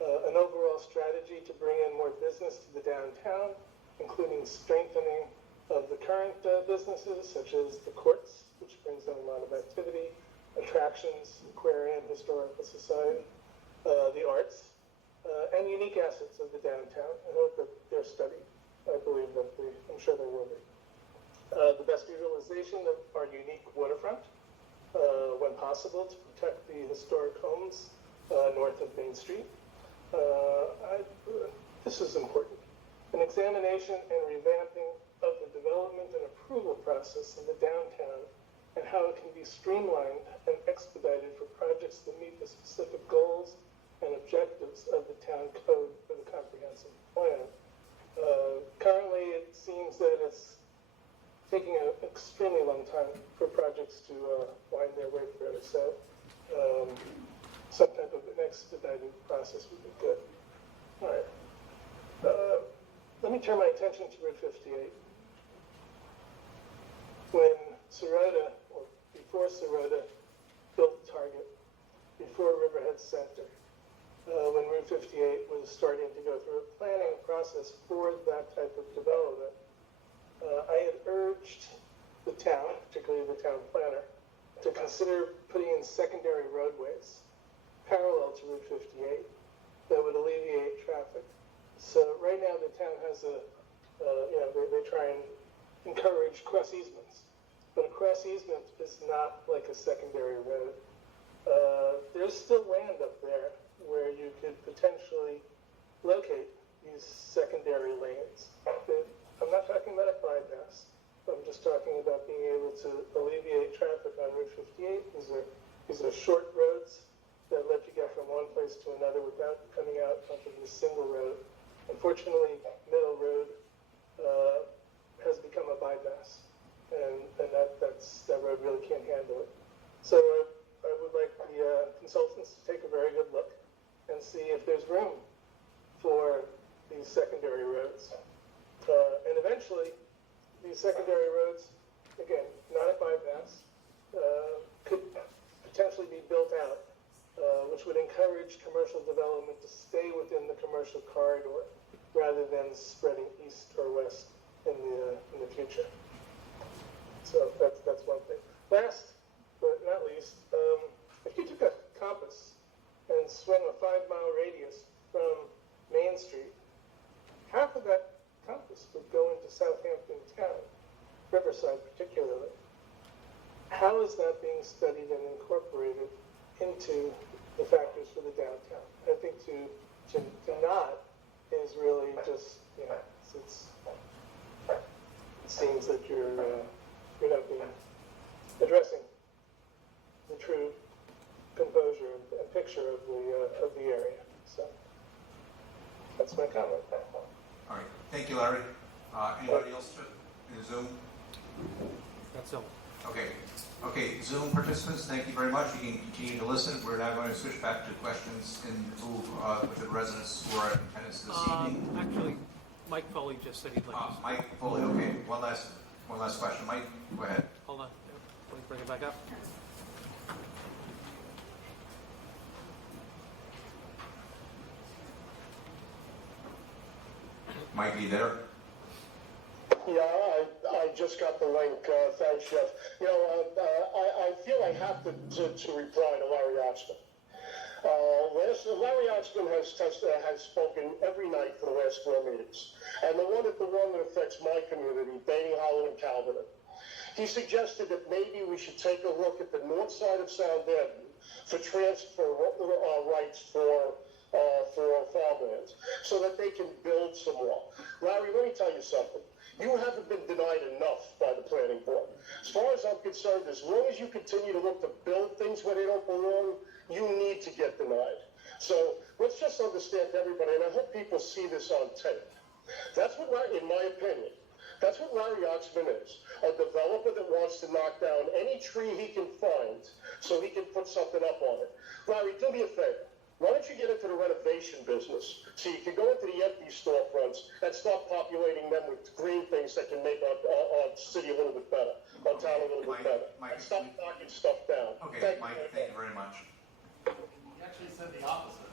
an overall strategy to bring in more business to the downtown, including strengthening of the current businesses such as the courts, which brings in a lot of activity, attractions, aquarium, historical society, the arts, and unique assets of the downtown. I hope that they're studied. I believe that I'm sure they will be. The best utilization of our unique waterfront, when possible, to protect the historic homes north of Main Street. This is important. An examination and revamping of the development and approval process in the downtown and how it can be streamlined and expedited for projects that meet the specific goals and objectives of the town code for the comprehensive plan. Currently, it seems that it's taking an extremely long time for projects to wind their way through. So some type of an expedited process would be good. All right. Let me turn my attention to Route 58. When Sirota, or before Sirota, built Target, before Riverhead Center, when Route 58 was starting to go through a planning process for that type of development, I had urged the town, particularly the town planner, to consider putting in secondary roadways parallel to Route 58 that would alleviate traffic. So right now the town has they try and encourage cross easements, but a cross easement is not like a secondary road. There's still land up there where you could potentially locate these secondary lanes. I'm not talking about a bypass. I'm just talking about being able to alleviate traffic on Route 58. These are short roads that let you get from one place to another without coming out onto the single road. Unfortunately, Middle Road has become a bypass, and that road really can't handle it. So I would like the consultants to take a very good look and see if there's room for these secondary roads. And eventually, these secondary roads, again, not a bypass, could potentially be built out, which would encourage commercial development to stay within the commercial corridor rather than spreading east or west in the future. So that's one thing. Last but not least, if you took a compass and swung a 5-mile radius from Main Street, half of that compass would go into Southampton town, Riverside particularly. How is that being studied and incorporated into the factors for the downtown? I think to not is really just, it seems that you're not being addressing the true composure and picture of the area. So that's my comment. All right, thank you, Larry. Anybody else in Zoom? That's all. Okay, Zoom participants, thank you very much. You can continue to listen. We're now going to switch back to questions with the residents who are in attendance this evening. Actually, Mike Foley just said he'd like to. Mike Foley, okay. One last question. Mike, go ahead. Hold on. Let me bring it back up. Mike, are you there? Yeah, I just got the link. Thanks, Jeff. I feel I have to reply to Larry Oxman. Larry Oxman has spoken every night for the last 4 meetings, and the one that affects my community, Bailey Hollow and Calvin. He suggested that maybe we should take a look at the north side of Sound Avenue for transfer rights for farmlands, so that they can build some more. Larry, let me tell you something. You haven't been denied enough by the planning board. As far as I'm concerned, as long as you continue to look to build things where they don't belong, you need to get denied. So let's just understand everybody, and I hope people see this on tape. That's what, in my opinion, that's what Larry Oxman is. A developer that wants to knock down any tree he can find so he can put something up on it. Larry, do me a favor. Why don't you get into the renovation business so you can go into the empty storefronts and start populating them with green things that can make our city a little bit better, our town a little bit better. And stop knocking stuff down. Okay, Mike, thank you very much. He actually said the opposite.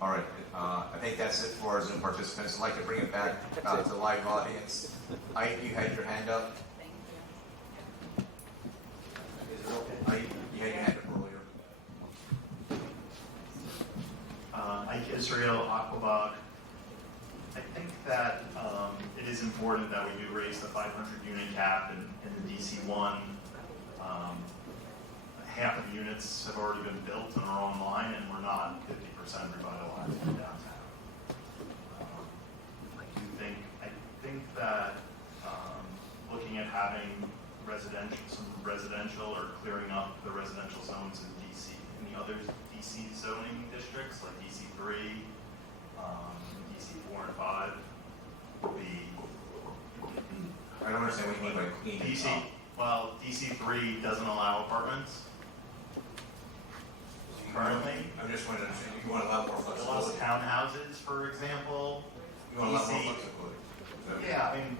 All right, I think that's it for our Zoom participants. I'd like to bring it back to the live audience. Ike, you had your hand up. Ike, you had your hand up earlier. Ike Israel, Aquabog. I think that it is important that we do raise the 500 unit cap in the DC1. Half of the units have already been built and are online, and we're not 50% revitalized in downtown. I think that looking at having some residential or clearing up the residential zones in DC, in the the other DC zoning districts, like DC 3, DC 4 and 5, would be. I don't understand what you mean by clean. DC, well, DC 3 doesn't allow apartments currently. I'm just trying to understand, you want to allow more It allows flexibility? townhouses, for example. You want to allow more DC flexibility? Is that- Yeah, I mean,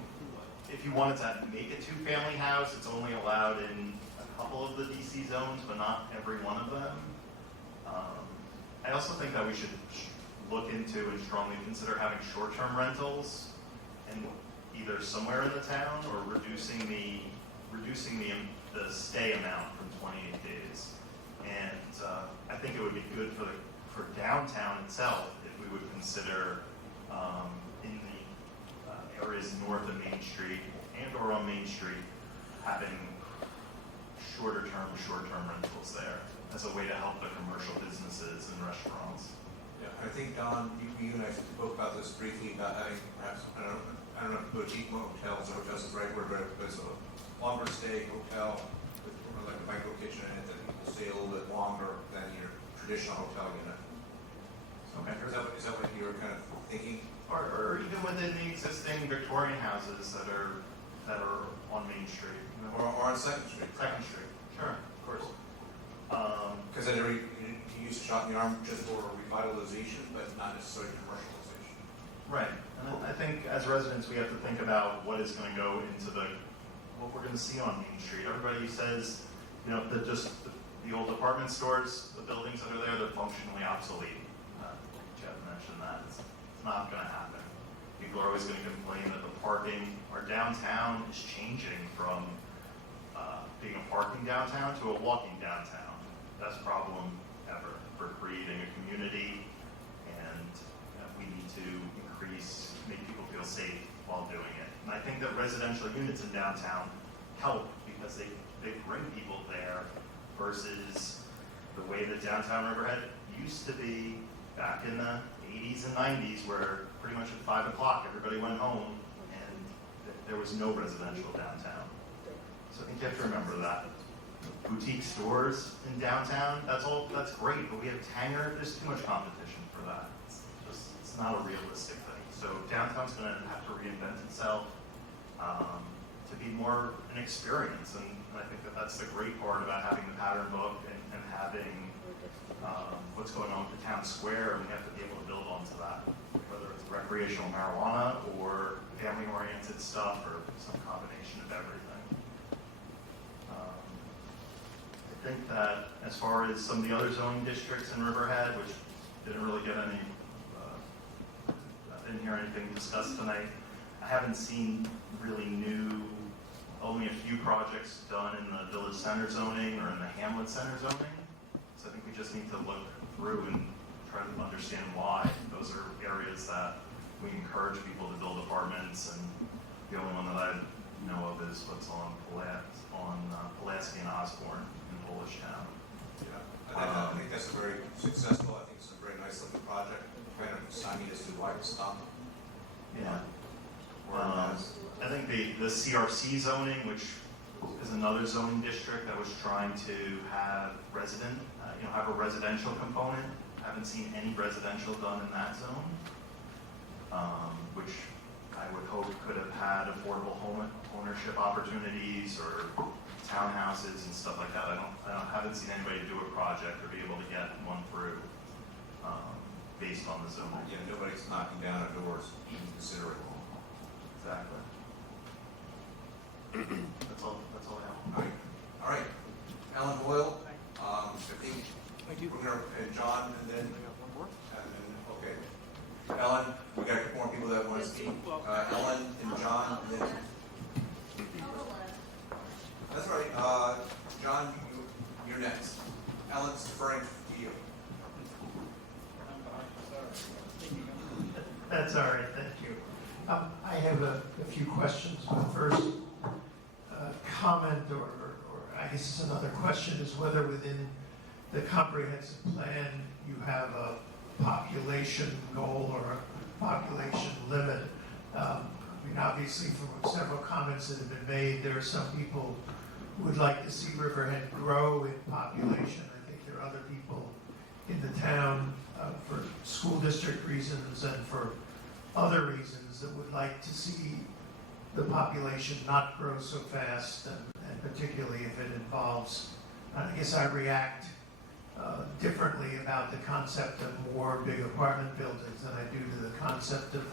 if you wanted to make a two-family house, it's only allowed in a couple of the DC zones, but not every one of them. I also think that we should look into and strongly consider having short-term rentals and either somewhere in the town or reducing the stay amount from 28 days. And I think it would be good for downtown itself if we would consider in the areas north of Main Street and or on Main Street having short-term rentals there as a way to help the commercial businesses and restaurants. Yeah, I think, Don, you and I spoke about this briefly, about having perhaps, I don't know if boutique hotels or hotels is the right word, but it's a longer stay hotel with like a micro kitchen in it that people stay a little bit longer than your traditional hotel unit. Okay. Is that what you were kind of thinking? Or even within the existing Victorian houses that are on Main Street. You know, Or on Second Street? Second Street, sure, of course. Because then you use the shot in the arm just for revitalization, but not necessarily commercialization. Right, and I think as residents, we have to think about what is going to go into what we're going to see on Main Street. Everybody says, you know, that just the old department stores, the buildings that are there, they're functionally obsolete. Jeff mentioned that. It's not going to happen. People are always going to complain that the parking, our downtown is changing from being a parking downtown to a walking downtown. Best problem ever for creating a community, and we need to make people feel safe while doing it. And I think that residential units in downtown help because they bring people there versus the way that downtown Riverhead used to be back in the 80s and 90s, where pretty much at 5 o'clock everybody went home and there was no residential downtown. So I think you have to remember that. Boutique stores in downtown, that's great, but we have Tanger, there's too much competition for that. It's not a realistic thing. So downtown's gonna have to reinvent itself to be more an experience, and I think that's the great part about having the pattern book and having what's going on with the town square, and we have to be able to build onto that, whether it's recreational marijuana or family-oriented stuff or some combination of everything. I think that as far as some of the other zoning districts in Riverhead, which didn't really get any, I didn't hear anything discussed tonight. I haven't seen really only a few projects done in the Village Center zoning or in the Hamlet Center zoning. So I think we just need to look through and try to understand why. Those are areas that we encourage people to build apartments, and the only one that I know of is what's on Pulaski and Osborne in Polish Town. Yeah, I think that's a very successful, I think it's a very nice looking project. Kind of signing us to why to stop. Yeah. I think the CRC zoning, which is another zoning district that was trying to have have a residential component. Haven't seen any residential done in that zone, which I would hope could have had affordable home ownership opportunities or townhouses and stuff like that. I haven't seen anybody do a project or be able to get one through based on the zoning. Yeah, nobody's knocking down our doors, even considering. Exactly. That's all I have. All right. Ellen Boyle, I think we're gonna, and John, and then, okay. Ellen, we got a couple more people that want to speak. Ellen and John, and then. That's right. John, you're next. Ellen's deferring to you. That's all right, thank you. I have a few questions. My first comment, or I guess it's another question, is whether within the comprehensive plan you have a population goal or a population limit. I mean, obviously, from several comments that have been made, there are some people who would like to see Riverhead grow in population. I think there are other people in the town for school district reasons and for other reasons that would like to see the population not grow so fast, and particularly if it involves, I guess I react differently about the concept of more big apartment buildings than I do to the concept of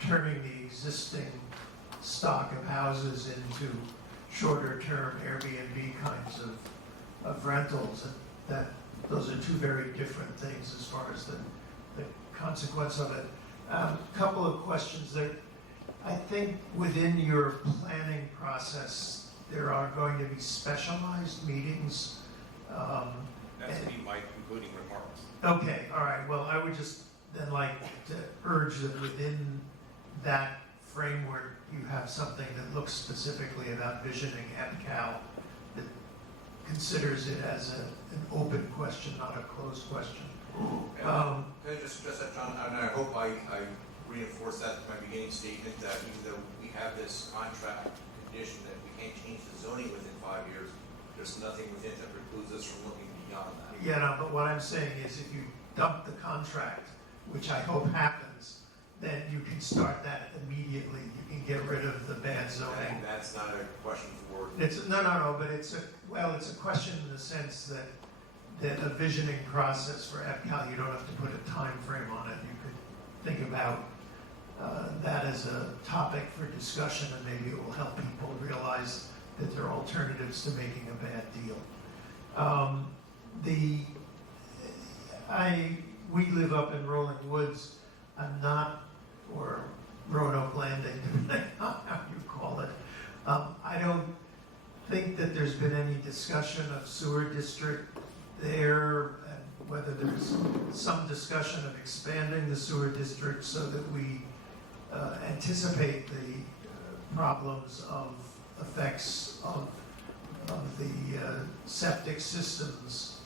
turning the existing stock of houses into shorter-term Airbnb kinds of rentals. And that those are two very different things as far as the consequence of it. Couple of questions there. I think within your planning process, there are going to be specialized meetings. That's to be my concluding remarks. Okay, all right. Well, I would just then like to urge that within that framework, you have something that looks specifically about visioning EPCAL, that considers it as an open question, not a closed question. Can I just stress that, John, and I hope I reinforce that in my beginning statement, that even though we have this contract condition that we can't change the zoning within 5 years, there's nothing within it that precludes us from looking beyond that. Yeah, no, but what I'm saying is if you dump the contract, which I hope happens, then you can start that immediately. You can get rid of the bad zoning. And that's not a question for... No, but it's a question in the sense that a visioning process for EPCAL, you don't have to put a time frame on it. You could think about that as a topic for discussion, and maybe it will help people realize that there are alternatives to making a bad deal. We live up in Rolling Woods. I'm not, or Roanoke Landing, depending on how you call it. I don't think that there's been any discussion of sewer district there, and whether there's some discussion of expanding the sewer district so that we anticipate the problems of effects of the septic systems.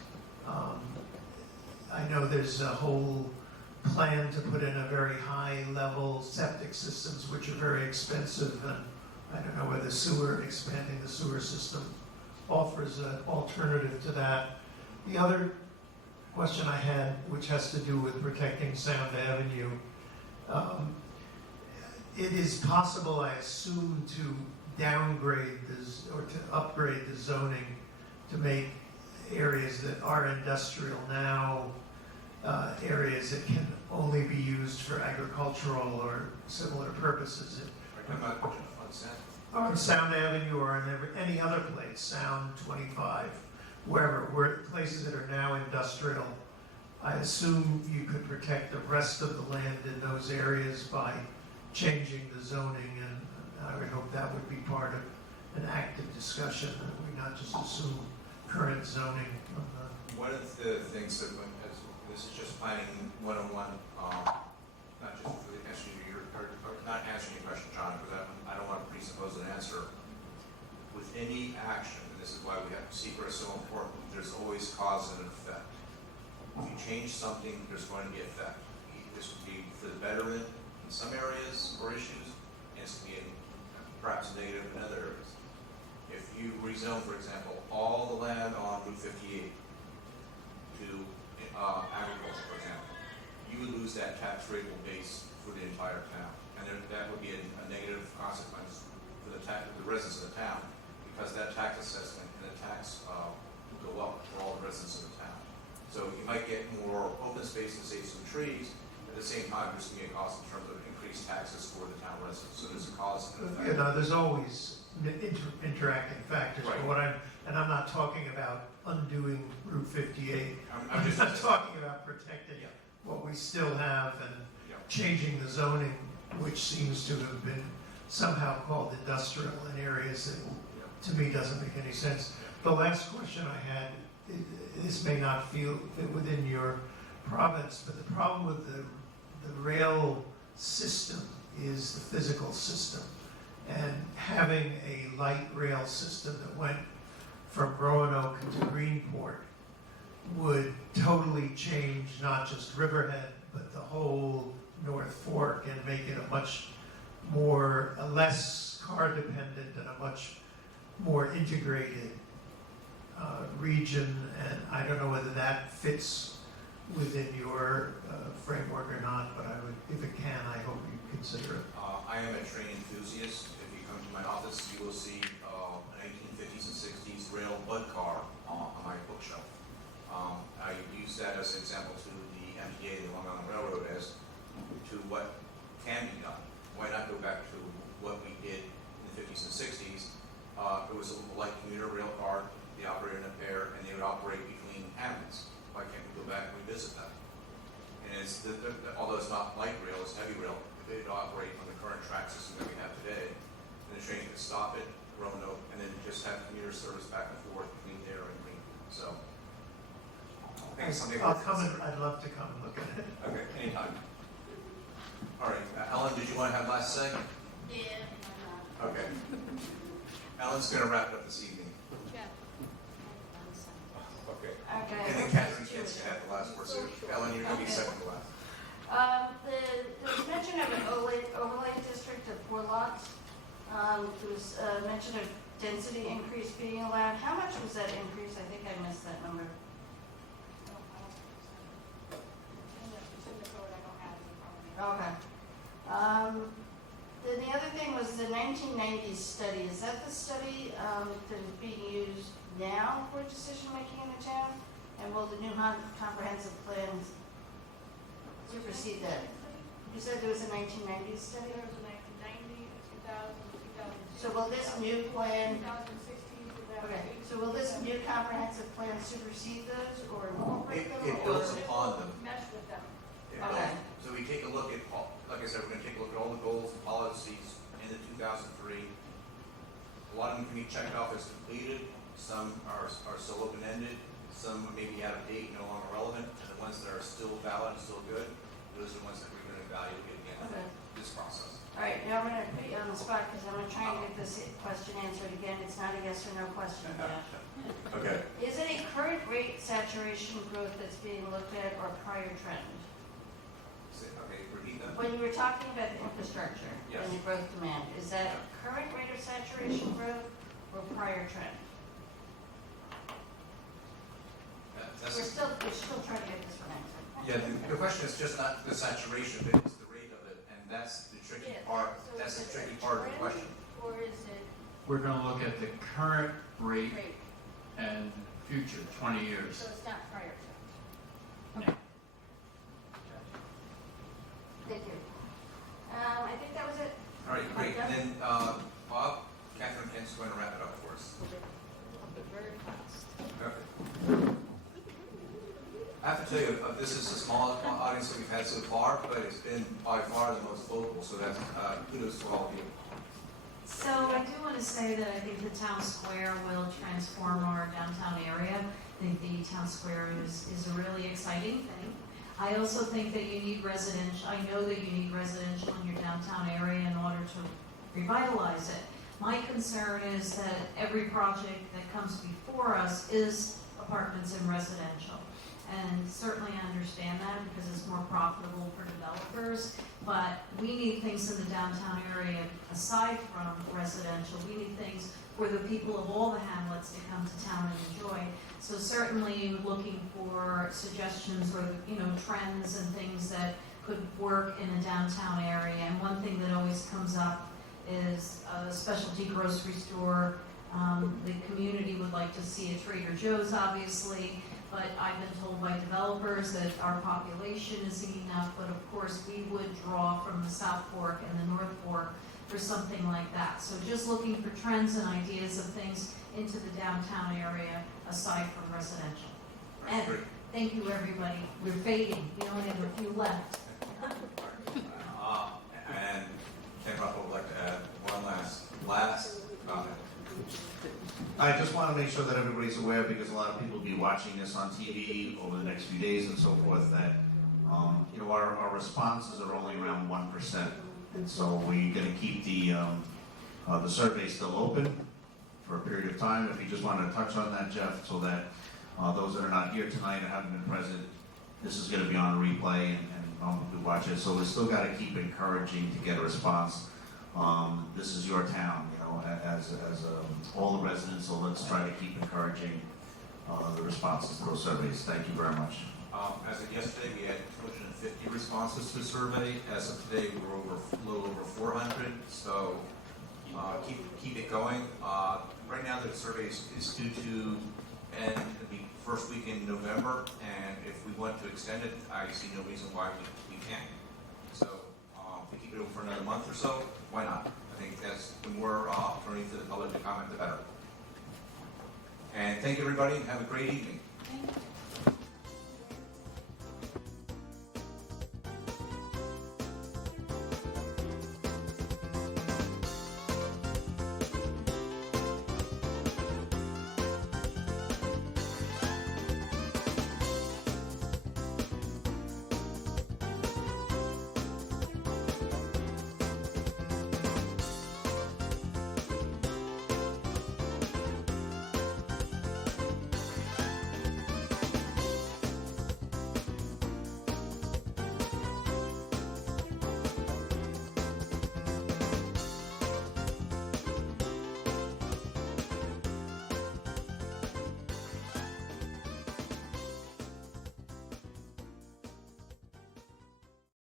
I know there's a whole plan to put in a very high level septic systems, which are very expensive, and I don't know whether expanding the sewer system offers an alternative to that. The other question I had, which has to do with protecting Sound Avenue, it is possible, I assume, to downgrade or to upgrade the zoning to make areas that are industrial now areas that can only be used for agricultural or similar purposes. On Sound Avenue or in any other place, Sound 25, where places that are now industrial, I assume you could protect the rest of the land in those areas by changing the zoning, and I would hope that would be part of an active discussion, that we not just assume current zoning. One of the things that, this is just planning 101, not just for the answer to your, or not answering your question, John, because I don't want to presuppose an answer. With any action, and this is why we have secret is so important, there's always cause and effect. If you change something, there's going to be effect. This would be for the betterment in some areas or issues, and it's going to be perhaps negative in other areas. If you rezone, for example, all the land on Route 58 to agriculture, for example, you would lose that tax rateable base for the entire town. And that would be a negative consequence for the residents of the town, because that tax assessment and the tax will go up for all the residents of the town. So you might get more open space and save some trees. At the same time, there's going to be a cost in terms of increased taxes for the town residents. So there's a cause and effect. There's always interacting factors. Right. But I'm not talking about undoing Route 58. I'm just talking about protecting what we still have and changing the zoning, which seems to have been somehow called industrial in areas that, to me, doesn't make any sense. The last question I had, this may not fit within your province, but the problem with the rail system is the physical system. And having a light rail system that went from Roanoke to Greenport would totally change not just Riverhead, but the whole North Fork, and make it a less car dependent and a much more integrated region. And I don't know whether that fits within your framework or not, but I would, if it can, I hope you consider it. I am a train enthusiast. If you come to my office, you will see an 1850s and 60s rail bud car on my bookshelf. I use that as an example to the MTA, the Long Island Railroad, as to what can be done. Why not go back to what we did in the 50s and 60s? It was a light commuter rail car, they operated in a pair, and they would operate between Hamlets. Why can't we go back and revisit that? And it's, although it's not light rail, it's heavy rail, it would operate on the current track system that we have today. And the train could stop at Roanoke and then just have commuter service back and forth between there and Greenfield. So, I think it's something I'll worth come and, considering. I'd love to come and look at it. Okay, anytime. All right, Ellen, did you want to have last say? Yeah. Okay. Ellen's going to wrap it up this evening. Jeff. Okay. Okay. And then Catherine gets to have the last word. So, Ellen, you're going to be second to last. There's mention of an overlay district of 4 lots. There was mention of density increase being allowed. How much was that increase? I think I missed that number. Okay. Then the other thing was the 1990s study. Is that the study that is being used now for decision-making in the town? And will the new comprehensive plan supersede that? You said there was a 1990s study? There was a 1990, 2000, 2006. So will this new plan, 2016, 2018. okay, so will this new comprehensive plan supersede those or incorporate them? It builds upon them. Mesh with them. Okay. So we take a look at, like I said, we're going to take a look at all the goals and policies in the 2003. A lot of them can be checked off as completed. Some are still open-ended. Some may be out of date, no longer relevant. And the ones that are still valid and still good, those are the ones that we're going to evaluate at the end of this process. All right, now I'm going to put you on the spot because I'm going to try and get this question answered again. It's not a yes or no question. Okay. Is it a current rate saturation growth that's being looked at or prior trend? Okay, repeat that. When you were talking about the infrastructure Yes. and the growth demand, is that current rate of saturation growth or prior trend? We're still trying to get this one answered. Yeah, the question is just not the saturation, but it's the rate of it, and that's the tricky part. So That's is the it tricky a part of the trend, question. Or is it We're gonna look at the current rate rate? and future, 20 years. So it's not prior trend? No. Thank you. I think that was it. All right, great. And then, Bob, Catherine Kent's going to wrap it up for us. Very fast. Okay. I have to tell you, this is the smallest audience that we've had so far, but it's been by far the most vocal, so that's kudos to all of you. So I do want to say that I think the town square will transform our downtown area. I think the town square is a really exciting thing. I also think that you need residential, I know that you need residential in your downtown area in order to revitalize it. My concern is that every project that comes before us is apartments and residential. And certainly I understand that because it's more profitable for developers, but we need things in the downtown area aside from residential. We need things for the people of all the hamlets to come to town and enjoy. So certainly looking for suggestions or, trends and things that could work in a downtown area. And one thing that always comes up is a specialty grocery store. The community would like to see a Trader Joe's, obviously, but I've been told by developers that our population isn't enough, but of course we would draw from the South Fork and the North Fork for something like that. So just looking for trends and ideas of things into the downtown area aside from residential. And thank you, everybody. We're fading. We only have a few left. And Ken Ruppel would like to add one last comment. I just want to make sure that everybody's aware, because a lot of people will be watching this on TV over the next few days and so forth, that our responses are only around 1%. And so we're going to keep the survey still open for a period of time. If you just want to touch on that, Jeff, so that those that are not here tonight or haven't been present, this is going to be on replay and we watch it. So we still got to keep encouraging to get a response. This is your town, as all the residents, so let's try to keep encouraging the responses to those surveys. Thank you very much. As of yesterday, we had 250 responses to the survey. As of today, we're a little over 400. So keep it going. Right now, the survey is due to end the first week in November, and if we want to extend it, I see no reason why we can't. So if we keep it open for another month or so, why not? I think that's the more opportunity for the public to comment, the better. And thank you, everybody, and have a great evening. Thank you.